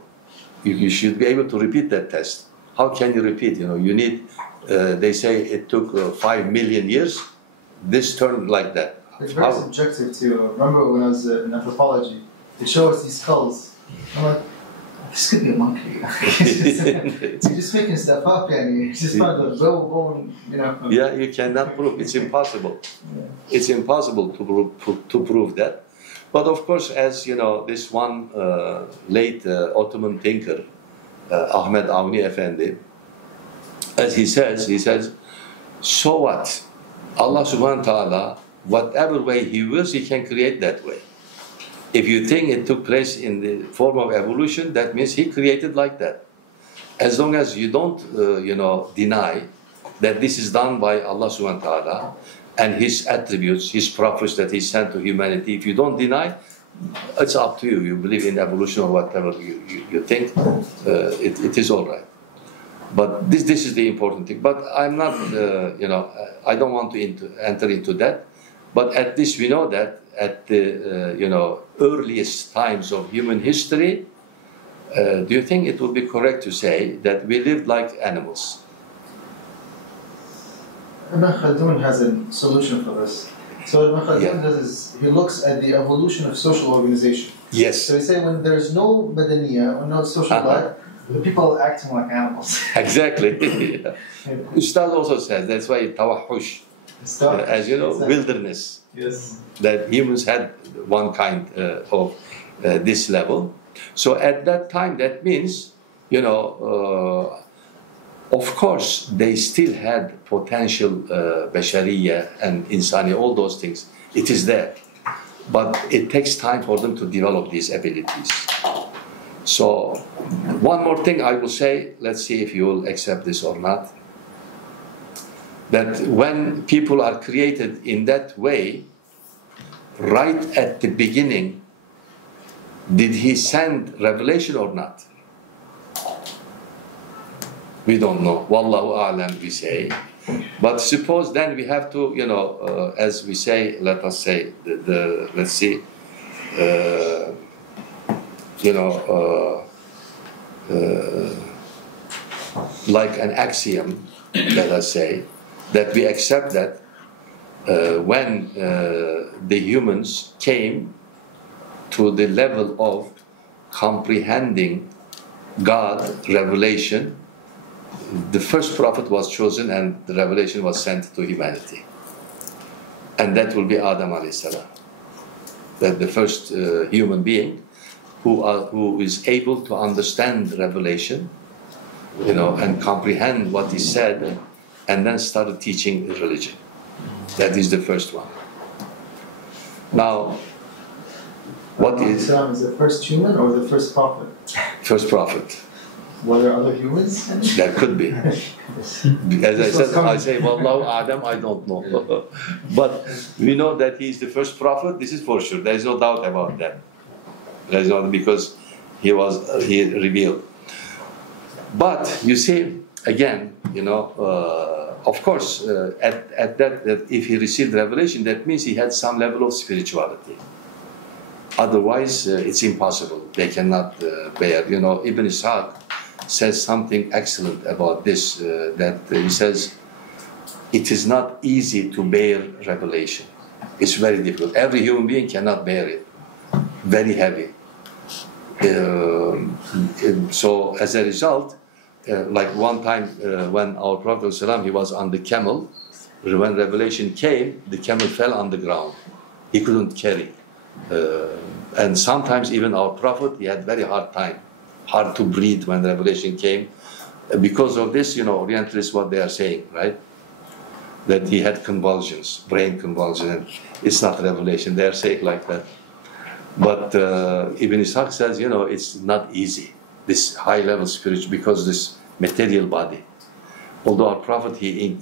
You should be able to repeat that test. How can you repeat? You need, they say it took 5 million years. This turned like that. It's very subjective too. Remember when I was in anthropology, they show us these skulls. I'm like, this could be a monkey. You're just making stuff up, and you just find a bone, Yeah, you cannot prove. It's impossible. Yeah. It's impossible to prove that. But of course, as this one late Ottoman thinker, Ahmed Avni Efendi, as he says, so what? Allah subhanahu wa ta'ala, whatever way He wills, He can create that way. If you think it took place in the form of evolution, that means He created like that. As long as you don't, deny that this is done by Allah subhanahu wa ta'ala, and His attributes, His prophets that He sent to humanity, if you don't deny, it's up to you. You believe in evolution or whatever you think, it is all right. But this is the important thing. But I'm not, I don't want to enter into that. But at least we know that at the earliest times of human history, do you think it would be correct to say that we lived like animals? Ibn Khaldun has a solution for this. So what Ibn Khaldun does is he looks at the evolution of social organization. Yes. So he say when there's no madaniya or no social life, the people are acting like animals. Exactly. Ustad also says that's why tawahhush, as you know, wilderness. Yes. That humans had one kind of this level. So at that time, that means, of course, they still had potential bashariya and insani, all those things. It is there. But it takes time for them to develop these abilities. So, one more thing I will say, let's see if you will accept this or not. That when people are created in that way, right at the beginning, did he send revelation or not? We don't know. Wallahu a'lam, we say. But suppose then we have to, as we say, let us say, let's see, like an axiom, let us say, that we accept that when the humans came to the level of comprehending God, revelation, the first prophet was chosen and the revelation was sent to humanity. And that will be Adam alayhi salam. That the first human being who is able to understand revelation, and comprehend what is said, and then started teaching religion. That is the first one. Now, what is Islam is the first human or the first prophet? First prophet? Were there other humans? There could be. As I say, Wallahu Adam, I don't know. But we know that he is the first prophet, this is for sure. There is no doubt about that. There is no, because he revealed. But you see, again, of course, at that if he received revelation, that means he had some level of spirituality. Otherwise, it's impossible. They cannot bear. Ibn Ishaq says something excellent about this, that he says, it is not easy to bear revelation. It's very difficult. Every human being cannot bear it. Very heavy. So as a result, like one time when our Prophet ﷺ, he was on the camel, when revelation came, the camel fell on the ground. He couldn't carry. And sometimes even our Prophet, he had very hard to breathe when revelation came. Because of this, Orientalists, what they are saying, right? That he had convulsions, brain convulsions. It's not revelation, they are saying like that. But Ibn Ishaq says, it's not easy, this high-level spiritual, because this material body. Although our Prophet, he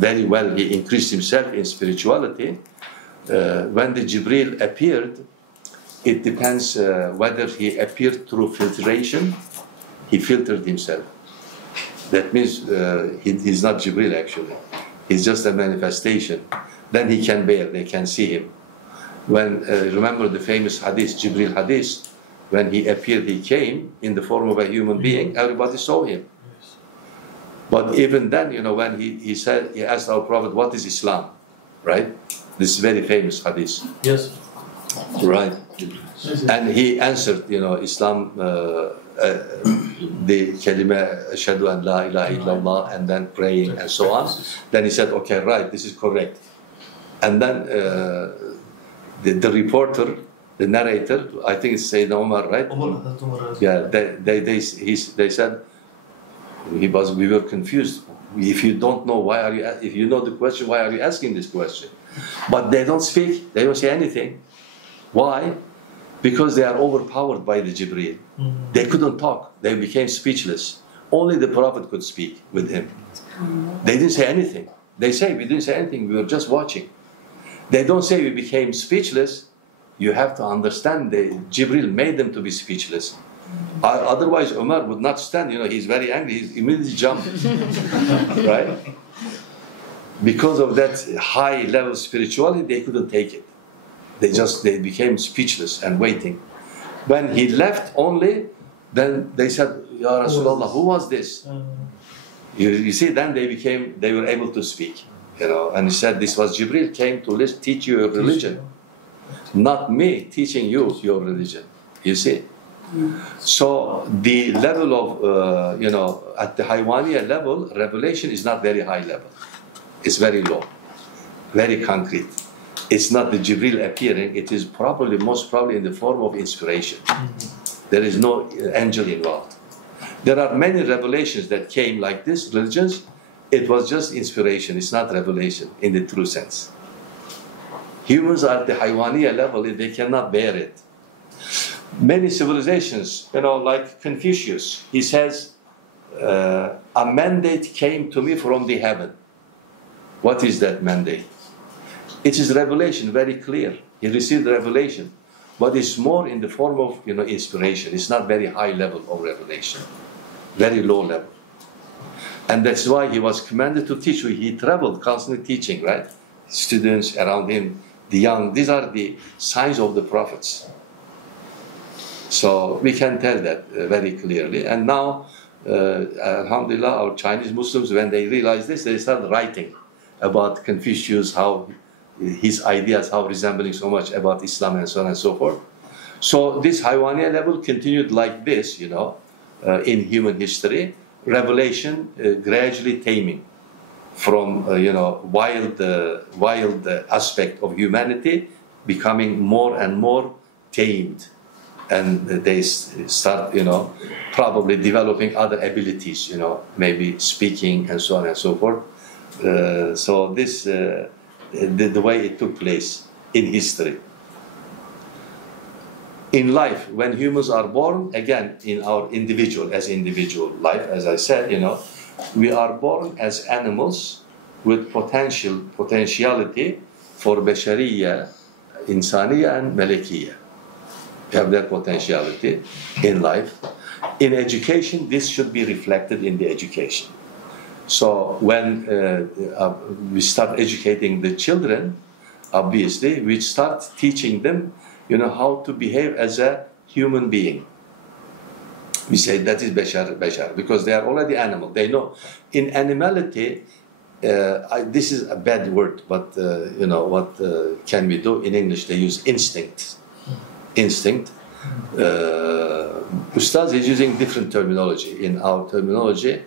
increased himself in spirituality, when the Jibreel appeared, it depends whether he appeared through filtration, he filtered himself. That means he's not Jibreel actually. He's just a manifestation. Then he can bear, they can see him. When, remember the famous hadith, Jibreel hadith, when he appeared, he came in the form of a human being, everybody saw him. But even then, when he asked our Prophet, what is Islam? Right? This is very famous hadith. Yes. Right. And he answered, Islam, the kalima, ashhadu an la ilaha illallah, and then praying and so on. Then he said, okay, right, this is correct. And then the reporter, the narrator, I think it's Sayyidina Umar, right? Yeah, they said, we were confused. If you don't know if you know the question, why are you asking this question? But they don't speak, they don't say anything. Why? Because they are overpowered by the Jibreel. They couldn't talk, they became speechless. Only the Prophet could speak with him. They didn't say anything. They say, we didn't say anything, we were just watching. They don't say we became speechless. You have to understand, Jibreel made them to be speechless. Otherwise, Umar would not stand. He's very angry. He's immediately jumped. Right? because of that high level spirituality, they couldn't take it. They became speechless and waiting. When he left only, then they said, Ya Rasulullah, who was this? You see, then they were able to speak, you know, and he said, this was Jibril came to teach you your religion, not me teaching you your religion, you see. So the level of, you know, at the Haywaniya level, revelation is not very high level. It's very low, very concrete. It's not the Jibril appearing, it is probably, most probably in the form of inspiration. There is no angel involved. There are many revelations that came like this, religions. It was just inspiration, it's not revelation in the true sense. Humans are at the Haywaniya level, they cannot bear it. Many civilizations, you know, like Confucius, he says, a mandate came to me from the heaven. What is that mandate? It is revelation, very clear. He received revelation, but it's more in the form of, you know, inspiration. It's not very high level of revelation, very low level. And that's why he was commanded to teach. He traveled, constantly teaching, right? Students around him, the young. These are the signs of the prophets. So we can tell that very clearly. And now, alhamdulillah, our Chinese Muslims, when they realize this, they start writing about Confucius, how his ideas, how resembling so much about Islam and so on and so forth. So this Haywaniya level continued like this, you know, in human history. Revelation gradually taming from, you know, wild aspect of humanity becoming more and more tamed. And they start, you know, probably developing other abilities, you know, maybe speaking and so on and so forth. So this, the way it took place in history. In life, when humans are born, again, in our individual life, as I said, you know, we are born as animals with potentiality for Bashariya, Insaniya and Malakiya. We have that potentiality in life. In education, this should be reflected in the education. So when we start educating the children, obviously, we start teaching them, you know, how to behave as a human being. We say that is bashar, because they are already animal. They know. In animality, this is a bad word, but you know, what can we do? In English, they use instinct. Instinct. Ustaz is using different terminology. In our terminology,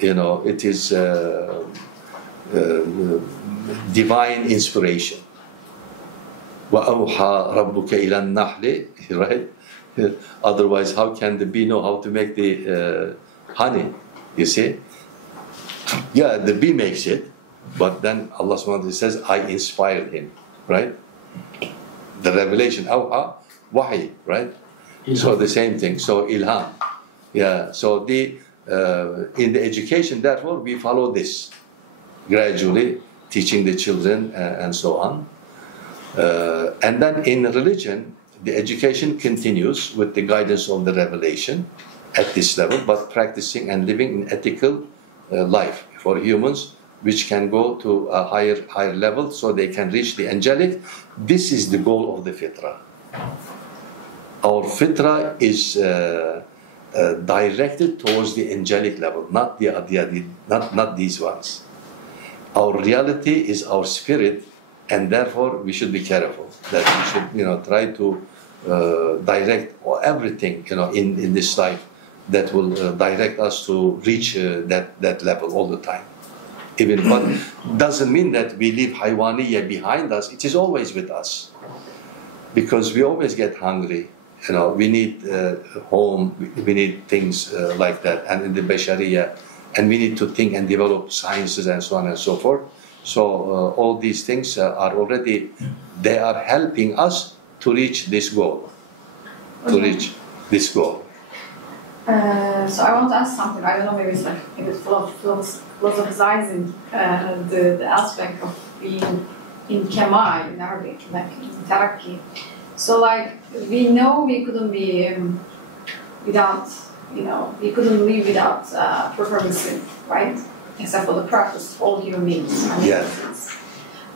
you know, it is divine inspiration. وَأَوْحَى رَبُّكَ إِلَى النَّحْلِ, right? Otherwise, how can the bee know how to make the honey? You see? Yeah, the bee makes it, but then Allah subhanahu wa ta'ala says, I inspired him, right? The revelation, awha, wahi, right? Ilham. So the same thing, so ilham. Yeah, so the in the education, therefore, we follow this gradually, teaching the children and so on. And then in religion, the education continues with the guidance of the revelation at this level, but practicing and living in ethical life for humans, which can go to a higher level so they can reach the angelic. This is the goal of the fitrah. Our fitrah is directed towards the angelic level, not not these ones. Our reality is our spirit, and therefore we should be careful that we should, you know, try to direct everything, you know, in this life that will direct us to reach that level all the time. Even, but doesn't mean that we leave Haywaniya behind us. It is always with us, because we always get hungry. You know, we need home, we need things like that, and in the Bashariya, and we need to think and develop sciences and so on and so forth. So all these things are already, they are helping us to reach this goal, So I want to ask something. I don't know, maybe it's like a bit philosophizing the aspect of being in Kemal in Arabic, like in Taraki. So, like, we know we couldn't be without, you know, we couldn't live without performance, right? except for the Prophets, all human beings. Yeah.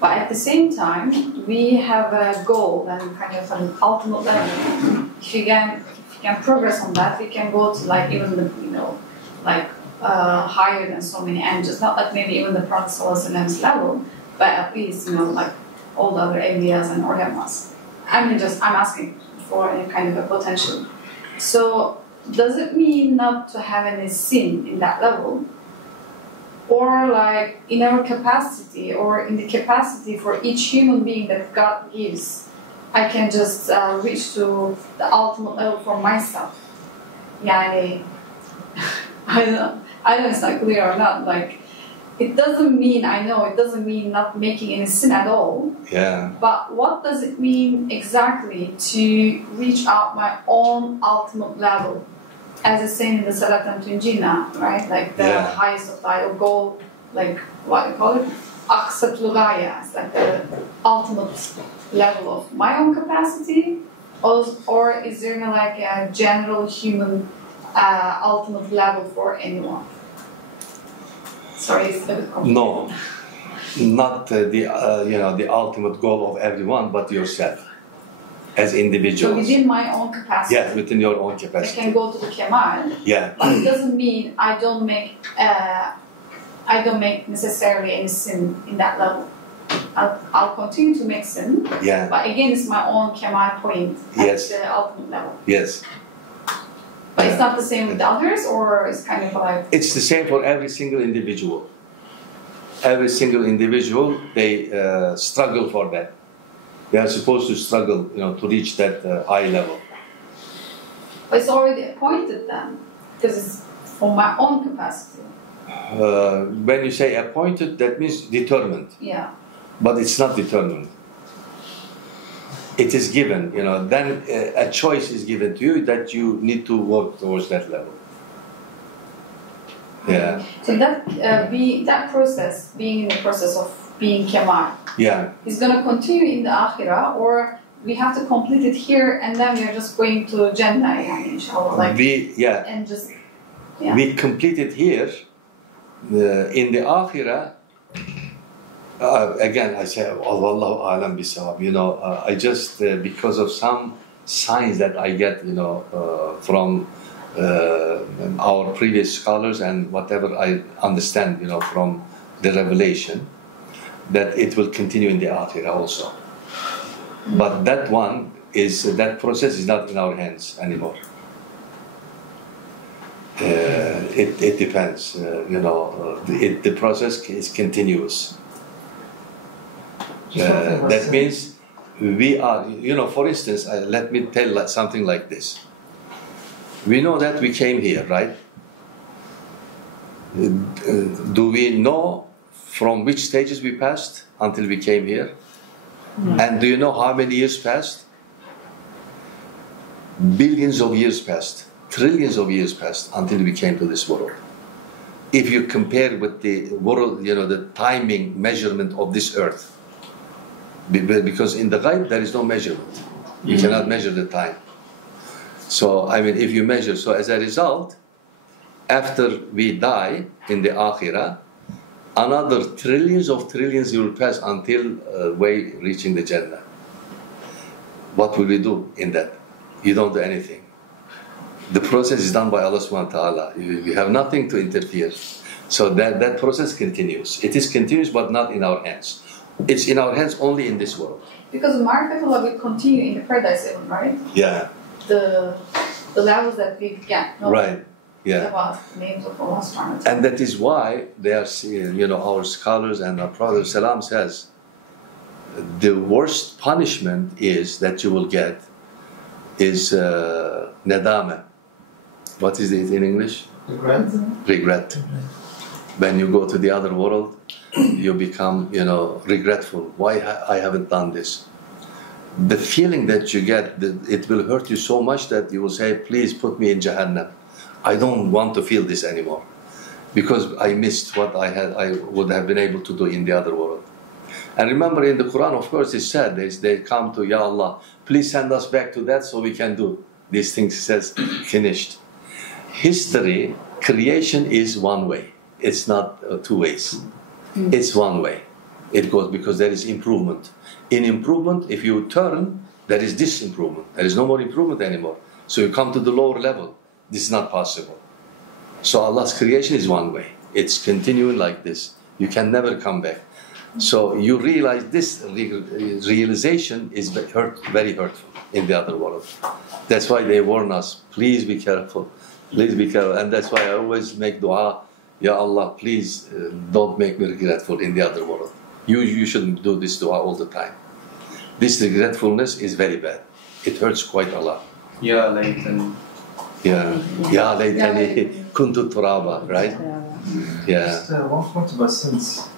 But at the same time, we have a goal and kind of an ultimate level. If you can progress on that, we can go to like even the higher than so many angels. Not like maybe even the Prophet's level, but at least like all the other areas and orgamas. I'm asking for a kind of a potential. So does it mean not to have any sin in that level? Or like in our capacity or in the capacity for each human being that God gives, I can just reach to the ultimate level for myself. Yani, I don't know if it's not clear or not. Like, it doesn't mean not making any sin at all. Yeah. But what does it mean exactly to reach out my own ultimate level? As it's saying in the Salat and Tunjina, right? Like the highest of thy goal, like what you call it? Aqsat Lugaya. It's like the ultimate level of my own capacity. Or is there like a general human ultimate level for anyone? Sorry, it's a bit complicated. No, not the ultimate goal of everyone, but yourself as individuals. So within my own capacity. Yeah, within your own capacity. I can go to the Kemal. Yeah. But it doesn't mean I don't make necessarily any sin in that level. I'll continue to make sin. Yeah. But again, it's my own Kemal point at the ultimate level. Yes. But it's not the same with the others, or it's kind of like... It's the same for every single individual. Every single individual, they struggle for that. They are supposed to struggle, to reach that high level. But it's already appointed then, because it's for my own capacity. When you say appointed, that means determined. Yeah. But it's not determined. It is given, then a choice is given to you that you need to work towards that level. Yeah. So that process, being in the process of being Kemal, is going to continue in the Akhirah, or we have to complete it here and then we are just going to Jannah, inshallah. We complete it here. In the Akhirah, again, I say, Wallahu alam bisawab. I just, because of some signs that I get, from our previous scholars and whatever I understand, from the revelation, that it will continue in the Akhirah also. But that process is not in our hands anymore. It depends, the process is continuous. That means we are, for instance, let me tell something like this. We know that we came here, right? Do we know from which stages we passed until we came here? And do you know how many years passed? Billions of years passed, trillions of years passed until we came to this world. If you compare with the world, the timing measurement of this earth, because in the ghaib there is no measurement. You cannot measure the time. So, if you measure, so as a result, after we die in the Akhirah, another trillions of trillions will pass until way reaching the Jannah. What will we do in that? You don't do anything. The process is done by Allah subhanahu wa ta'ala. You have nothing to interfere. So that process continues. It is continuous, but not in our hands. It's in our hands only in this world. Because Ma'rifatullah will continue in the paradise even, right? Yeah. The levels that we get. Right. Yeah. About the names of Allah subhanahu wa ta'ala. And that is why they are saying, our scholars and our Prophet Salam says, the worst punishment is that you will get is nadama. What is it in English? Regret. Regret. When you go to the other world, you become, regretful. Why I haven't done this? The feeling that you get, it will hurt you so much that you will say, please put me in Jahannam. I don't want to feel this anymore. Because I missed what I would have been able to do in the other world. And remember in the Quran, of course, it's said, they come to, Ya Allah, please send us back to that so we can do these things. It says, finished. History, creation is one way. it's not two ways. It's one way. It goes because there is improvement. In improvement, if you turn, there is disimprovement. There is no more improvement anymore. So you come to the lower level. This is not possible. So Allah's creation is one way. It's continuing like this. You can never come back. So you realize this realization is very hurtful in the other world. That's why they warn us, please be careful. Please be careful. And that's why I always make dua, Ya Allah, please don't make me regretful in the other world. You shouldn't do this dua all the time. This regretfulness is very bad. It hurts quite a lot. Ya laytani. Yeah. Ya laytani kuntu turaba, right? Yeah. Just one point about sins.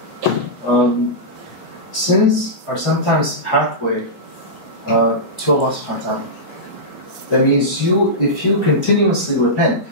Sins are sometimes pathway to Allah subhanahu wa ta'ala. That means if you continuously repent,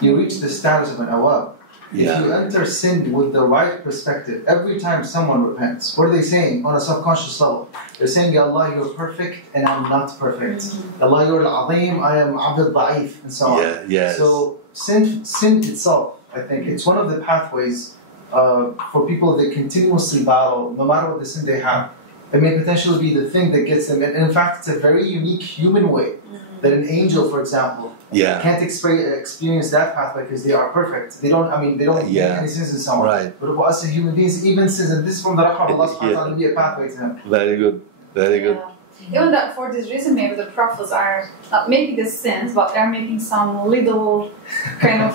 you reach the status of an awab. Yeah. If you enter sin with the right perspective, every time someone repents, what are they saying on a subconscious level? They're saying, Ya Allah, you're perfect and I'm not perfect. Ya Allah, you're al-azim, I am abd da'if, and so on. Yeah, yes. So sin itself, I think, it's one of the pathways for people that continuously battle, no matter what the sin they have. It may potentially be the thing that gets them. And in fact, it's a very unique human way that an angel, for example, can't experience that pathway because they are perfect. They don't make any sins and so on. Right. But for us as human beings, even sins, and this is from the rahmah of Allah subhanahu wa ta'ala, be a pathway to Him. Very good. Very good. Even that for this reason, maybe the prophets are not making the sins, but they're making some little kind of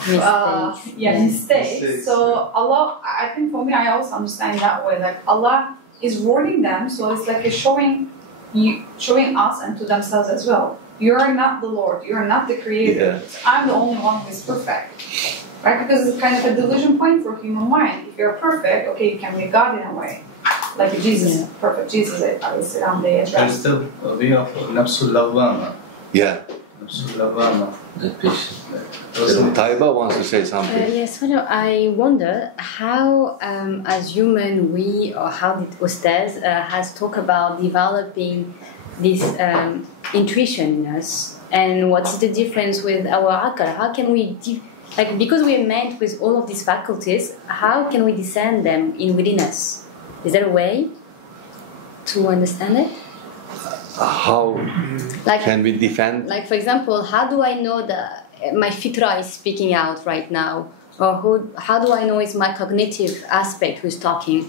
mistakes. So Allah, I think for me, I also understand that way. Like Allah is warning them, so it's like it's showing us and to themselves as well. You are not the Lord. You are not the Creator. I'm the only one who is perfect, right? Because it's kind of a delusion point for human mind. If you're perfect, okay, you can be God in a way. Like Jesus, perfect Jesus, they address. There is the way of Nafsul Lawwama. Yeah. Nafsul Lawwama. Taiba wants to say something. Yes, I wonder how, as human, or how the Ustaz has talked about developing this intuition in us, and what's the difference with our akal? How can we, because we are meant with all of these faculties, how can we discern them within us? Is there a way to understand it? How can we defend? Like, for example, how do I know that my fitra is speaking out right now? Or how do I know it's my cognitive aspect who's talking?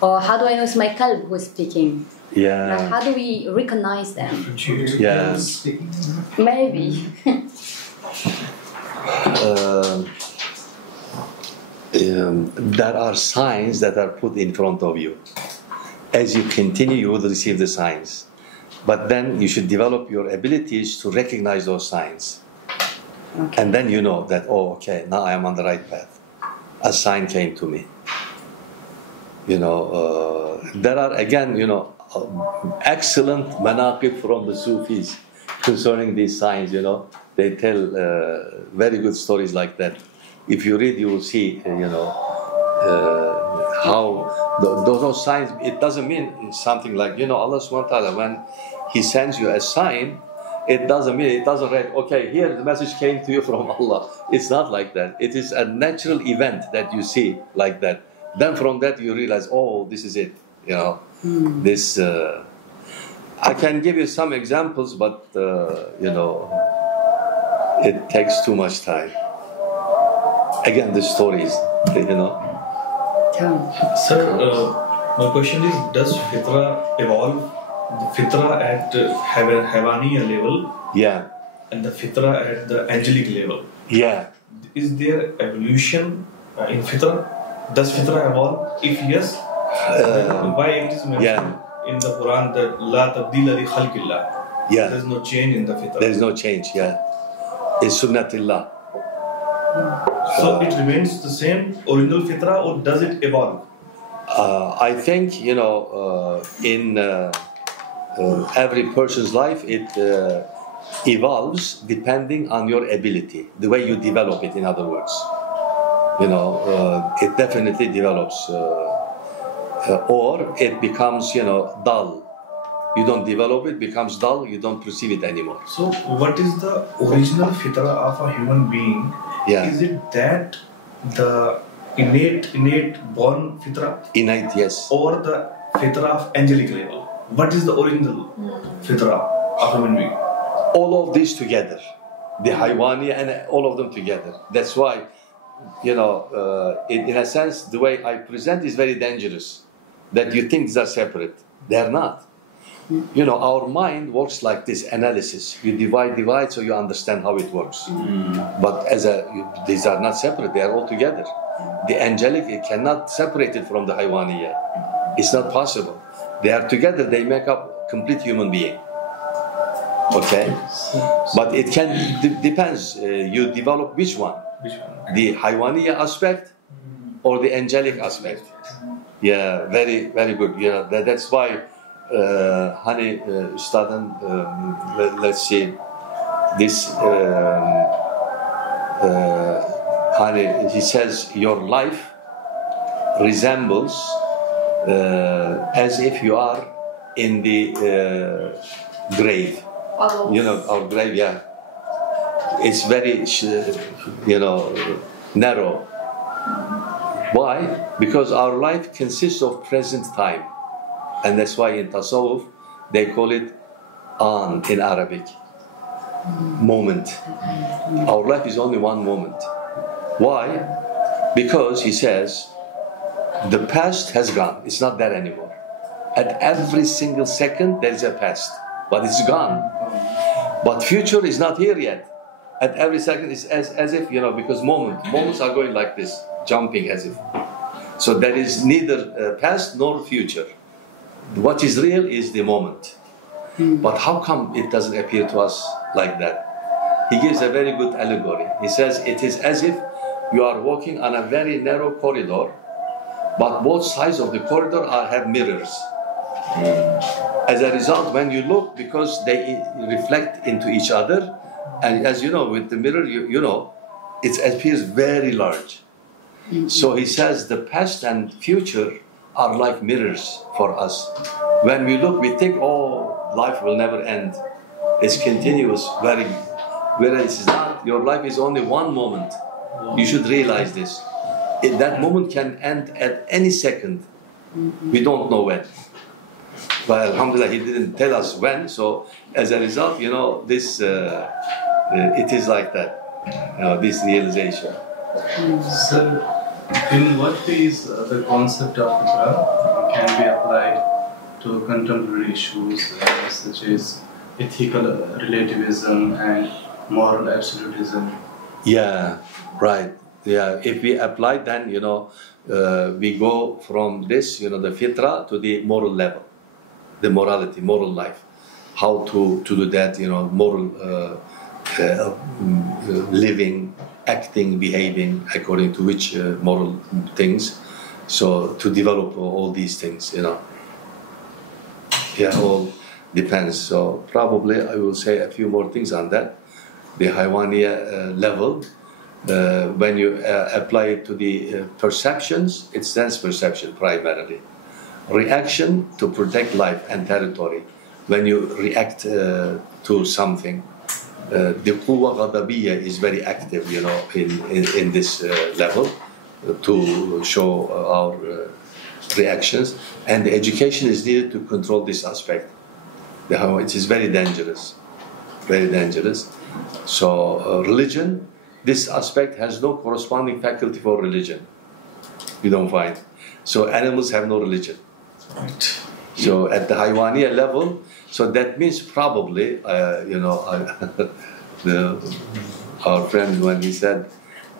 Or how do I know it's my qalb who's speaking? Yeah. Like, how do we recognize them? Yeah. Maybe. There are signs that are put in front of you. As you continue, you will receive the signs. But then you should develop your abilities to recognize those signs. Okay. And then you know that, oh, okay, now I am on the right path. A sign came to me. There are, again, excellent manaqib from the Sufis concerning these signs, They tell very good stories like that. If you read, you will see, how those signs, it doesn't mean something like, Allah subhanahu wa ta'ala, when He sends you a sign, it doesn't write, okay, here the message came to you from Allah. It's not like that. It is a natural event that you see like that. Then from that you realize, oh, this is it. This, I can give you some examples, but, it takes too much time. Again, the stories, Sir, my question is, does fitra evolve? The fitra at Havaniya level, and the fitra at the angelic level. Is there evolution in fitra? Does fitra evolve? If yes, why it is mentioned in the Quran that La tabdila li khalqillah? There is no change in the fitra. There is no change. It's sunnatillah. So it remains the same original fitra, or does it evolve? I think in every person's life it evolves depending on your ability, the way you develop it. In other words, it definitely develops, or it becomes dull. You don't develop it, becomes dull. You don't perceive it anymore. So, what is the original fitra of a human being? Is it that the innate born fitra? Innate, yes. Or the fitra of angelic level? What is the original fitra of human being? All of these together. The Haywani and all of them together. That's why, in a sense, the way I present is very dangerous. That you think these are separate. They are not. Our mind works like this analysis. You divide, so you understand how it works. But these are not separate. They are all together. The angelic, it cannot separate it from the Haywaniya. It's not possible. They are together. They make up complete human being. Okay, but it depends. You develop which one? The Haywaniya aspect or the angelic aspect? Yeah, very, very good. Yeah, that's why, let's see, this, he says, your life resembles as if you are in the grave. Our grave, yeah. It's very, narrow. Why? Because our life consists of present time. And that's why in Tasawwuf, they call it an in Arabic. Moment. Our life is only one moment. Why? Because he says, the past has gone. It's not there anymore. At every single second, there is a past. But it's gone. But future is not here yet. At every second, it's as if, because moments are going like this, jumping as if. So there is neither past nor future. What is real is the moment. But how come it doesn't appear to us like that? He gives a very good allegory. He says it is as if you are walking on a very narrow corridor, but both sides of the corridor have mirrors. As a result, when you look, because they reflect into each other, and as you know, with the mirror, it appears very large. So he says the past and future are like mirrors for us. When we look, we think, oh, life will never end. It's continuous, whereas it's not. Your life is only one moment. You should realize this. That moment can end at any second. We don't know when. But alhamdulillah, he didn't tell us when. So as a result, this it is like that. This realization. So, in what ways the concept of fitra can be applied to contemporary issues such as ethical relativism and moral absolutism? Yeah, right. Yeah, if we apply, then we go from this, the fitra, to the moral level, the morality, moral life. How to do that, moral living, acting, behaving according to which moral things. So to develop all these things, yeah, all depends. So probably I will say a few more things on that. The Haywaniya level. When you apply it to the perceptions, it's sense perception primarily. Reaction to protect life and territory. When you react to something, the quwwa ghadabiyya is very active, in this level to show our reactions. And the education is needed to control this aspect. It is very dangerous, very dangerous. So religion, this aspect has no corresponding faculty for religion. You don't find. So animals have no religion. Right. So at the Haywaniya level, so that means probably, our friend, when he said,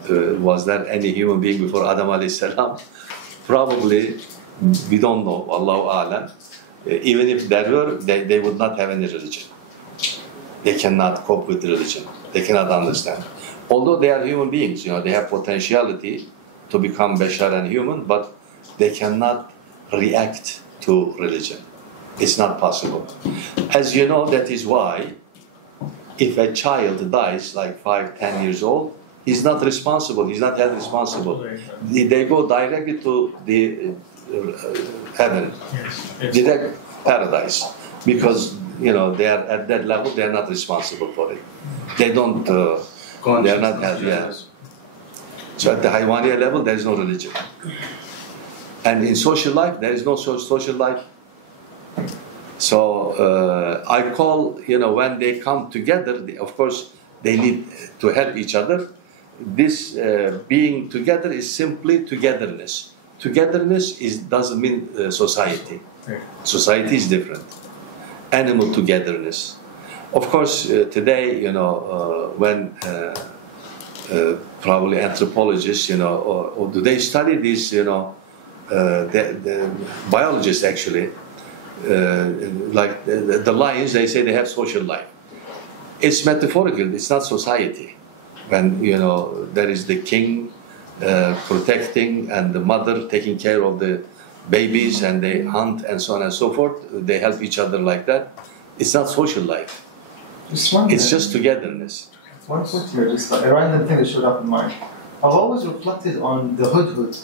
was there any human being before Adam alayhi salam? Probably, we don't know, Allahu A'lam. Even if there were, they would not have any religion. They cannot cope with religion. They cannot understand. Although they are human beings, they have potentiality to become bashar and human, but they cannot react to religion. It's not possible. As you know, that is why if a child dies like 5, 10 years old, he's not responsible, he's not held responsible. They go directly to the heaven, direct paradise, because they are at that level, they are not responsible for it. They don't, they are not held, yes. So at the Haywaniya level, there is no religion. And in social life, there is no social life. So I call, when they come together, of course, they need to help each other. This being together is simply togetherness. Togetherness doesn't mean society. Society is different. Animal togetherness. Of course, today, when probably anthropologists, or do they study these, the biologists actually, like the lions, they say they have social life. It's metaphorical, it's not society. When, there is the king protecting and the mother taking care of the babies and they hunt and so on and so forth, they help each other like that. It's not social life. It's just togetherness. One point here, just a random thing that showed up in mind. I've always reflected on the Hudhud.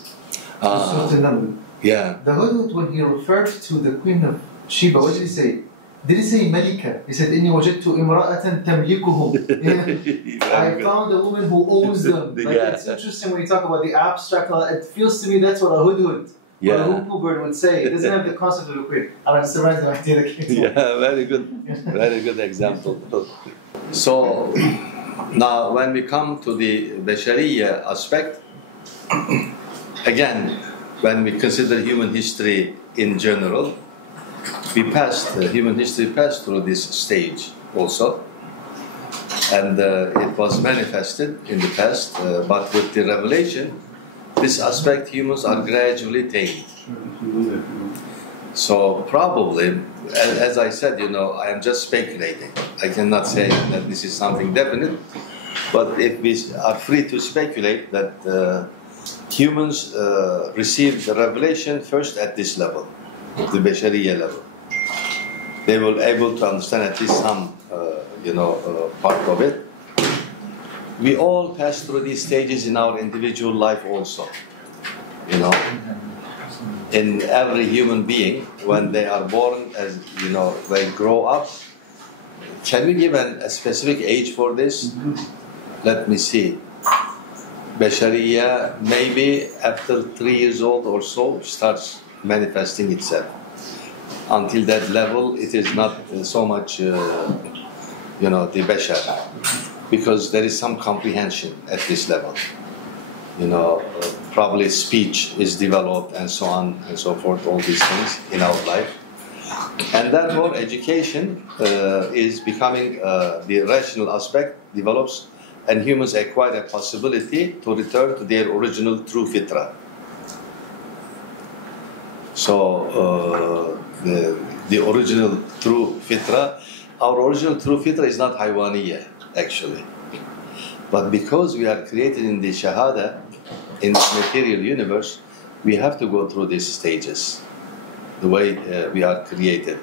Yeah. The Hudhud, when he referred to the Queen of Sheba, what did he say? Did he say Malika? He said, إِنِّي وَجَدْتُ إِمْرَأَةً تَمْلِكُهُم. I found a woman who owns them. Like, it's interesting when you talk about the abstract. It feels to me that's what a Hudhud, what a hoopoo bird would say. It doesn't have the concept of a queen. And I'm surprised that I did it. Yeah, very good. Very good example. So, now when we come to the Bashariya aspect, again, when we consider human history in general, human history passed through this stage also, and it was manifested in the past, but with the revelation, this aspect humans are gradually tamed. So probably, as I said, I am just speculating. I cannot say that this is something definite, but if we are free to speculate that humans received the revelation first at this level, the Bashariya level. They were able to understand at least some, part of it. We all pass through these stages in our individual life also. In every human being, when they are born, as they grow up. Can we give a specific age for this? Let me see. Bashariya, maybe after 3 years old or so, starts manifesting itself. Until that level, it is not so much, the Bashar, because there is some comprehension at this level. Probably speech is developed and so on and so forth, all these things in our life. And that whole education is becoming, the rational aspect develops, and humans acquire a possibility to return to their original true fitra. So, the original true fitra, our original true fitra is not Haywaniya, actually. But because we are created in the Shahada, in this material universe, we have to go through these stages, the way we are created.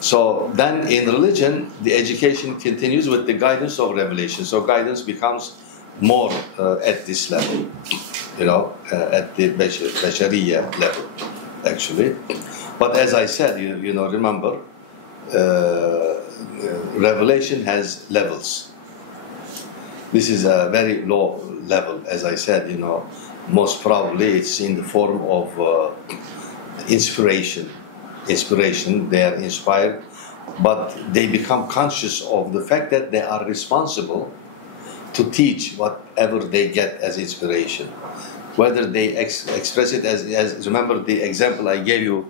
So then in religion, the education continues with the guidance of revelation. So guidance becomes more at this level, at the Bashariya level, actually. But as I said, remember, revelation has levels. This is a very low level, as I said, most probably it's in the form of inspiration. They are inspired, but they become conscious of the fact that they are responsible to teach whatever they get as inspiration. Whether they express it as remember the example I gave you,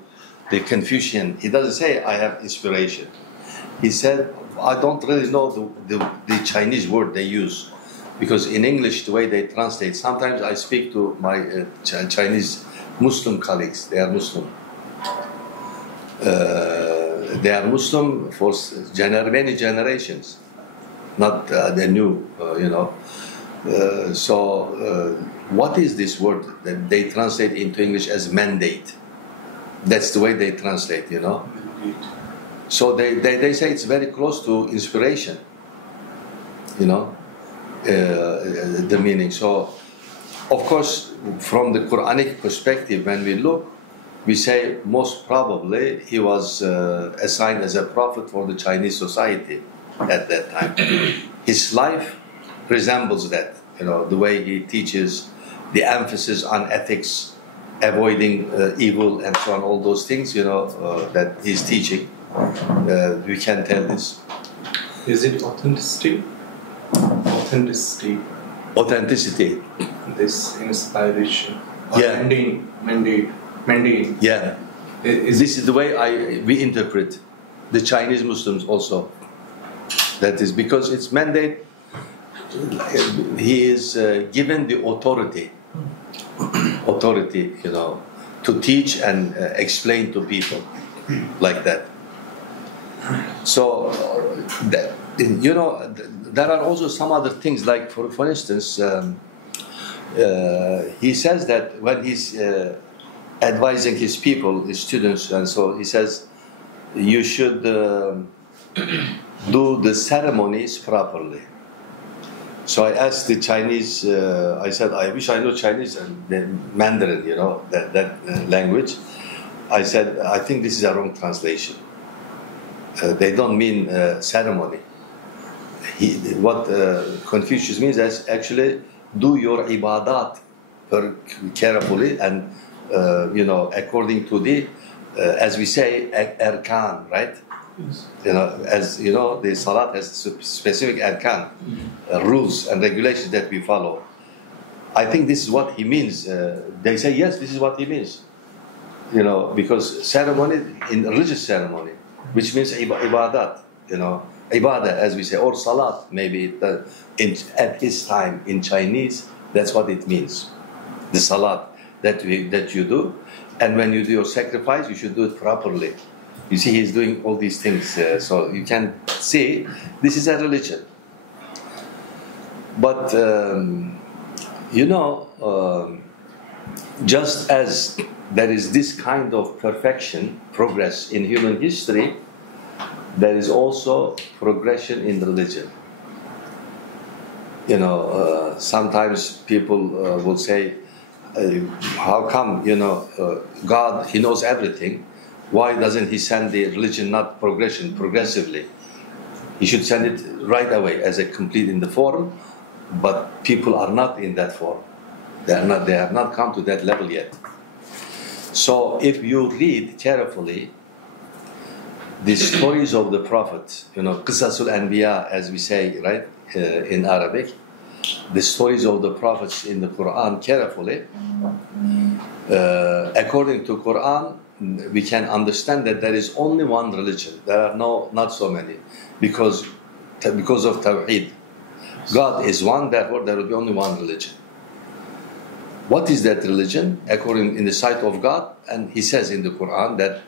the Confucian, he doesn't say, I have inspiration. He said, I don't really know the Chinese word they use, because in English, the way they translate, sometimes I speak to my Chinese Muslim colleagues, they are Muslim. They are Muslim for many generations, not the new, what is this word that they translate into English as mandate? That's the way they translate, So they say it's very close to inspiration, the meaning. So, of course, from the Quranic perspective, when we look, we say most probably he was assigned as a prophet for the Chinese society at that time. His life resembles that, You know, the way he teaches, the emphasis on ethics, avoiding evil and so on, all those things, you know, that he's teaching. We can tell this. Is it authenticity? Authenticity. Authenticity. This inspiration. Yeah. Mandate. Yeah. This is the way we interpret the Chinese Muslims also. That is because it's mandate. He is given the authority, you know, to teach and explain to people like that. So, you know, there are also some other things, like for instance, he says that when he's advising his people, his students, and so he says, you should do the ceremonies properly. So I asked the Chinese, I said, I wish I know Chinese and the Mandarin, you know, that language. I said, I think this is a wrong translation. They don't mean ceremony. What Confucius means is actually do your ibadat carefully and, you know, according to the, as we say, arkan, right? Yes. You know, as you know, the salat has specific arkan, rules and regulations that we follow. I think this is what he means. They say, yes, this is what he means. You know, because ceremony, in religious ceremony, which means ibadat, you know, ibadah, as we say, or salat, maybe at his time in Chinese, that's what it means. The salat that you do, and when you do your sacrifice, you should do it properly. You see, he's doing all these things, so you can see this is a religion. But you know, just as there is this kind of perfection, progress in human history, there is also progression in religion. You know, sometimes people will say, how come, you know, God, he knows everything. Why doesn't he send the religion not progressively? He should send it right away as a complete in the form, but people are not in that form. They have not come to that level yet. So if you read carefully the stories of the prophets, you know, Qisasul Anbiya, as we say, right, in Arabic, the stories of the prophets in the Quran carefully, according to Quran, we can understand that there is only one religion. There are not so many, because of Tawheed. God is one, therefore there will be only one religion. What is that religion? According in the sight of God, and He says in the Quran that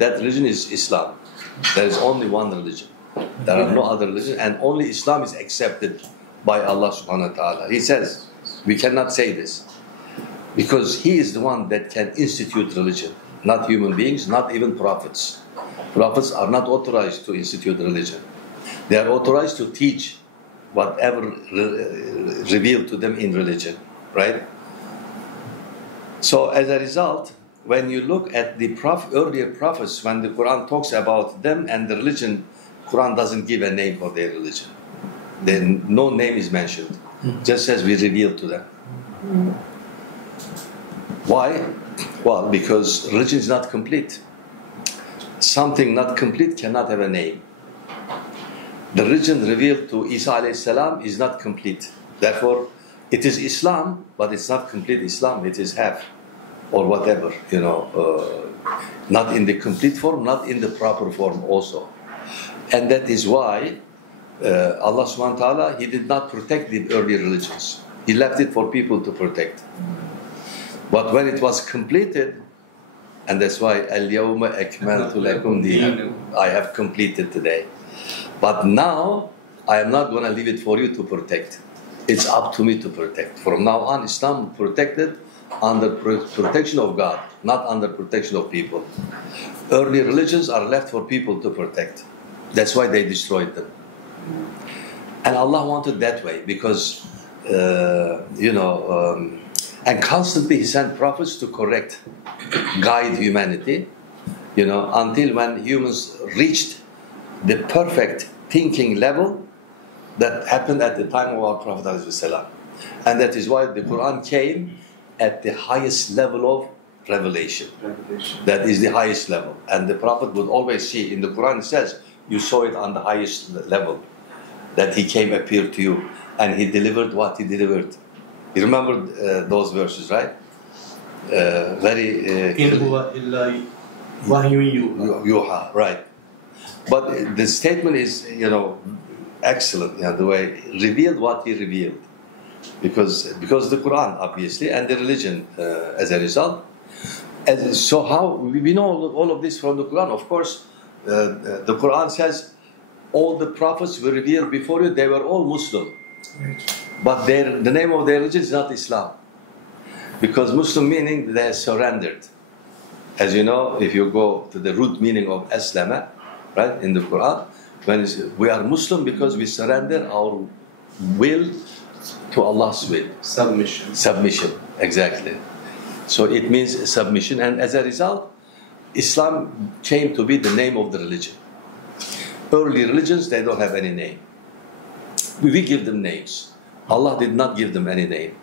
that religion is Islam. There is only one religion. There are no other religions, and only Islam is accepted by Allah subhanahu wa ta'ala. He says, we cannot say this, because He is the one that can institute religion. Not human beings, not even prophets. Prophets are not authorized to institute religion. They are authorized to teach whatever revealed to them in religion, right? So as a result, when you look at the earlier prophets, when the Quran talks about them and the religion, Quran doesn't give a name for their religion. Then no name is mentioned, just as we revealed to them. Why? Well, because religion is not complete. Something not complete cannot have a name. The religion revealed to Isa alayhi salam is not complete. Therefore, it is Islam, but it's not complete Islam. It is half, or whatever, you know, not in the complete form, not in the proper form also. And that is why Allah subhanahu wa ta'ala, He did not protect the early religions. He left it for people to protect. But when it was completed, and that's why Al-Yawma Akmaltu Lakum Dinakum, I have completed today. But now, I am not going to leave it for you to protect. It's up to me to protect. From now on, Islam protected under protection of God, not under protection of people. Early religions are left for people to protect. That's why they destroyed them. And Allah wanted that way, because, you know, and constantly He sent prophets to correct, guide humanity, you know, until when humans reached the perfect thinking level that happened at the time of our Prophet ﷺ. And that is why the Quran came at the highest level of revelation. That is the highest level. And the Prophet would always see, in the Quran it says, you saw it on the highest level, that he came, appeared to you, and he delivered what he delivered. You remember those verses, right? Yuha, right. But the statement is, excellent, the way revealed what he revealed. Because the Quran, obviously, and the religion as a result. And so how, we know all of this from the Quran. Of course, the Quran says, all the prophets were revealed before you, they were all Muslim. But the name of their religion is not Islam. Because Muslim meaning they surrendered. As you know, if you go to the root meaning of Aslama, right, in the Quran, when we are Muslim because we surrender our will to Allah's will. Submission. Submission, exactly. So it means submission, and as a result, Islam came to be the name of the religion. Early religions, they don't have any name. We give them names. Allah did not give them any name.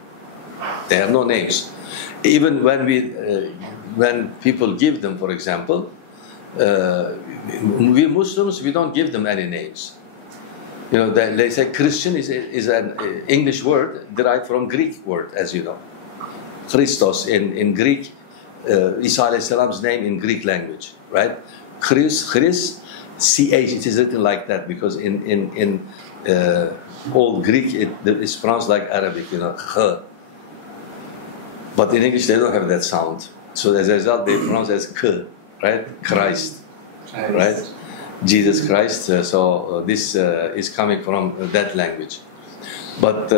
They have no names. Even when people give them, for example, we Muslims, we don't give them any names. They say Christian is an English word derived from Greek word, as you know. Christos in Greek, Isa alayhi salam's name in Greek language, right? Chris, CH, it is written like that because in old Greek it is pronounced like Arabic, Kh. But in English they don't have that sound. So as a result they pronounce as K, right? Christ, right? Jesus Christ. So this is coming from that language. But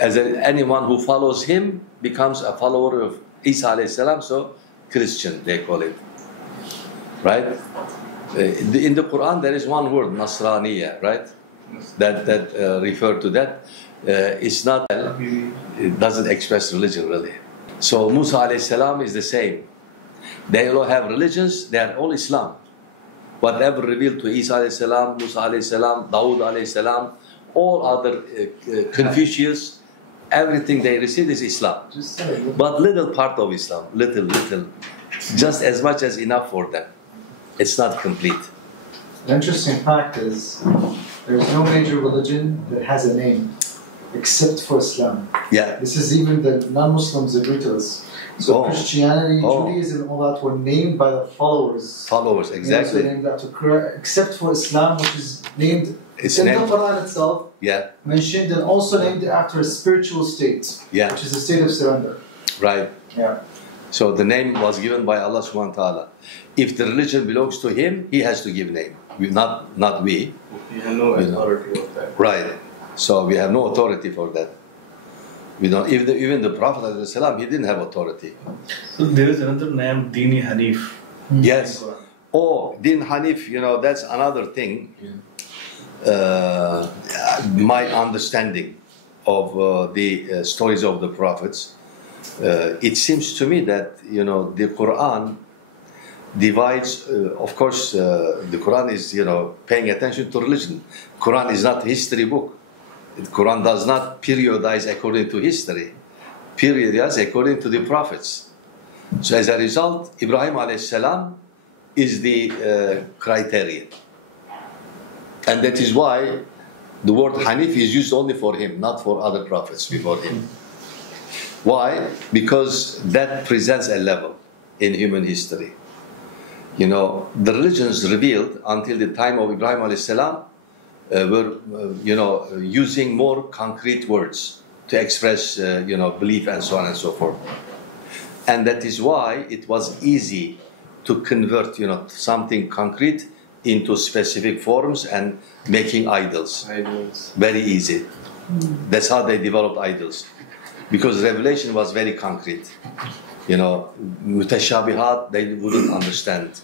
anyone who follows him becomes a follower of Isa alayhi salam, so Christian they call it, right? In the Quran there is one word, Nasraniya, right? That refer to that. It's not, it doesn't express religion really. So Musa alayhi salam is the same. They all have religions, they are all Islam. Whatever revealed to Isa alayhi salam, Musa alayhi salam, Dawood alayhi salam, all other Confucius, everything they received is Islam. But little part of Islam, little, just as much as enough for them. It's not complete. The interesting fact is, there's no major religion that has a name except for Islam. Yeah. This is even the non-Muslims agree to this. So Christianity, Judaism, all that were named by the followers. Followers, exactly. Named after, except for Islam, which is named in the Quran itself. Yeah. Mentioned and also named after a spiritual state. Yeah. Which is a state of surrender. Right. Yeah. So the name was given by Allah subhanahu wa ta'ala. If the religion belongs to him, he has to give name. Not we. We have no authority of that. Right. So we have no authority for that. We don't. Even the Prophet ﷺ, he didn't have authority. So there is another name, Dini Hanif. Yes. Oh, Din Hanif. That's another thing. My understanding of the stories of the prophets. It seems to me that the Quran divides. Of course, the Quran is paying attention to religion. Quran is not a history book. The Quran does not periodize according to history. Periodize according to the prophets. So as a result, Ibrahim alayhi salam is the criterion, and that is why the word Hanif is used only for him, not for other prophets before him. Why? Because that presents a level in human history. The religions revealed until the time of Ibrahim alayhi salam were, using more concrete words to express, belief and so on and so forth. And that is why it was easy to convert, something concrete into specific forms and making idols. Very easy. That's how they developed idols. Because revelation was very concrete. Mutashabihat, they wouldn't understand.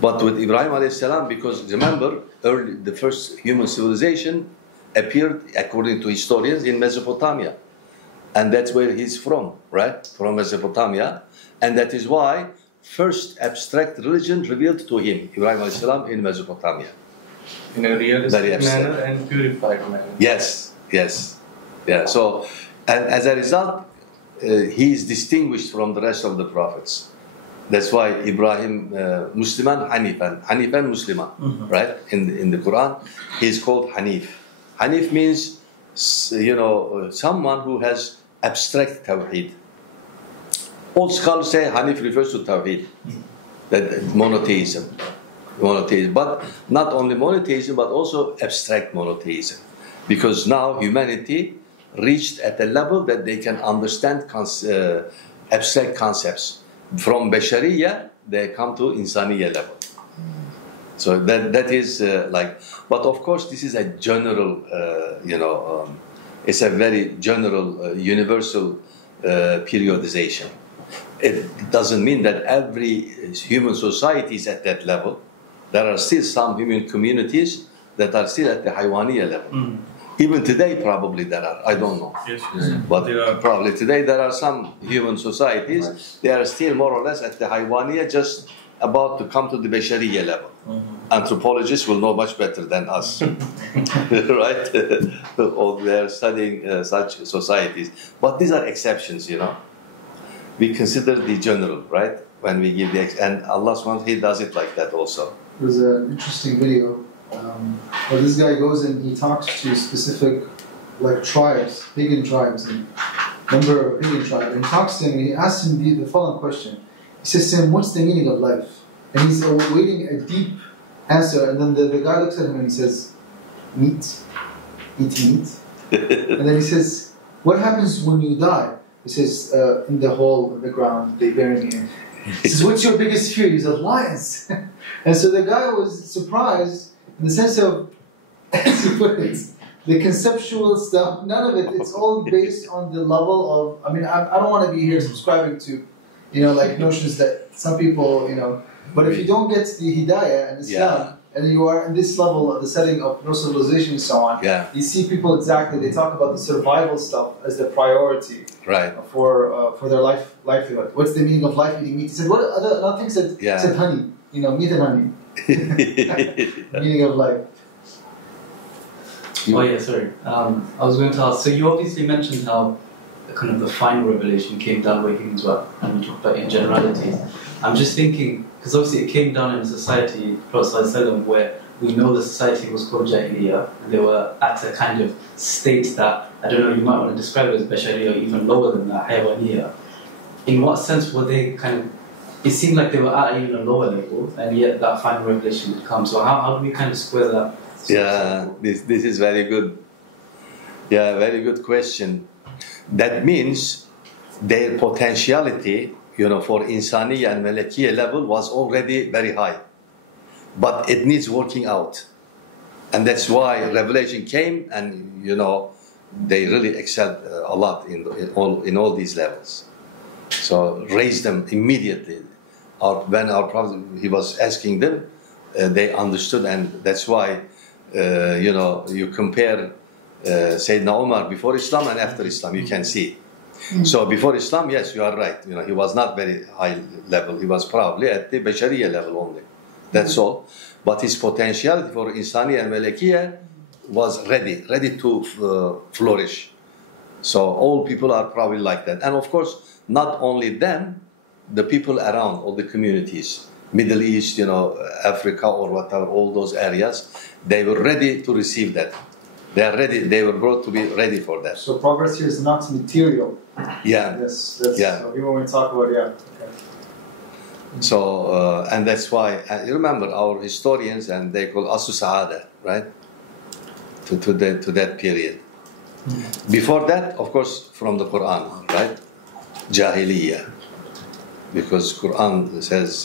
But with Ibrahim alayhi salam, because remember, the first human civilization appeared, according to historians, in Mesopotamia. And that's where he's from, right? From Mesopotamia. And that is why first abstract religion revealed to him, Ibrahim alayhi salam, in Mesopotamia. In a realistic manner and purified manner. Yes. Yeah. So, and as a result, he is distinguished from the rest of the prophets. That's why Ibrahim Musliman Hanifan, Hanifan Musliman, right? In the Quran, he is called Hanif. Hanif means, you know, someone who has abstract tawheed. All scholars say Hanif refers to tawheed, that monotheism, but not only monotheism, but also abstract monotheism, because now humanity reached at a level that they can understand abstract concepts. From Bashariya, they come to Insaniya level. So that is like, but of course this is a general, you know, it's a very general, universal periodization. It doesn't mean that every human society is at that level. There are still some human communities that are still at the Haywaniya level. Even today, probably there are. I don't know. Yes. But probably today there are some human societies. They are still more or less at the Haywaniya, just about to come to the Bashariya level. Anthropologists will know much better than us, right? Or they are studying such societies. But these are exceptions, you know. We consider the general, right? When we give the and Allah SWT, He does it like that also. There's an interesting video where this guy goes and he talks to specific like tribes, pagan tribes, and member of a pagan tribe, and he talks to him and he asks him the following question. He says to him, "What's the meaning of life?" And he's awaiting a deep answer, and then the guy looks at him and he says, "Meat, eat meat." And then he says, "What happens when you die?" He says, "In the hole in the ground, they bury me." He says, "What's your biggest fear?" He says, "Lions." And so the guy was surprised in the sense of, as you put it, the conceptual stuff, none of it, it's all based on the level of, I mean, I don't want to be here subscribing to, you know, like notions that some people, you know, but if you don't get the Hidayah and Islam, and you are in this level of the setting of no civilization and so on, you see people exactly, they talk about the survival stuff as the priority for their livelihood. What's the meaning of life eating meat? He said, what other things said honey, you know, meat and honey. Meaning of life. Oh yeah, sorry. I was going to ask, so you obviously mentioned how kind of the final revelation came down by humans, and we talked about it in generalities. I'm just thinking, because obviously it came down in a society, where we know the society was called Jahiliyyah, and they were at a kind of state that, I don't know, you might want to describe it as Bashariyah or even lower than that, Hayawaniyah. In what sense were they kind of, it seemed like they were at even a lower level, and yet that final revelation would come. So how do we kind of square that? Yeah, this is very good. Yeah, very good question. That means their potentiality, you know, for Insaniya and Malakiyya level was already very high. But it needs working out. And that's why revelation came, and, you know, they really excelled a lot in all these levels. So raised them immediately. When our Prophet, he was asking them, they understood, and that's why, you know, you compare Sayyidina Umar before Islam and after Islam, you can see. So before Islam, yes, you are right. You know, he was not very high level. He was probably at the Bashariya level only. That's all. But his potentiality for Insaniya and Malakiyya was ready to flourish. So all people are probably like that. And of course, not only them, the people around, all the communities, Middle East, you know, Africa or whatever, all those areas, they were ready to receive that. They are ready. They were brought to be ready for that. So progress here is not material. Yeah. Yes. That's, so even when we talk about Okay. So and that's why you remember our historians, and they call Asu Sa'ada, right? To that period. Before that, of course, from the Quran, right? Jahiliyyah, because Quran says,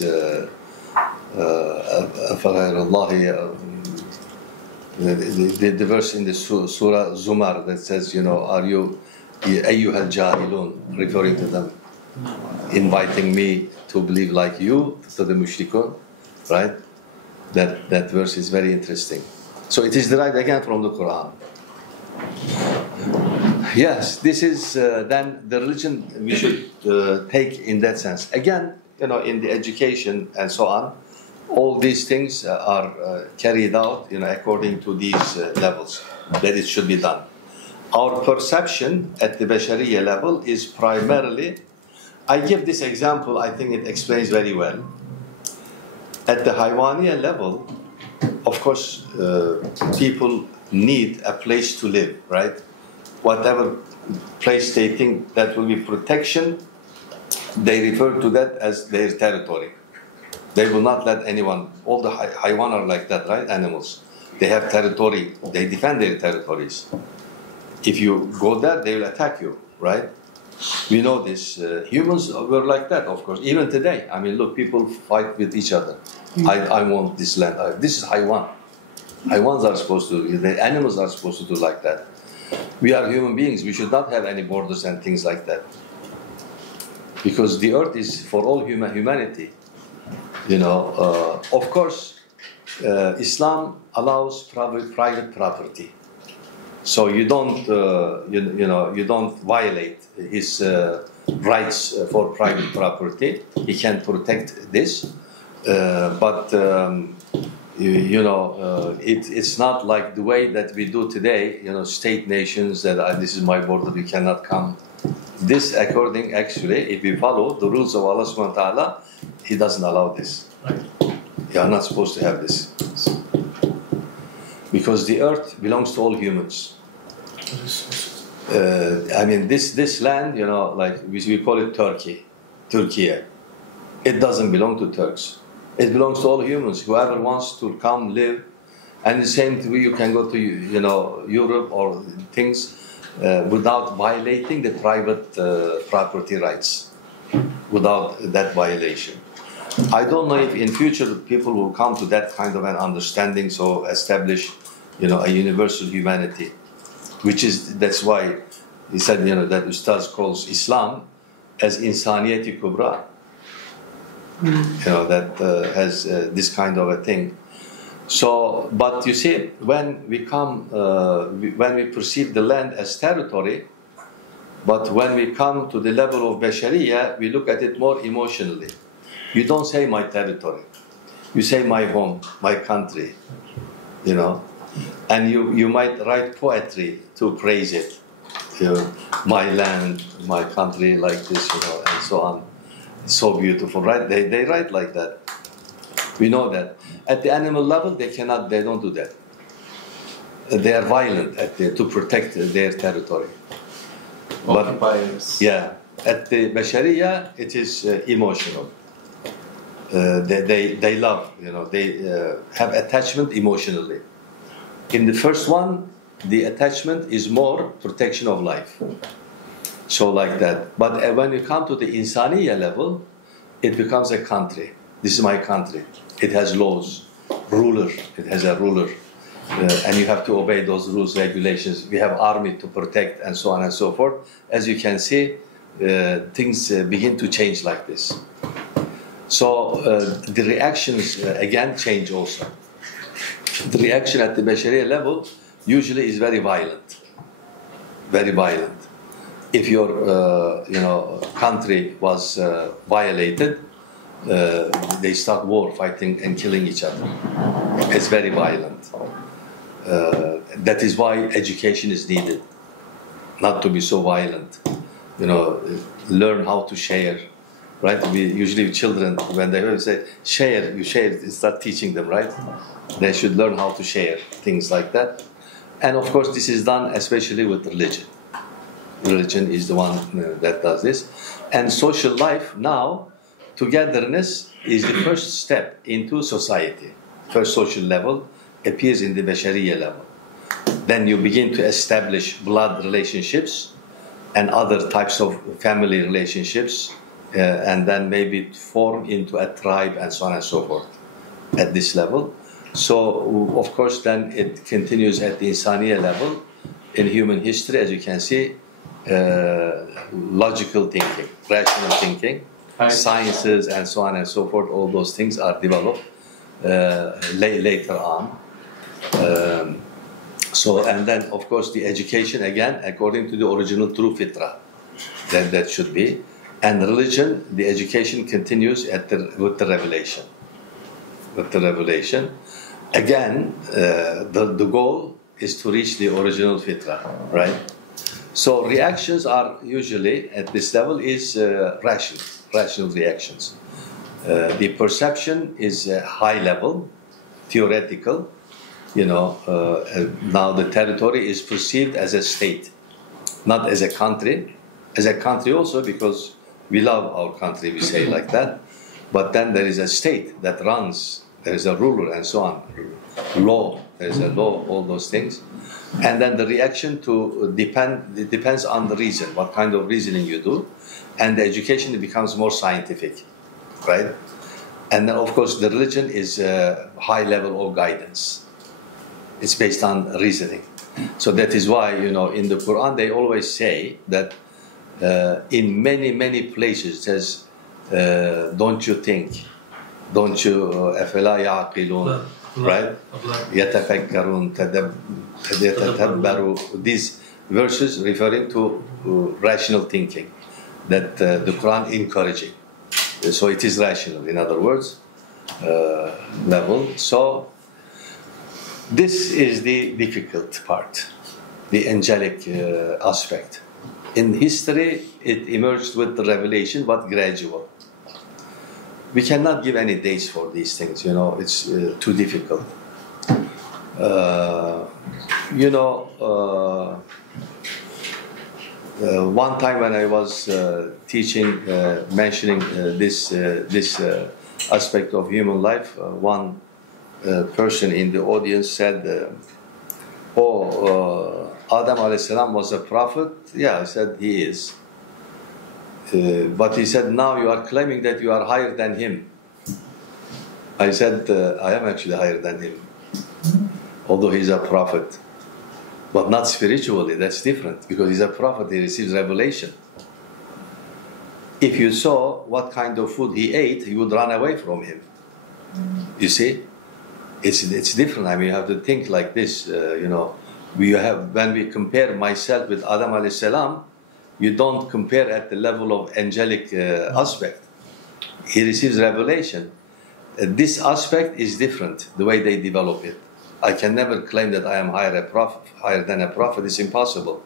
the verse in the Surah Zumar that says, you know, are you ayyuhal jahilun, referring to them, inviting me to believe like you, to the mushrikun, right? That verse is very interesting. So it is derived again from the Quran. Yes, this is then the religion we should take in that sense. Again, you know, in the education and so on, all these things are carried out, you know, according to these levels that it should be done. Our perception at the Bashariya level is primarily, I give this example, I think it explains very well. At the Haywaniya level, of course, people need a place to live, right? Whatever place they think that will be protection, they refer to that as their territory. They will not let anyone, all the Haywan are like that, right? Animals. They have territory, they defend their territories. If you go there, they will attack you, right? We know this. Humans were like that, of course. Even today, I mean, look, people fight with each other. I want this land. This is Haywan. Haywans are supposed to, the animals are supposed to do like that. We are human beings. We should not have any borders and things like that. Because the earth is for all humanity. You know, of course, Islam allows private property. So you don't, you don't violate his rights for private property. He can protect this, but it's not like the way that we do today. You know, state nations that this is my border, you cannot come. This, according actually, if we follow the rules of Allah Subhanahu wa Taala, He doesn't allow this. Right. You are not supposed to have this, because the earth belongs to all humans. I mean, this land, you know, like we call it Turkey. It doesn't belong to Turks. It belongs to all humans. Whoever wants to come live, and the same way you can go to, you know, Europe or things without violating the private property rights, without that violation. I don't know if in future people will come to that kind of an understanding, so establish, you know, a universal humanity, that's why he said, you know, that Ustaz calls Islam as insaniyeti kubra. You know, that has this kind of a thing. So, but you see, when we come, when we perceive the land as territory, but when we come to the level of Bashariya, we look at it more emotionally. You don't say my territory. You say my home, my country, you know. And you might write poetry to praise it. You know, my land, my country, like this, you know, and so on. It's so beautiful, right? They write like that. We know that. At the animal level, they don't do that. They are violent to protect their territory. But, yeah, at the Bashariya, it is emotional. They love, you know, they have attachment emotionally. In the first one, the attachment is more protection of life. So like that. But when you come to the Insaniya level, it becomes a country. This is my country. It has laws, ruler. It has a ruler. And you have to obey those rules, regulations. We have army to protect and so on and so forth. As you can see, things begin to change like this. So the reactions again change also. The reaction at the Bashariya level usually is very violent. Very violent. If your country was violated, they start war, fighting and killing each other. It's very violent. That is why education is needed, not to be so violent. You know, learn how to share, right? We usually children, when they hear say share, you share, start teaching them, right? They should learn how to share, things like that. And of course, this is done especially with religion. Religion is the one that does this. And social life now, togetherness is the first step into society. First social level appears in the Bashariya level. Then you begin to establish blood relationships and other types of family relationships, and then maybe form into a tribe and so on and so forth at this level. So, of course, then it continues at the Insaniya level. In human history, as you can see, logical thinking, rational thinking, sciences and so on and so forth, all those things are developed later on. And then, of course, the education, again, according to the original true fitrah, that should be. And religion, the education continues with the revelation. With the revelation. Again, the goal is to reach the original fitrah, right? So reactions are usually at this level is rational reactions. The perception is high level, theoretical. Now the territory is perceived as a state, not as a country. As a country also, because we love our country, we say like that. But then there is a state that runs, there is a ruler and so on. Law, there is a law, all those things. And then the reaction it depends on the reason, what kind of reasoning you do. And the education becomes more scientific, right? And then of course the religion is a high level of guidance. It's based on reasoning. So that is why, in the Quran they always say that in many places it says, don't you think, don't you, أَفَلَا يَعْقِلُونَ, right? يَتَفَكَّرُونَ تَدَبَّرُوا. These verses referring to rational thinking that the Quran encouraging. So it is rational, in other words, level. So this is the difficult part, the angelic aspect. In history, it emerged with the revelation, but gradual. We cannot give any dates for these things, it's too difficult. One time when I was teaching, mentioning this aspect of human life, one person in the audience said, Adam a.s. was a prophet. Yeah, I said he is. But he said, now you are claiming that you are higher than him. I said, I am actually higher than him, although he's a prophet. But not spiritually, that's different, because he's a prophet, he receives revelation. If you saw what kind of food he ate, you would run away from him. You see? It's different. I mean, you have to think like this, when we compare myself with Adam alayhi salam, you don't compare at the level of angelic aspect. He receives revelation. This aspect is different, the way they develop it. I can never claim that I am higher than a prophet. It's impossible.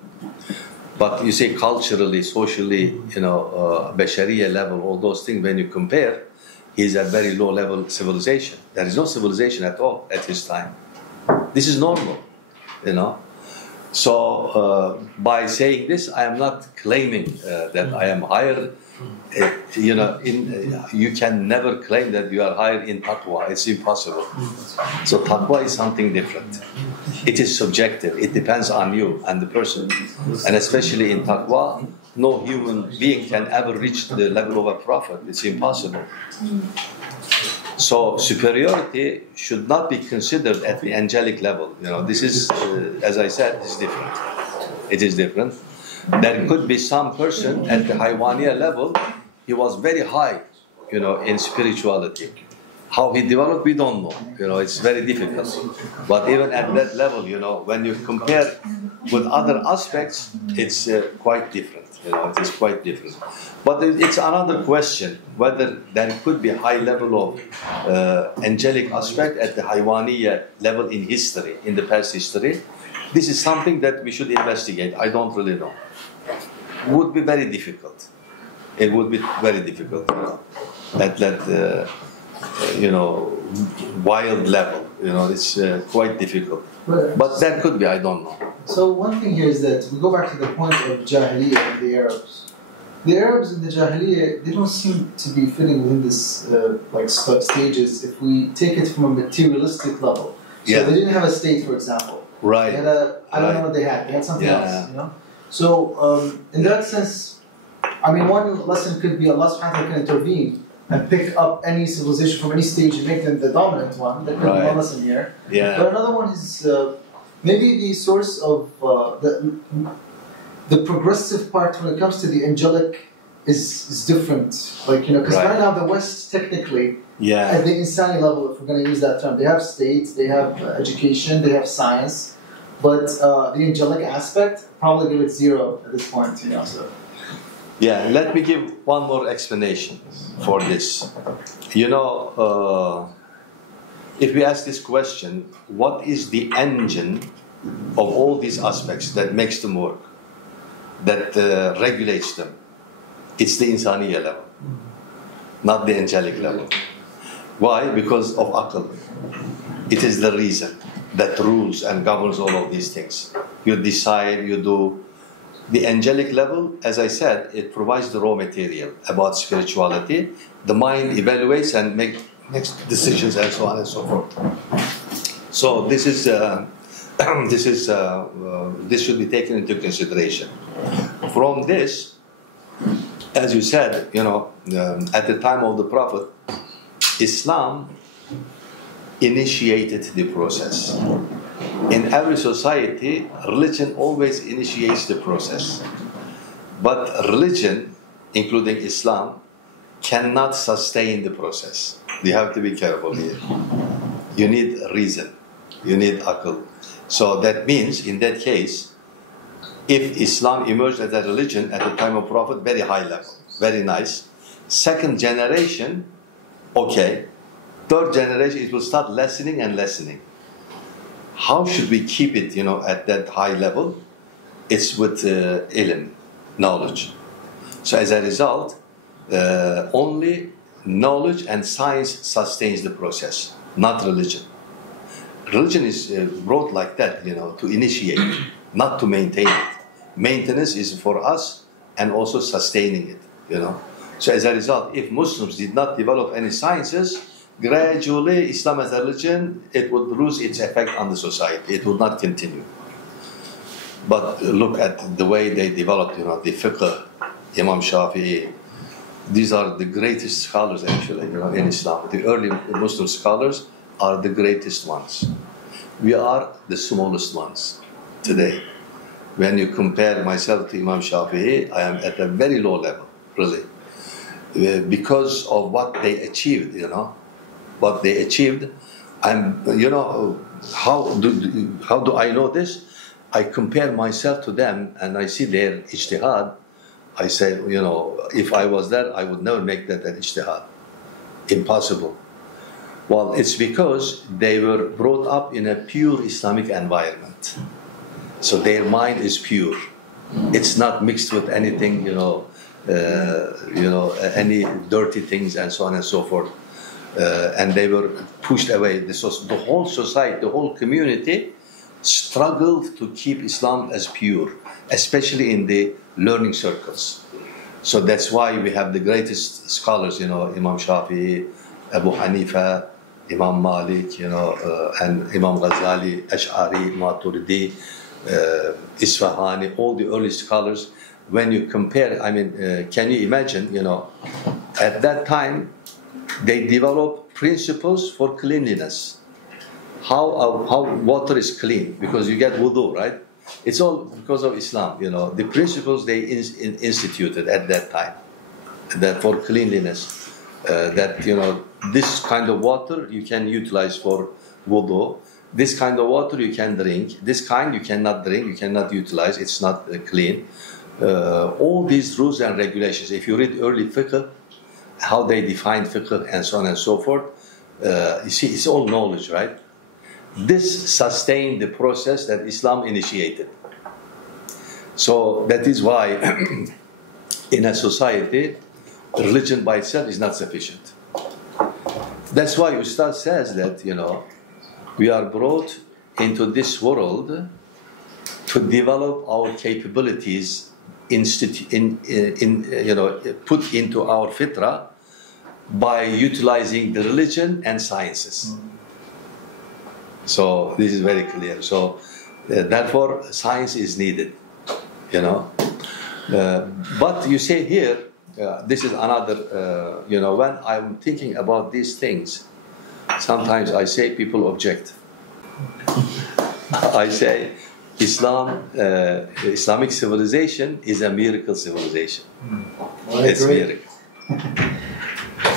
But you say culturally, socially, Bashariya level, all those things, when you compare, he's a very low level civilization. There is no civilization at all at his time. This is normal, So by saying this, I am not claiming that I am higher. You can never claim that you are higher in taqwa. It's impossible. So taqwa is something different. It is subjective. It depends on you and the person. And especially in taqwa, no human being can ever reach the level of a prophet. It's impossible. So superiority should not be considered at the angelic level. This is, as I said, is different. It is different. There could be some person at the Haywaniya level, he was very high, in spirituality. How he developed, we don't know. It's very difficult. But even at that level, when you compare with other aspects, it's quite different. It is quite different. But it's another question whether there could be a high level of angelic aspect at the Haywaniya level in history, in the past history. This is something that we should investigate. I don't really know. Would be very difficult. It would be very difficult, at that, wild level. It's quite difficult. But that could be, I don't know. So one thing here is that we go back to the point of Jahiliyyah and the Arabs. The Arabs in the Jahiliyyah, they don't seem to be fitting within this stages if we take it from a materialistic level. So they didn't have a state, for example. Right. They had I don't know what they had. They had something else, So in that sense, one lesson could be Allah subhanahu wa ta'ala can intervene and pick up any civilization from any stage and make them the dominant one. That could be one lesson here. Yeah. But another one is maybe the source of the progressive part when it comes to the angelic is different. Because right now the West technically, at the Insani level, if we're going to use that term, they have states, they have education, they have science, but the angelic aspect, probably give it 0 at this point. So. Yeah, let me give one more explanation for this. If we ask this question, what is the engine of all these aspects that makes them work? that regulates them. It's the insaniya level, not the angelic level. Why? Because of aql. It is the reason that rules and governs all of these things. You decide, you do. The angelic level, as I said, it provides the raw material about spirituality. The mind evaluates and makes decisions and so on and so forth. So this is this should be taken into consideration. From this, as you said, at the time of the Prophet, Islam initiated the process. In every society, religion always initiates the process. But religion, including Islam, cannot sustain the process. You have to be careful here. You need reason. You need aql. So that means, in that case, if Islam emerged as a religion at the time of Prophet, very high level, very nice. Second generation, okay. Third generation, it will start lessening and lessening. How should we keep it, at that high level? It's with ilim, knowledge. So as a result, only knowledge and science sustains the process, not religion. Religion is brought like that, to initiate, not to maintain it. Maintenance is for us and also sustaining it, So as a result, if Muslims did not develop any sciences, gradually Islam as a religion, it would lose its effect on the society. It would not continue. But look at the way they developed, the fiqh, Imam Shafi'i. These are the greatest scholars actually, in Islam. The early Muslim scholars are the greatest ones. We are the smallest ones today. When you compare myself to Imam Shafi'i, I am at a very low level, really. Because of what they achieved, what they achieved. I'm, how do I know this? I compare myself to them and I see their ijtihad. I say, if I was there, I would never make that an ijtihad. Impossible. Well, it's because they were brought up in a pure Islamic environment. So their mind is pure. It's not mixed with anything, any dirty things and so on and so forth. And they were pushed away. The whole society, the whole community struggled to keep Islam as pure, especially in the learning circles. So that's why we have the greatest scholars, Imam Shafi'i, Abu Hanifa, Imam Malik, and Imam Ghazali, Ash'ari, Maturidi, Isfahani, all the early scholars. When you compare, can you imagine, at that time, they developed principles for cleanliness. How water is clean, because you get wudu, right? It's all because of Islam, the principles they instituted at that time, that for cleanliness, that, this kind of water you can utilize for wudu, this kind of water you can drink, this kind you cannot drink, you cannot utilize, it's not clean. All these rules and regulations, if you read early fiqh, how they defined fiqh and so on and so forth, you see, it's all knowledge, right? This sustained the process that Islam initiated. So that is why in a society, religion by itself is not sufficient. That's why Ustad says that, we are brought into this world to develop our capabilities, put into our fitrah by utilizing the religion and sciences. So this is very clear. So therefore, science is needed, But you say here, this is another, when I'm thinking about these things, sometimes I say people object. I say Islamic civilization is a miracle civilization. It's a miracle.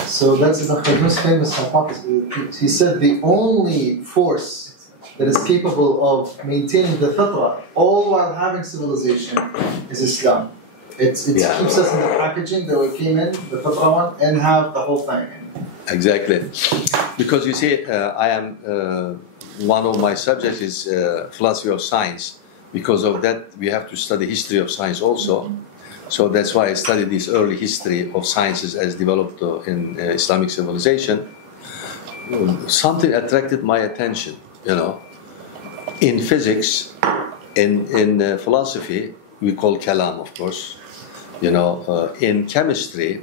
So that's the most famous hypothesis. He said the only force that is capable of maintaining the fitrah all while having civilization is Islam. It keeps us in the packaging that we came in, the fitrah one, and have the whole thing. Exactly. Because you see, I am, one of my subjects is philosophy of science. Because of that, we have to study history of science also. So that's why I studied this early history of sciences as developed in Islamic civilization. Something attracted my attention, you know. In physics, in philosophy, we call kalam, of course. You know, in chemistry,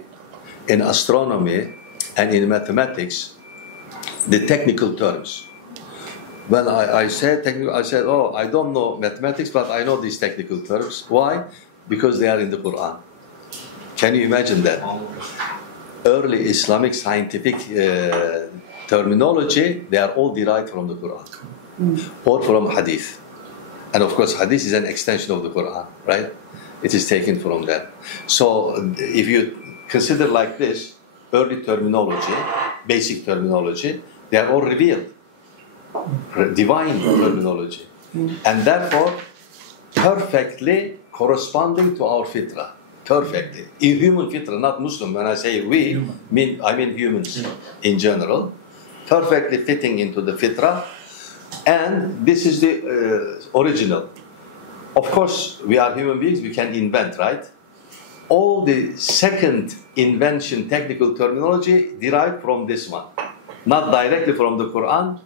in astronomy, and in mathematics, the technical terms. When I said technical, I said, oh, I don't know mathematics, but I know these technical terms. Why? Because they are in the Quran. Can you imagine that? Early Islamic scientific terminology, they are all derived from the Quran or from Hadith. And of course, Hadith is an extension of the Quran, right? It is taken from that. So if you consider like this, early terminology, basic terminology, they are all revealed. Divine terminology. And therefore, perfectly corresponding to our fitrah. Perfectly. In human fitrah, not Muslim. When I say we, I mean humans in general. Perfectly fitting into the fitrah. And this is the original. Of course, we are human beings, we can invent, right? All the second invention, technical terminology, derived from this one. Not directly from the Quran,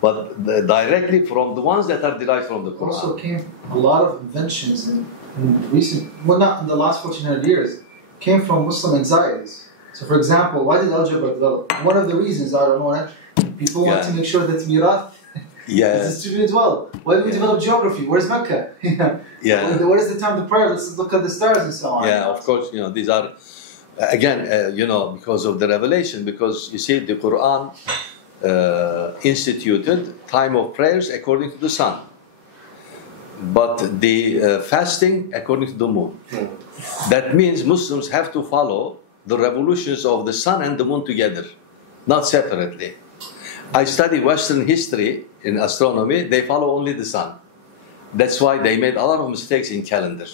but directly from the ones that are derived from the Quran. Also came a lot of inventions in recent, well, not in the last 1400 years, came from Muslim anxieties. So, for example, why did algebra develop? One of the reasons, I don't know, people want to make sure that mirath is distributed well. Why did we develop geography? Where's Mecca? What is the time of prayer? Let's look at the stars and so on. Yeah, of course, you know, these are, again, you know, because of the revelation, because you see, the Quran instituted time of prayers according to the sun, but the fasting according to the moon. That means Muslims have to follow the revolutions of the sun and the moon together, not separately. I study Western history in astronomy, they follow only the sun. That's why they made a lot of mistakes in calendar.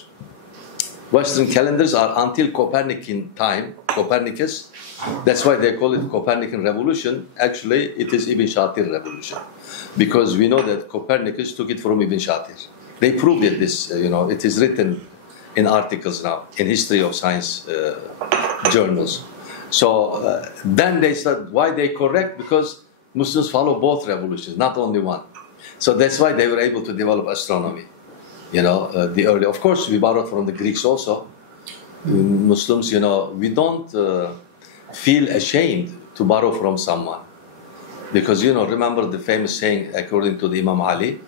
Western calendars are until Copernican time, Copernicus. That's why they call it Copernican revolution. Actually, it is Ibn Shatir revolution. Because we know that Copernicus took it from Ibn Shatir. They proved it, this, you know, it is written in articles now, in history of science journals. So then they said, why they correct? Because Muslims follow both revolutions, not only one. So that's why they were able to develop astronomy. You know, the early, of course, we borrowed from the Greeks also. Muslims, you know, we don't feel ashamed to borrow from someone. Because, you know, remember the famous saying, according to the Imam Ali,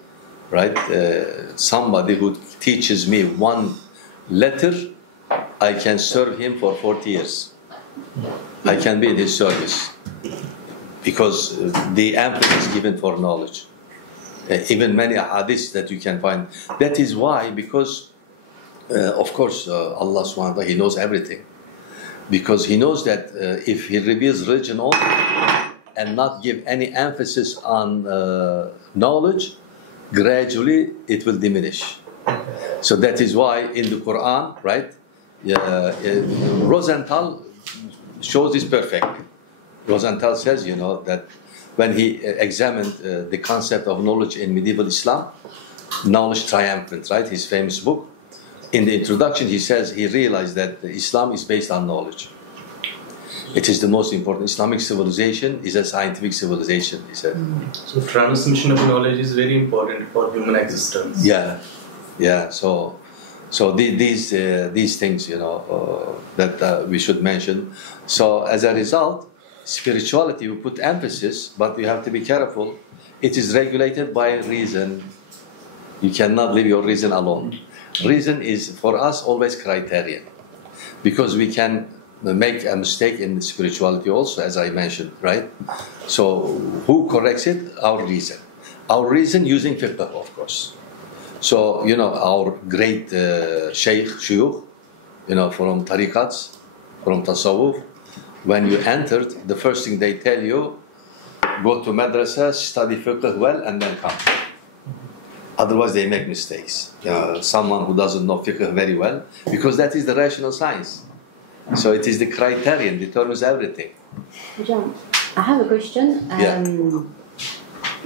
right? Somebody who teaches me one letter, I can serve him for 40 years. I can be in his service. Because the emphasis given for knowledge. Even many hadiths that you can find. That is why, because of course Allah subhanahu wa ta'ala, He knows everything. Because He knows that if He reveals religion only and not give any emphasis on knowledge, gradually it will diminish. So that is why in the Quran, right, Rosenthal shows this perfectly. Rosenthal says, you know, that when he examined the concept of knowledge in medieval Islam, Knowledge Triumphant, right, his famous book, in the introduction he says he realized that Islam is based on knowledge. It is the most important. Islamic civilization is a scientific civilization, he said. So transmission of knowledge is very important for human existence. Yeah, yeah. So these things, you know, that we should mention. So as a result, spirituality, we put emphasis, but we have to be careful. It is regulated by reason. You cannot leave your reason alone. Reason is, for us, always criterion. Because we can make a mistake in spirituality also, as I mentioned, right? So who corrects it? Our reason. Our reason using fiqh, of course. So, you know, our great shuyukh, you know, from tariqats, from tasawwuf, when you entered, the first thing they tell you, go to madrasa, study fiqh well, and then come. Otherwise, they make mistakes. Someone who doesn't know fiqh very well, because that is the rational science. So it is the criterion, determines everything. John, I have a question.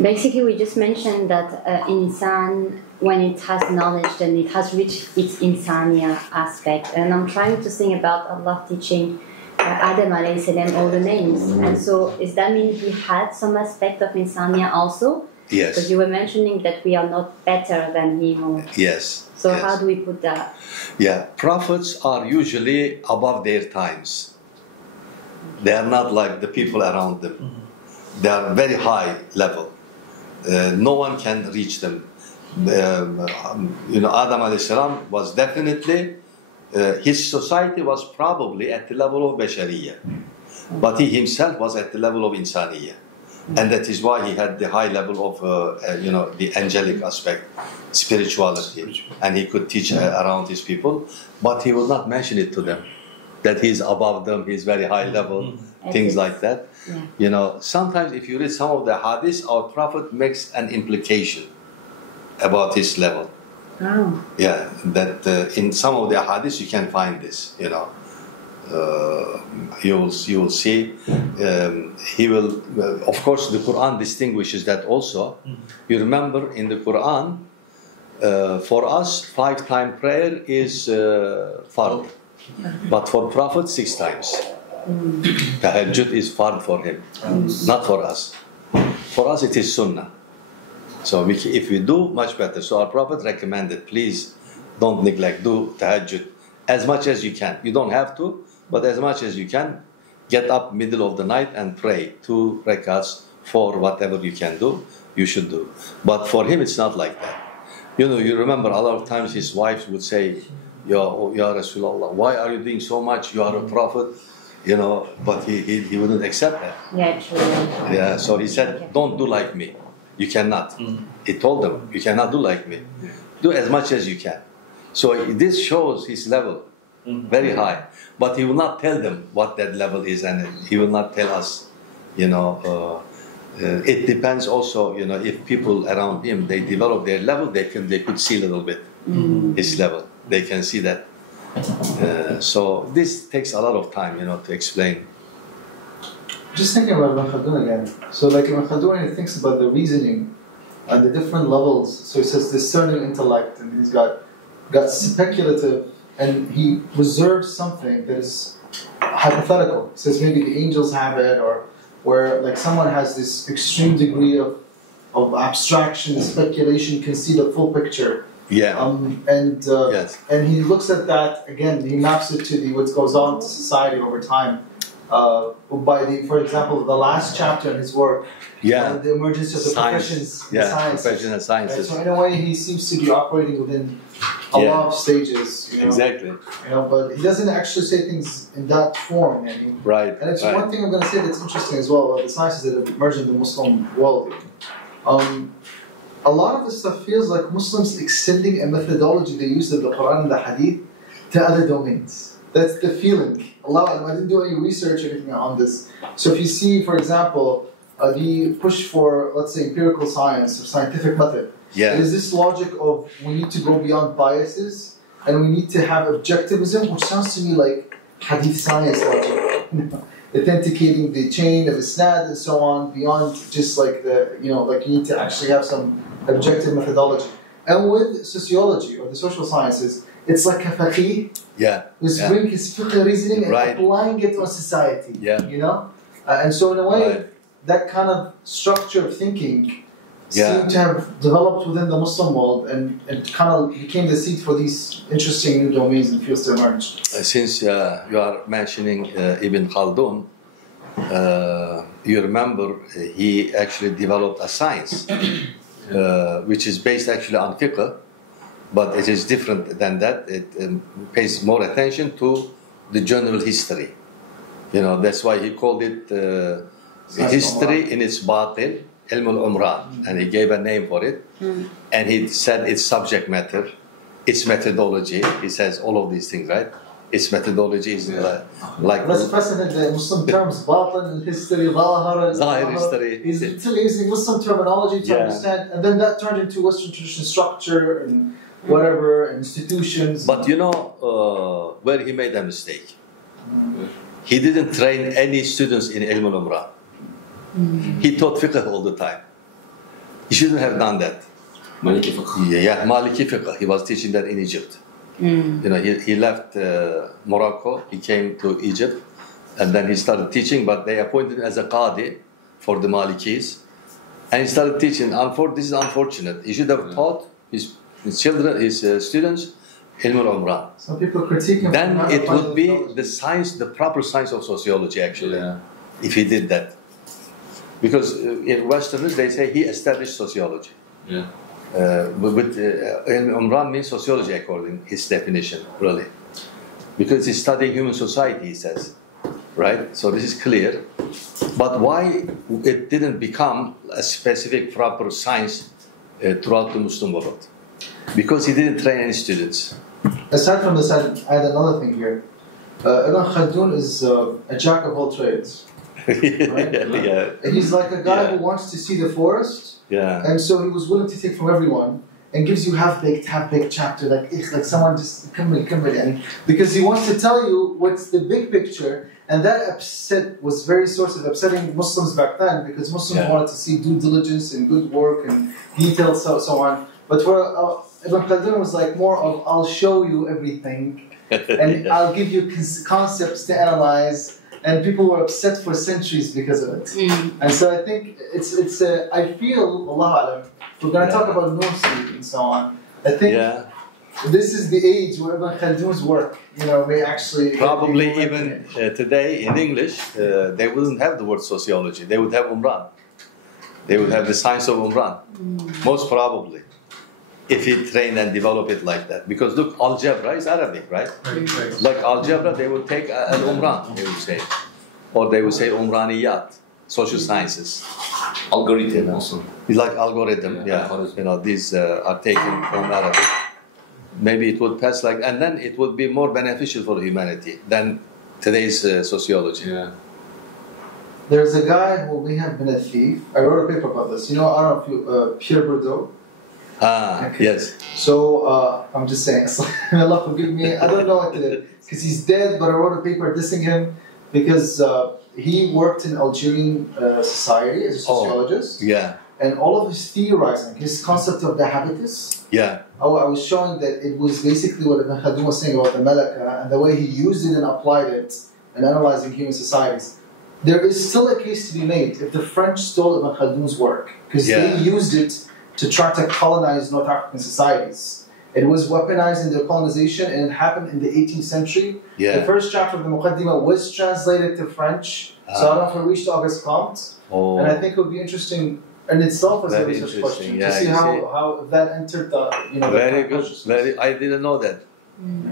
Basically, we just mentioned that insan, when it has knowledge, then it has reached its insania aspect. And I'm trying to think about Allah teaching Adam alayhi salam all the names. And so, does that mean he had some aspect of insania also? Yes. Because you were mentioning that we are not better than him. Or... Yes. So yes. how do we put that? Yeah, prophets are usually above their times. They are not like the people around them. They are very high level. No one can reach them. Adam alayhi salam was definitely, his society was probably at the level of Bashariyya. But he himself was at the level of Insaniyya. And that is why he had the high level of, the angelic aspect, spirituality. And he could teach around his people. But he would not mention it to them. That he's above them, he's very high level, things like that. Yeah. Sometimes if you read some of the hadiths, our Prophet makes an implication about his level. Oh. Yeah, that in some of the hadiths you can find this, you will see, he will, of course the Quran distinguishes that also. You remember in the Quran, for us 5-time prayer is fard. But for Prophet 6 times. Tahajjud is fard for him, not for us. For us it is sunnah. So if we do, much better. So our Prophet recommended, please don't neglect, do tahajjud as much as you can. You don't have to, but as much as you can, get up middle of the night and pray 2 rakats, 4, whatever you can do, you should do. But for him it's not like that. You remember a lot of times his wives would say, Ya Rasulullah, why are you doing so much? You are a prophet, but he wouldn't accept that. Yeah, true. Yeah, so he said, don't do like me. You cannot. He told them, you cannot do like me. Do as much as you can. So this shows his level, very high. But he will not tell them what that level is, and he will not tell us, it depends also, if people around him, they develop their level, they could see a little bit his level. They can see that. So this takes a lot of time, to explain. Just thinking about Ibn Khaldun again. So like Ibn Khaldun, he thinks about the reasoning and the different levels. So he says discerning intellect, and he's got speculative, and he reserves something that is hypothetical. He says maybe the angels have it, or where like someone has this extreme degree of abstraction, speculation, can see the full picture. Yeah. Yes. And he looks at that again. He maps it to what goes on to society over time. For example, the last chapter in his work, the emergence of the professions, professional sciences. Right? So in a way, he seems to be operating within a lot of stages. Exactly. But he doesn't actually say things in that form. Right. And it's one thing I'm going to say that's interesting as well about the sciences that have emerged in the Muslim world. A lot of this stuff feels like Muslims extending a methodology they used in the Quran and the Hadith to other domains. That's the feeling. I didn't do any research or anything on this. So if you see, for example, the push for, let's say, empirical science or scientific method, there's this logic of we need to go beyond biases and we need to have objectivism, which sounds to me like Hadith science logic. Authenticating the chain of isnad and so on, beyond just like you need to actually have some objective methodology. And with sociology or the social sciences, it's like a faqih who's bringing his fiqh reasoning and applying it on society. And so in a way, that kind of structure of thinking seemed to have developed within the Muslim world, and it kind of became the seed for these interesting new domains and fields to emerge. Since you are mentioning Ibn Khaldun, you remember he actually developed a science which is based actually on fiqh, but it is different than that. It pays more attention to the general history. That's why he called it history in its batin, Ilm al-Umran, and he gave a name for it. And he said its subject matter, its methodology. He says all of these things, right? Its methodology is like... That's fascinating, the Muslim terms, batin, history, zahir history. He's literally using Muslim terminology to understand, and then that turned into Western tradition structure and whatever, institutions. But where he made a mistake. He didn't train any students in Ilm al-Umran. He taught fiqh all the time. He shouldn't have done that. Maliki fiqh. Yeah, Maliki fiqh. He was teaching that in Egypt. You know, he left Morocco. He came to Egypt, and then he started teaching. But they appointed him as a qadi for the Malikis, and he started teaching. This is unfortunate. He should have taught his children, his students, Ilm al-Umran. Some people critique him. Then it would be the science, the proper science of sociology, actually, if he did that. Because in Westerners, they say he established sociology. Yeah. Ilm al-Umran means sociology according to his definition, really. Because he's studying human society, he says. Right? So this is clear. But why it didn't become a specific proper science throughout the Muslim world? Because he didn't train any students. Aside from this, I add another thing here. Ibn Khaldun is a jack of all trades. Right? Yeah. He's like a guy who wants to see the forest, and so he was willing to take from everyone and gives you half-baked chapter, like someone just because he wants to tell you what's the big picture, and that was very source of upsetting Muslims back then, because Muslims wanted to see due diligence and good work and details, so on. But for Ibn Khaldun was like more of, I'll show you everything, and I'll give you concepts to analyze. And people were upset for centuries because of it. And so I think I feel, Allah Alam, we're going to talk about Nursi and so on. I think this is the age where Ibn Khaldun's work, may actually... Probably even today in English, they wouldn't have the word sociology. They would have Umran. They would have the science of Umran. Most probably. If he trained and developed it like that. Because look, algebra is Arabic, right? Right. Like algebra, they would take al-Umran, they would say. Or they would say Umraniyat, social sciences. Algorithm also. It's like algorithm, these are taken from Arabic. Maybe it would pass and then it would be more beneficial for humanity than today's sociology. Yeah. There's a guy who may have been a thief. I wrote a paper about this. I don't know if you, Pierre Bourdieu. Yes. So, I'm just saying, Allah forgive me, I don't know what to do, because he's dead, but I wrote a paper dissing him, because he worked in Algerian society as a sociologist, and all of his theorizing, his concept of the habitus, I was showing that it was basically what Ibn Khaldun was saying about the Malaka, and the way he used it and applied it, in analyzing human societies. There is still a case to be made if the French stole Ibn Khaldun's work, because they used it to try to colonize North African societies. It was weaponized in their colonization, and it happened in the 18th century. The first chapter of the Muqaddimah was translated to French, so I don't know if we reached Auguste Comte. And I think it would be interesting in itself as a research question to see how that entered the very good. I didn't know that.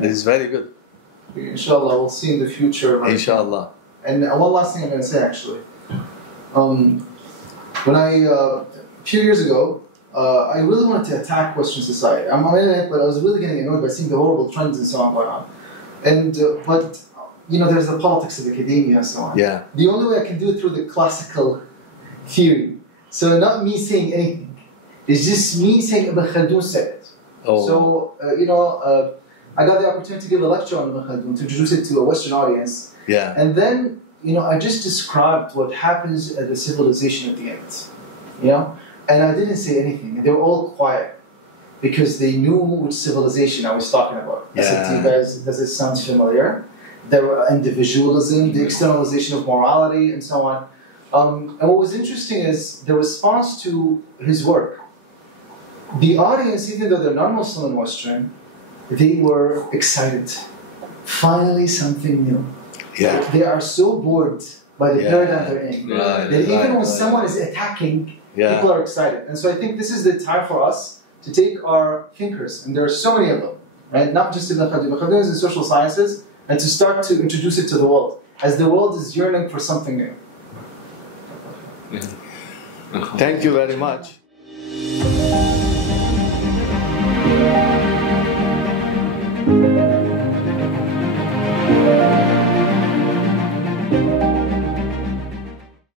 This is very good. Inshallah, we'll see in the future. Inshallah. And one last thing I'm going to say actually. When a few years ago, I really wanted to attack Western society. I'm in it, but I was really getting annoyed by seeing the horrible trends and so on going on. And but there's the politics of academia and so on. The only way I can do it through the classical theory. So not me saying anything. It's just me saying Ibn Khaldun said it. So I got the opportunity to give a lecture on Ibn Khaldun to introduce it to a Western audience. And then I just described what happens at the civilization at the end. And I didn't say anything. They were all quiet because they knew which civilization I was talking about. I said to you guys, does it sound familiar? There were individualism, the externalization of morality, and so on. And what was interesting is the response to his work. The audience, even though they're non-Muslim and Western, they were excited. Finally, something new. They are so bored by the paradigm they're in that even when someone is attacking, people are excited. And so I think this is the time for us to take our thinkers, and there are so many of them, right? Not just Ibn Khaldun. Ibn Khaldun is in social sciences, and to start to introduce it to the world, as the world is yearning for something new. Thank you very much.